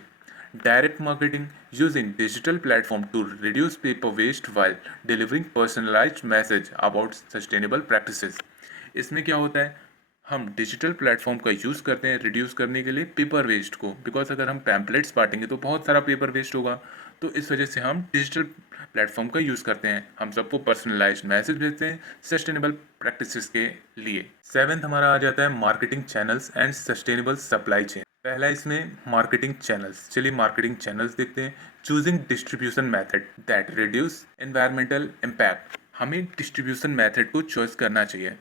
Direct marketing, using digital platform to reduce paper waste while delivering personalized message about sustainable practices. इसमें क्या होता है, हम डिजिटल प्लेटफॉर्म का यूज़ करते हैं रिड्यूस करने के लिए पेपर वेस्ट को, बिकॉज अगर हम पैम्पलेट्स बांटेंगे तो बहुत सारा पेपर वेस्ट होगा, तो इस वजह से हम डिजिटल प्लेटफॉर्म का यूज़ करते हैं, हम सबको पर्सनलाइज्ड मैसेज भेजते हैं सस्टेनेबल प्रैक्टिसेस के लिए। सेवेंथ हमारा आ जाता है marketing channels and sustainable supply chain. पहला इसमें मार्केटिंग चैनल्स, चलिए मार्केटिंग चैनल्स देखते हैं। Choosing distribution method that reduce environmental impact, हमें डिस्ट्रीब्यूशन मेथड को चॉइस करना चाहिए।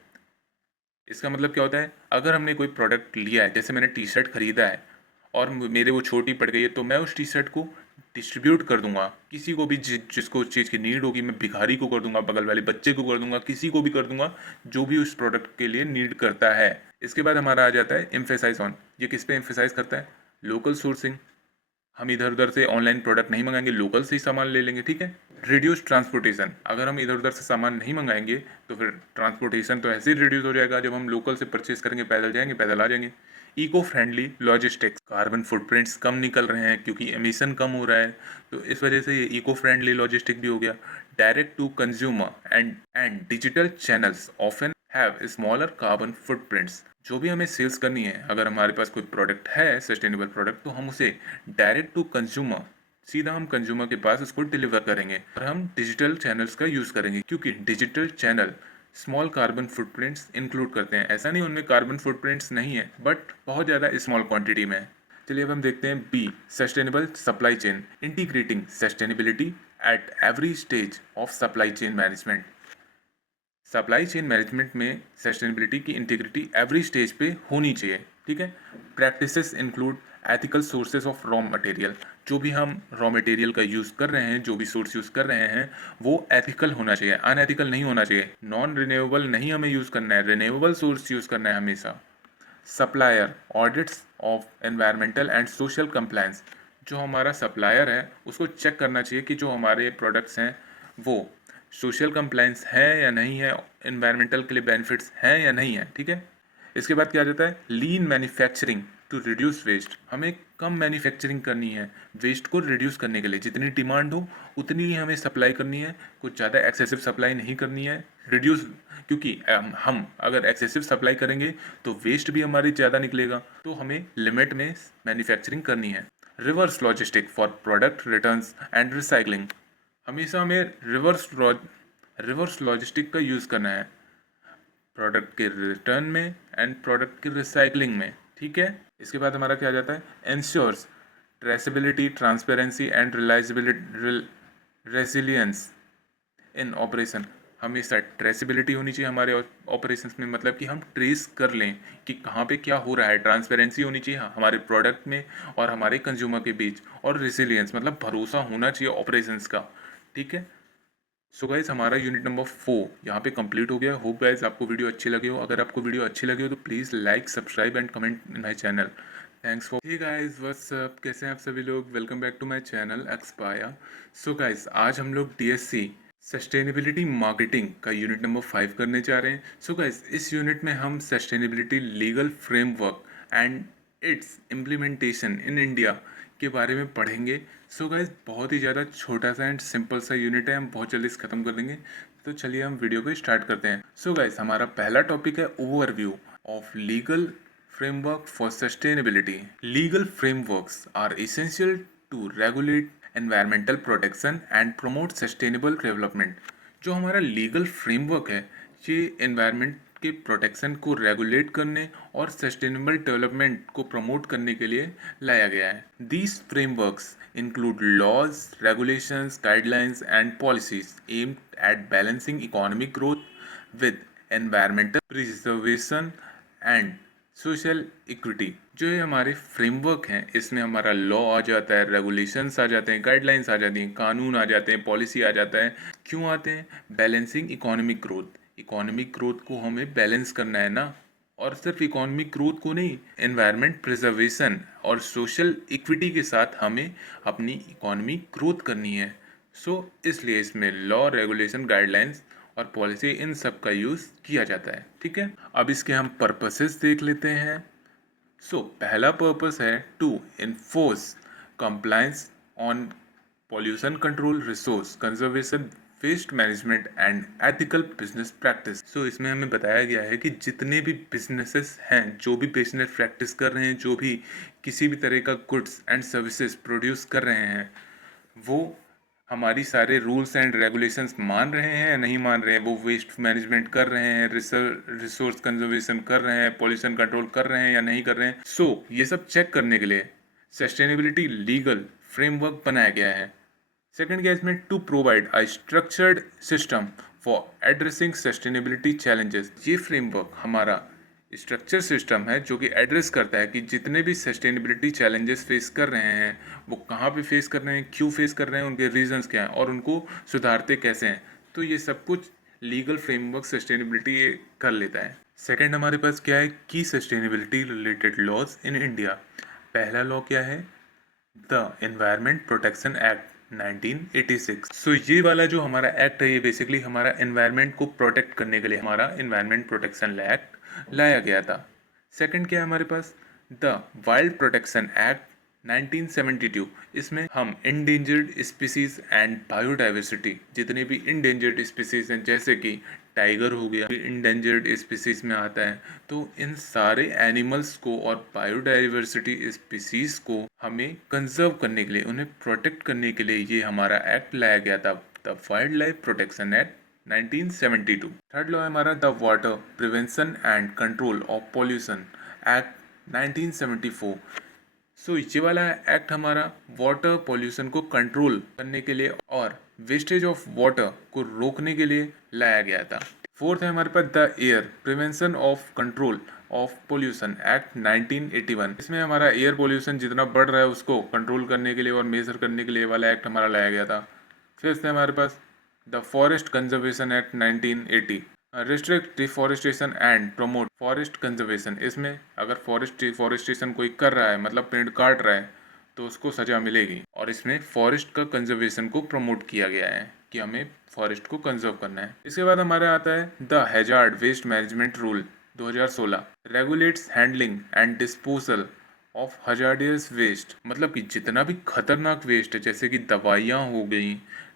इसका मतलब क्या होता है, अगर हमने कोई प्रोडक्ट लिया है, जैसे मैंने टी शर्ट ख़रीदा है और मेरे वो छोटी पड़ गई है, तो मैं उस टी शर्ट को डिस्ट्रीब्यूट कर दूंगा किसी को भी, जिसको उस चीज़ की नीड होगी। मैं भिखारी को कर दूंगा, बगल वाले बच्चे को कर दूंगा, किसी को भी कर दूंगा जो भी उस प्रोडक्ट के लिए नीड करता है। इसके बाद हमारा आ जाता है एम्फेसाइज ऑन, ये किस पे एम्फेसाइज करता है? लोकल सोर्सिंग, हम इधर उधर से ऑनलाइन प्रोडक्ट नहीं मंगाएंगे, लोकल से ही सामान ले लेंगे, ठीक है। रिड्यूस ट्रांसपोर्टेशन, अगर हम इधर उधर से सामान नहीं मंगाएंगे तो फिर ट्रांसपोर्टेशन तो ऐसे ही रिड्यूस हो जाएगा, जब हम लोकल से परचेज करेंगे पैदल जाएंगे पैदल आ जाएंगे। Eco friendly logistics, carbon footprints कम निकल रहे हैं क्योंकि एमिशन कम हो रहा है, तो इस वजह से ये इको फ्रेंडली लॉजिस्टिक भी हो गया। Direct to consumer and digital channels often have smaller carbon footprints. जो भी हमें सेल्स करनी है, अगर हमारे पास कोई प्रोडक्ट है सस्टेनेबल प्रोडक्ट, तो हम उसे डायरेक्ट टू कंज्यूमर, सीधा हम कंज्यूमर के पास उसको डिलीवर करेंगे और हम डिजिटल चैनल्स का यूज़ करेंगे, क्योंकि digital channel small carbon footprints include करते हैं। ऐसा नहीं उनमें कार्बन फुटप्रिंट्स नहीं है, बट बहुत ज़्यादा स्मॉल क्वांटिटी में है। चलिए अब हम देखते हैं B, sustainable supply chain, integrating sustainability at every stage of supply chain management. Supply chain management में सस्टेनेबिलिटी की इंटीग्रिटी एवरी स्टेज पे होनी चाहिए, ठीक है। Practices include ethical sources of raw material, जो भी हम रॉ मटेरियल का यूज़ कर रहे हैं, जो भी सोर्स यूज़ कर रहे हैं वो एथिकल होना चाहिए, अनएथिकल नहीं होना चाहिए। नॉन रिन्यूएबल नहीं हमें यूज़ करना है, रिन्यूएबल सोर्स यूज़ करना है हमेशा। Supplier audits of environmental and social compliance, जो हमारा सप्लायर है उसको चेक करना चाहिए कि जो हमारे प्रोडक्ट्स हैं वो सोशल कंप्लायंस है या नहीं है, एनवायरमेंटल के लिए बेनिफिट्स हैं या नहीं है, ठीक है। इसके बाद क्या आ जाता है, lean manufacturing to reduce waste, हमें कम मैन्युफैक्चरिंग करनी है वेस्ट को रिड्यूस करने के लिए, जितनी डिमांड हो उतनी ही हमें सप्लाई करनी है, कुछ ज़्यादा एक्सेसिव सप्लाई नहीं करनी है, रिड्यूस, क्योंकि हम अगर एक्सेसिव सप्लाई करेंगे तो वेस्ट भी हमारी ज़्यादा निकलेगा, तो हमें लिमिट में मैन्युफैक्चरिंग करनी है। Reverse logistic for product returns and recycling, हमेशा हमें रिवर्स लॉजिस्टिक का यूज़ करना है प्रोडक्ट के रिटर्न में एंड प्रोडक्ट की रिसाइकलिंग में, ठीक है। इसके बाद हमारा क्या आ जाता है, ensures traceability, transparency and reliability, resilience in operation, हमेशा ट्रेसेबिलिटी होनी चाहिए हमारे ऑपरेशंस में, मतलब कि हम ट्रेस कर लें कि कहाँ पे क्या हो रहा है। ट्रांसपेरेंसी होनी चाहिए हमारे प्रोडक्ट में और हमारे कंज्यूमर के बीच, और रेजिलियंस मतलब भरोसा होना चाहिए ऑपरेशंस का, ठीक है। सो गाइज हमारा यूनिट नंबर 4 यहाँ पे कंप्लीट हो गया। होप गाइज आपको वीडियो अच्छी लगी हो, अगर आपको वीडियो अच्छी लगी हो तो please like, subscribe and comment in my channel. Thanks for, hey guys what's up, कैसे हैं आप सभी लोग, welcome back to my channel expire. So guys आज हम लोग डीएससी सस्टेनेबिलिटी मार्केटिंग का यूनिट नंबर 5 करने जा रहे हैं। सो गाइज इस यूनिट में हम sustainability legal framework and it's implementation in India के बारे में पढ़ेंगे। सो गाइज बहुत ही ज़्यादा छोटा सा एंड सिंपल सा यूनिट है, हम बहुत जल्दी इसे ख़त्म कर देंगे। तो चलिए हम वीडियो को स्टार्ट करते हैं। सो गाइज हमारा पहला टॉपिक है overview of legal framework for sustainability. Legal frameworks are essential to regulate environmental protection and promote sustainable development. जो हमारा लीगल फ्रेमवर्क है ये एनवायरनमेंट के प्रोटेक्शन को रेगुलेट करने और सस्टेनेबल डेवलपमेंट को प्रमोट करने के लिए लाया गया है। These frameworks include laws, regulations, guidelines and policies aimed at balancing economic growth with environmental preservation and social equity. जो ये हमारे फ्रेमवर्क हैं इसमें हमारा लॉ आ जाता है, रेगुलेशंस आ जाते हैं, गाइडलाइंस आ जाती हैं, कानून आ जाते हैं, पॉलिसी आ जाता है। क्यों आते हैं, balancing economic growth, economic growth को हमें बैलेंस करना है ना, और सिर्फ इकोनॉमिक ग्रोथ को नहीं, एनवायरनमेंट प्रिजर्वेशन और सोशल इक्विटी के साथ हमें अपनी इकोनॉमी ग्रोथ करनी है। सो इसलिए इसमें लॉ, रेगुलेशन, गाइडलाइंस और पॉलिसी इन सब का यूज़ किया जाता है, ठीक है। अब इसके हम पर्पसेस देख लेते हैं। सो पहला पर्पस है to enforce compliance on pollution control, resource conservation, waste management and ethical business practice. So इसमें हमें बताया गया है कि जितने भी बिजनेसेस हैं, जो भी बिजनेस प्रैक्टिस कर रहे हैं, जो भी किसी भी तरह का गुड्स एंड सर्विसेज प्रोड्यूस कर रहे हैं, वो हमारी सारे रूल्स एंड रेगुलेशंस मान रहे हैं या नहीं मान रहे हैं, वो वेस्ट मैनेजमेंट कर रहे हैं, रिसोर्स कंजर्वेशन कर रहे हैं, पॉल्यूशन कंट्रोल कर रहे हैं या नहीं कर रहे हैं। सो ये सब चेक करने के लिए सस्टेनेबिलिटी लीगल फ्रेमवर्क बनाया गया है। सेकेंड क्या है इसमें, to provide a structured system for addressing sustainability challenges. ये फ्रेमवर्क हमारा स्ट्रक्चर सिस्टम है जो कि एड्रेस करता है कि जितने भी सस्टेनेबिलिटी चैलेंजेस फेस कर रहे हैं वो कहाँ पे फेस कर रहे हैं, क्यों फेस कर रहे हैं, उनके रीजंस क्या हैं और उनको सुधारते कैसे हैं। तो ये सब कुछ लीगल फ्रेमवर्क सस्टेनेबिलिटी कर लेता है। सेकंड हमारे पास क्या है, की sustainability related laws in India. पहला लॉ क्या है, the environment protection act 1986। So ये वाला जो हमारा एक्ट है ये बेसिकली हमारा एनवायरनमेंट को प्रोटेक्ट करने के लिए हमारा एनवायरनमेंट प्रोटेक्शन एक्ट लाया गया था। सेकंड क्या है हमारे पास, द वाइल्ड प्रोटेक्शन एक्ट 1972। इसमें हम इंडेंजर्ड स्पीसीज एंड बायोडाइवर्सिटी, जितने भी इंडेंजर्ड स्पीसीज हैं जैसे कि टाइगर हो गया, इंडेंजर्ड स्पीसीज में आता है, तो इन सारे एनिमल्स को और बायोडाइवर्सिटी स्पीसीज को हमें कंजर्व करने के लिए, उन्हें प्रोटेक्ट करने के लिए ये हमारा एक्ट लाया गया था, the wild life protection act 1972। Third law है हमारा the water prevention and control of pollution act 1974। सो ये वाला एक्ट हमारा वाटर पॉल्यूशन को कंट्रोल करने के लिए और वेस्टेज ऑफ वाटर को रोकने के लिए लाया गया था। फोर्थ है हमारे पास the air prevention of control of pollution act 1981। इसमें हमारा एयर पोल्यूशन जितना बढ़ रहा है उसको कंट्रोल करने के लिए और मेजर करने के लिए वाला एक्ट हमारा लाया गया था। फिफ्थ है हमारे पास the forest conservation act 1980, restrict deforestation and promote forest conservation. इसमें अगर डिफॉरेस्टेशन कोई कर रहा है मतलब पेड़ काट रहा है तो उसको सजा मिलेगी। और इसमें फॉरेस्ट का कंजर्वेशन को प्रमोट किया गया है कि हमें फॉरेस्ट को कंजर्व करना है। इसके बाद हमारा आता है the hazard waste management rule 2016, regulates handling and disposal of hazardous waste. मतलब कि जितना भी खतरनाक वेस्ट है जैसे कि दवाइयाँ हो गई,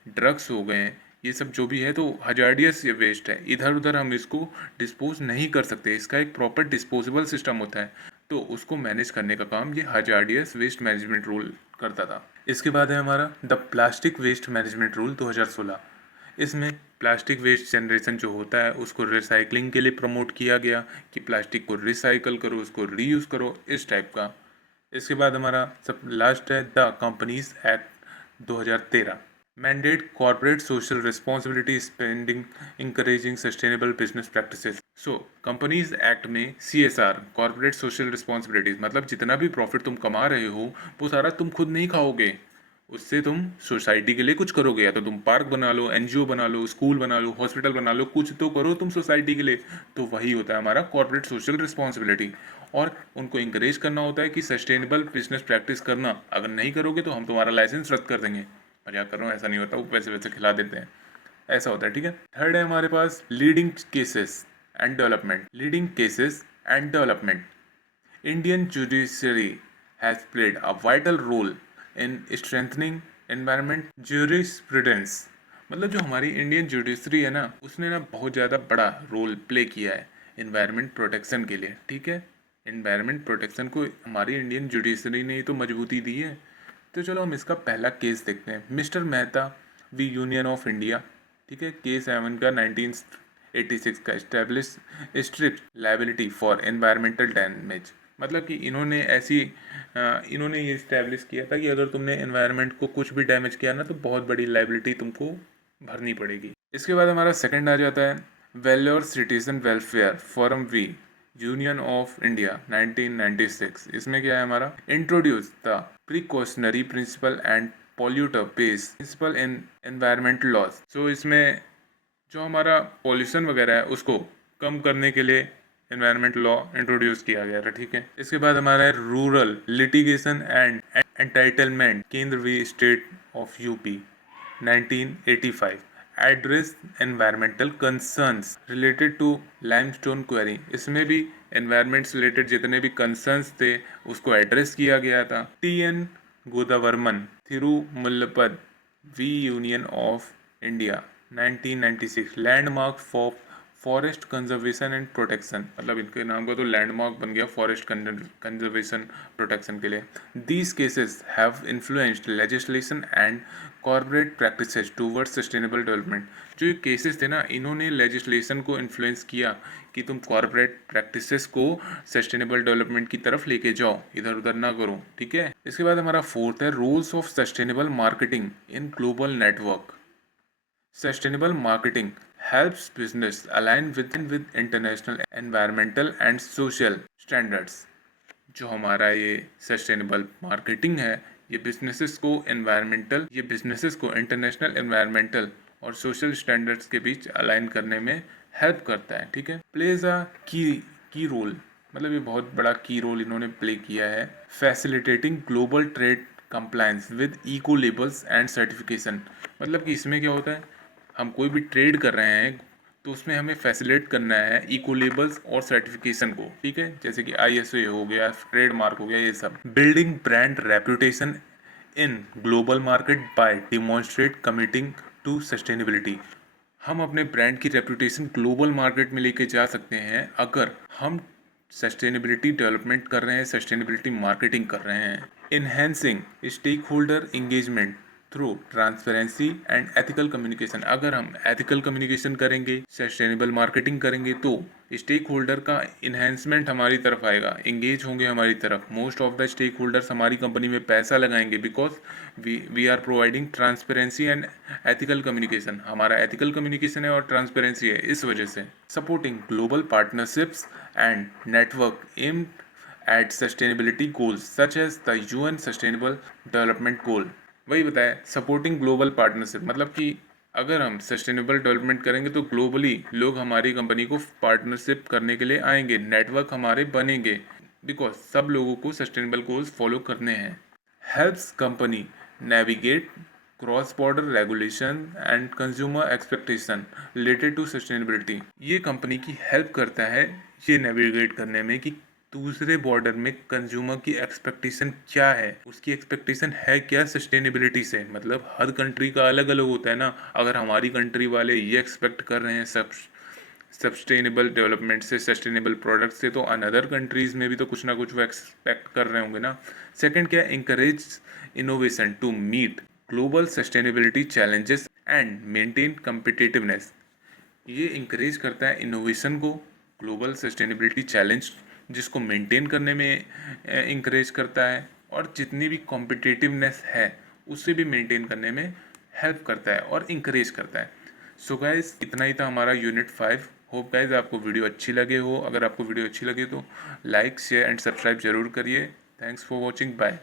ड्रग्स हो गए, ये सब जो भी है तो हजार्डियस ये वेस्ट है, इधर उधर हम इसको डिस्पोज नहीं कर सकते। इसका एक प्रॉपर डिस्पोजेबल सिस्टम होता है तो उसको मैनेज करने का काम ये हजार्डियस वेस्ट मैनेजमेंट रूल करता था। इसके बाद है हमारा the plastic waste management rule 2016। इसमें प्लास्टिक वेस्ट जनरेशन जो होता है उसको रिसाइकलिंग के लिए प्रमोट किया गया कि प्लास्टिक को रिसाइकल करो, उसको रीयूज़ करो, इस टाइप का। इसके बाद हमारा सब लास्ट है the companies act 2013, mandate corporate social responsibility spending encouraging sustainable business practices. So companies act में CSR कॉर्पोरेट सोशल रिस्पॉन्सिबिलिटीज मतलब जितना भी प्रॉफिट तुम कमा रहे हो वो सारा तुम खुद नहीं खाओगे, उससे तुम सोसाइटी के लिए कुछ करोगे। या तो तुम पार्क बना लो, NGO बना लो, स्कूल बना लो, हॉस्पिटल बना लो, कुछ तो करो तुम सोसाइटी के लिए। तो वही होता है हमारा कॉर्पोरेट सोशल रिस्पॉन्सिबिलिटी। और उनको इंकरेज करना होता है कि सस्टेनेबल बिजनेस प्रैक्टिस करना, अगर नहीं करोगे तो हम तुम्हारा लाइसेंस रद्द कर देंगे। मजाक कर रहा हूँ, ऐसा नहीं होता, वो पैसे वैसे खिला देते हैं, ऐसा होता है। ठीक है। थर्ड है हमारे पास leading cases and development. Leading cases and development, Indian judiciary has played a vital role in strengthening environment jurisprudence। मतलब जो हमारी इंडियन जुडिशरी है ना उसने ना बहुत ज़्यादा बड़ा रोल प्ले किया है इन्वायरमेंट प्रोटेक्शन के लिए। ठीक है, इन्वायरमेंट प्रोटेक्शन को हमारी इंडियन जुडिशरी ने ही तो मजबूती दी है। तो चलो हम इसका पहला केस देखते हैं, Mister Mehta v union of India. ठीक है, केस 7 का 1986 का, establish strict liability for environmental damage. मतलब कि इन्होंने ये इस्टेब्लिश किया था कि अगर तुमने एनवायरनमेंट को कुछ भी डैमेज किया ना तो बहुत बड़ी लाइबिलिटी तुमको भरनी पड़ेगी। इसके बाद हमारा सेकंड आ जाता है Vellore citizen welfare forum v union of India 1996। इसमें क्या है हमारा, introduce the precautionary principle and polluter pays principle in environmental laws. So इसमें जो हमारा पॉल्यूशन वगैरह है उसको कम करने के लिए एनवायरमेंट लॉ इंट्रोड्यूस किया गया था। ठीक है। इसके बाद हमारा है rural litigation and entitlement, Kendra v state of UP 1985, address environmental concerns related to limestone quarry. इसमें भी एनवायरमेंट से रिलेटेड जितने भी कंसर्न्स थे उसको एड्रेस किया गया था। TN Godavarman Thirumulpad v union of India 1996, landmark for forest conservation and protection. मतलब इनके नाम का तो लैंडमार्क बन गया फॉरेस्ट कंजर्वेशन प्रोटेक्शन के लिए। These cases have influenced legislation and corporate practices towards sustainable development. जो ये केसेस थे ना इन्होंने लेजिस्लेशन को इन्फ्लुएंस किया कि तुम कॉर्पोरेट प्रैक्टिसेस को सस्टेनेबल डेवलपमेंट की तरफ लेके जाओ, इधर उधर ना करो। ठीक है। इसके बाद हमारा फोर्थ है roles of sustainable marketing in global network. Sustainable marketing helps business align with international environmental and social standards। जो हमारा ये सस्टेनेबल मार्केटिंग है ये बिजनेसेस को इंटरनेशनल एनवायरमेंटल और सोशल स्टैंडर्ड्स के बीच अलाइन करने में हेल्प करता है। ठीक है। प्लेज अ की रोल, मतलब ये बहुत बड़ा की रोल इन्होंने प्ले किया है facilitating global trade compliance with eco labels and certification. मतलब कि इसमें क्या होता है, हम कोई भी ट्रेड कर रहे हैं तो उसमें हमें फैसिलिटेट करना है इको लेबल्स और सर्टिफिकेशन को। ठीक है, जैसे कि ISO हो गया, ट्रेडमार्क हो गया, ये सब। Building brand reputation in global market by demonstrate committing to sustainability. हम अपने ब्रांड की रेपुटेशन ग्लोबल मार्केट में लेके जा सकते हैं अगर हम सस्टेनेबिलिटी डेवलपमेंट कर रहे हैं, सस्टेनेबिलिटी मार्केटिंग कर रहे हैं। Enhancing stakeholder engagement through transparency and ethical communication. अगर हम एथिकल कम्युनिकेशन करेंगे, सस्टेनेबल मार्केटिंग करेंगे तो स्टेक होल्डर का इन्हेंसमेंट हमारी तरफ आएगा, इंगेज होंगे हमारी तरफ। Most of the stake holders हमारी कंपनी में पैसा लगाएंगे because we are providing transparency and ethical communication. हमारा एथिकल कम्युनिकेशन है और ट्रांसपेरेंसी है, इस वजह से। Supporting global partnerships and network aim at sustainability goals such as the UN sustainable development goal. वही बताया, सपोर्टिंग ग्लोबल पार्टनरशिप मतलब कि अगर हम सस्टेनेबल डेवलपमेंट करेंगे तो ग्लोबली लोग हमारी कंपनी को पार्टनरशिप करने के लिए आएंगे, नेटवर्क हमारे बनेंगे बिकॉज सब लोगों को सस्टेनेबल गोल्स फॉलो करने हैं। Helps company navigate cross border regulation and consumer expectation related to sustainability. ये कंपनी की हेल्प करता है ये नेविगेट करने में कि दूसरे बॉर्डर में कंज्यूमर की एक्सपेक्टेशन क्या है, उसकी एक्सपेक्टेशन है क्या सस्टेनेबिलिटी से। मतलब हर कंट्री का अलग अलग होता है ना। अगर हमारी कंट्री वाले ये एक्सपेक्ट कर रहे हैं सब सस्टेनेबल डेवलपमेंट से, सस्टेनेबल प्रोडक्ट से, तो अनदर कंट्रीज़ में भी तो कुछ ना कुछ वो एक्सपेक्ट कर रहे होंगे ना। सेकंड क्या, encourage innovation to meet global sustainability challenges and maintain competitiveness. ये इंकरेज करता है इनोवेशन को, ग्लोबल सस्टेनेबिलिटी चैलेंज जिसको मेंटेन करने में इंकरेज करता है, और जितनी भी कॉम्पिटिटिवनेस है उसे भी मेंटेन करने में हेल्प करता है और इंकरेज करता है। सो गाइज इतना ही था हमारा यूनिट 5। होप गाइज आपको वीडियो अच्छी लगे हो। अगर आपको वीडियो अच्छी लगे तो लाइक शेयर एंड सब्सक्राइब जरूर करिए। Thanks for watching, bye.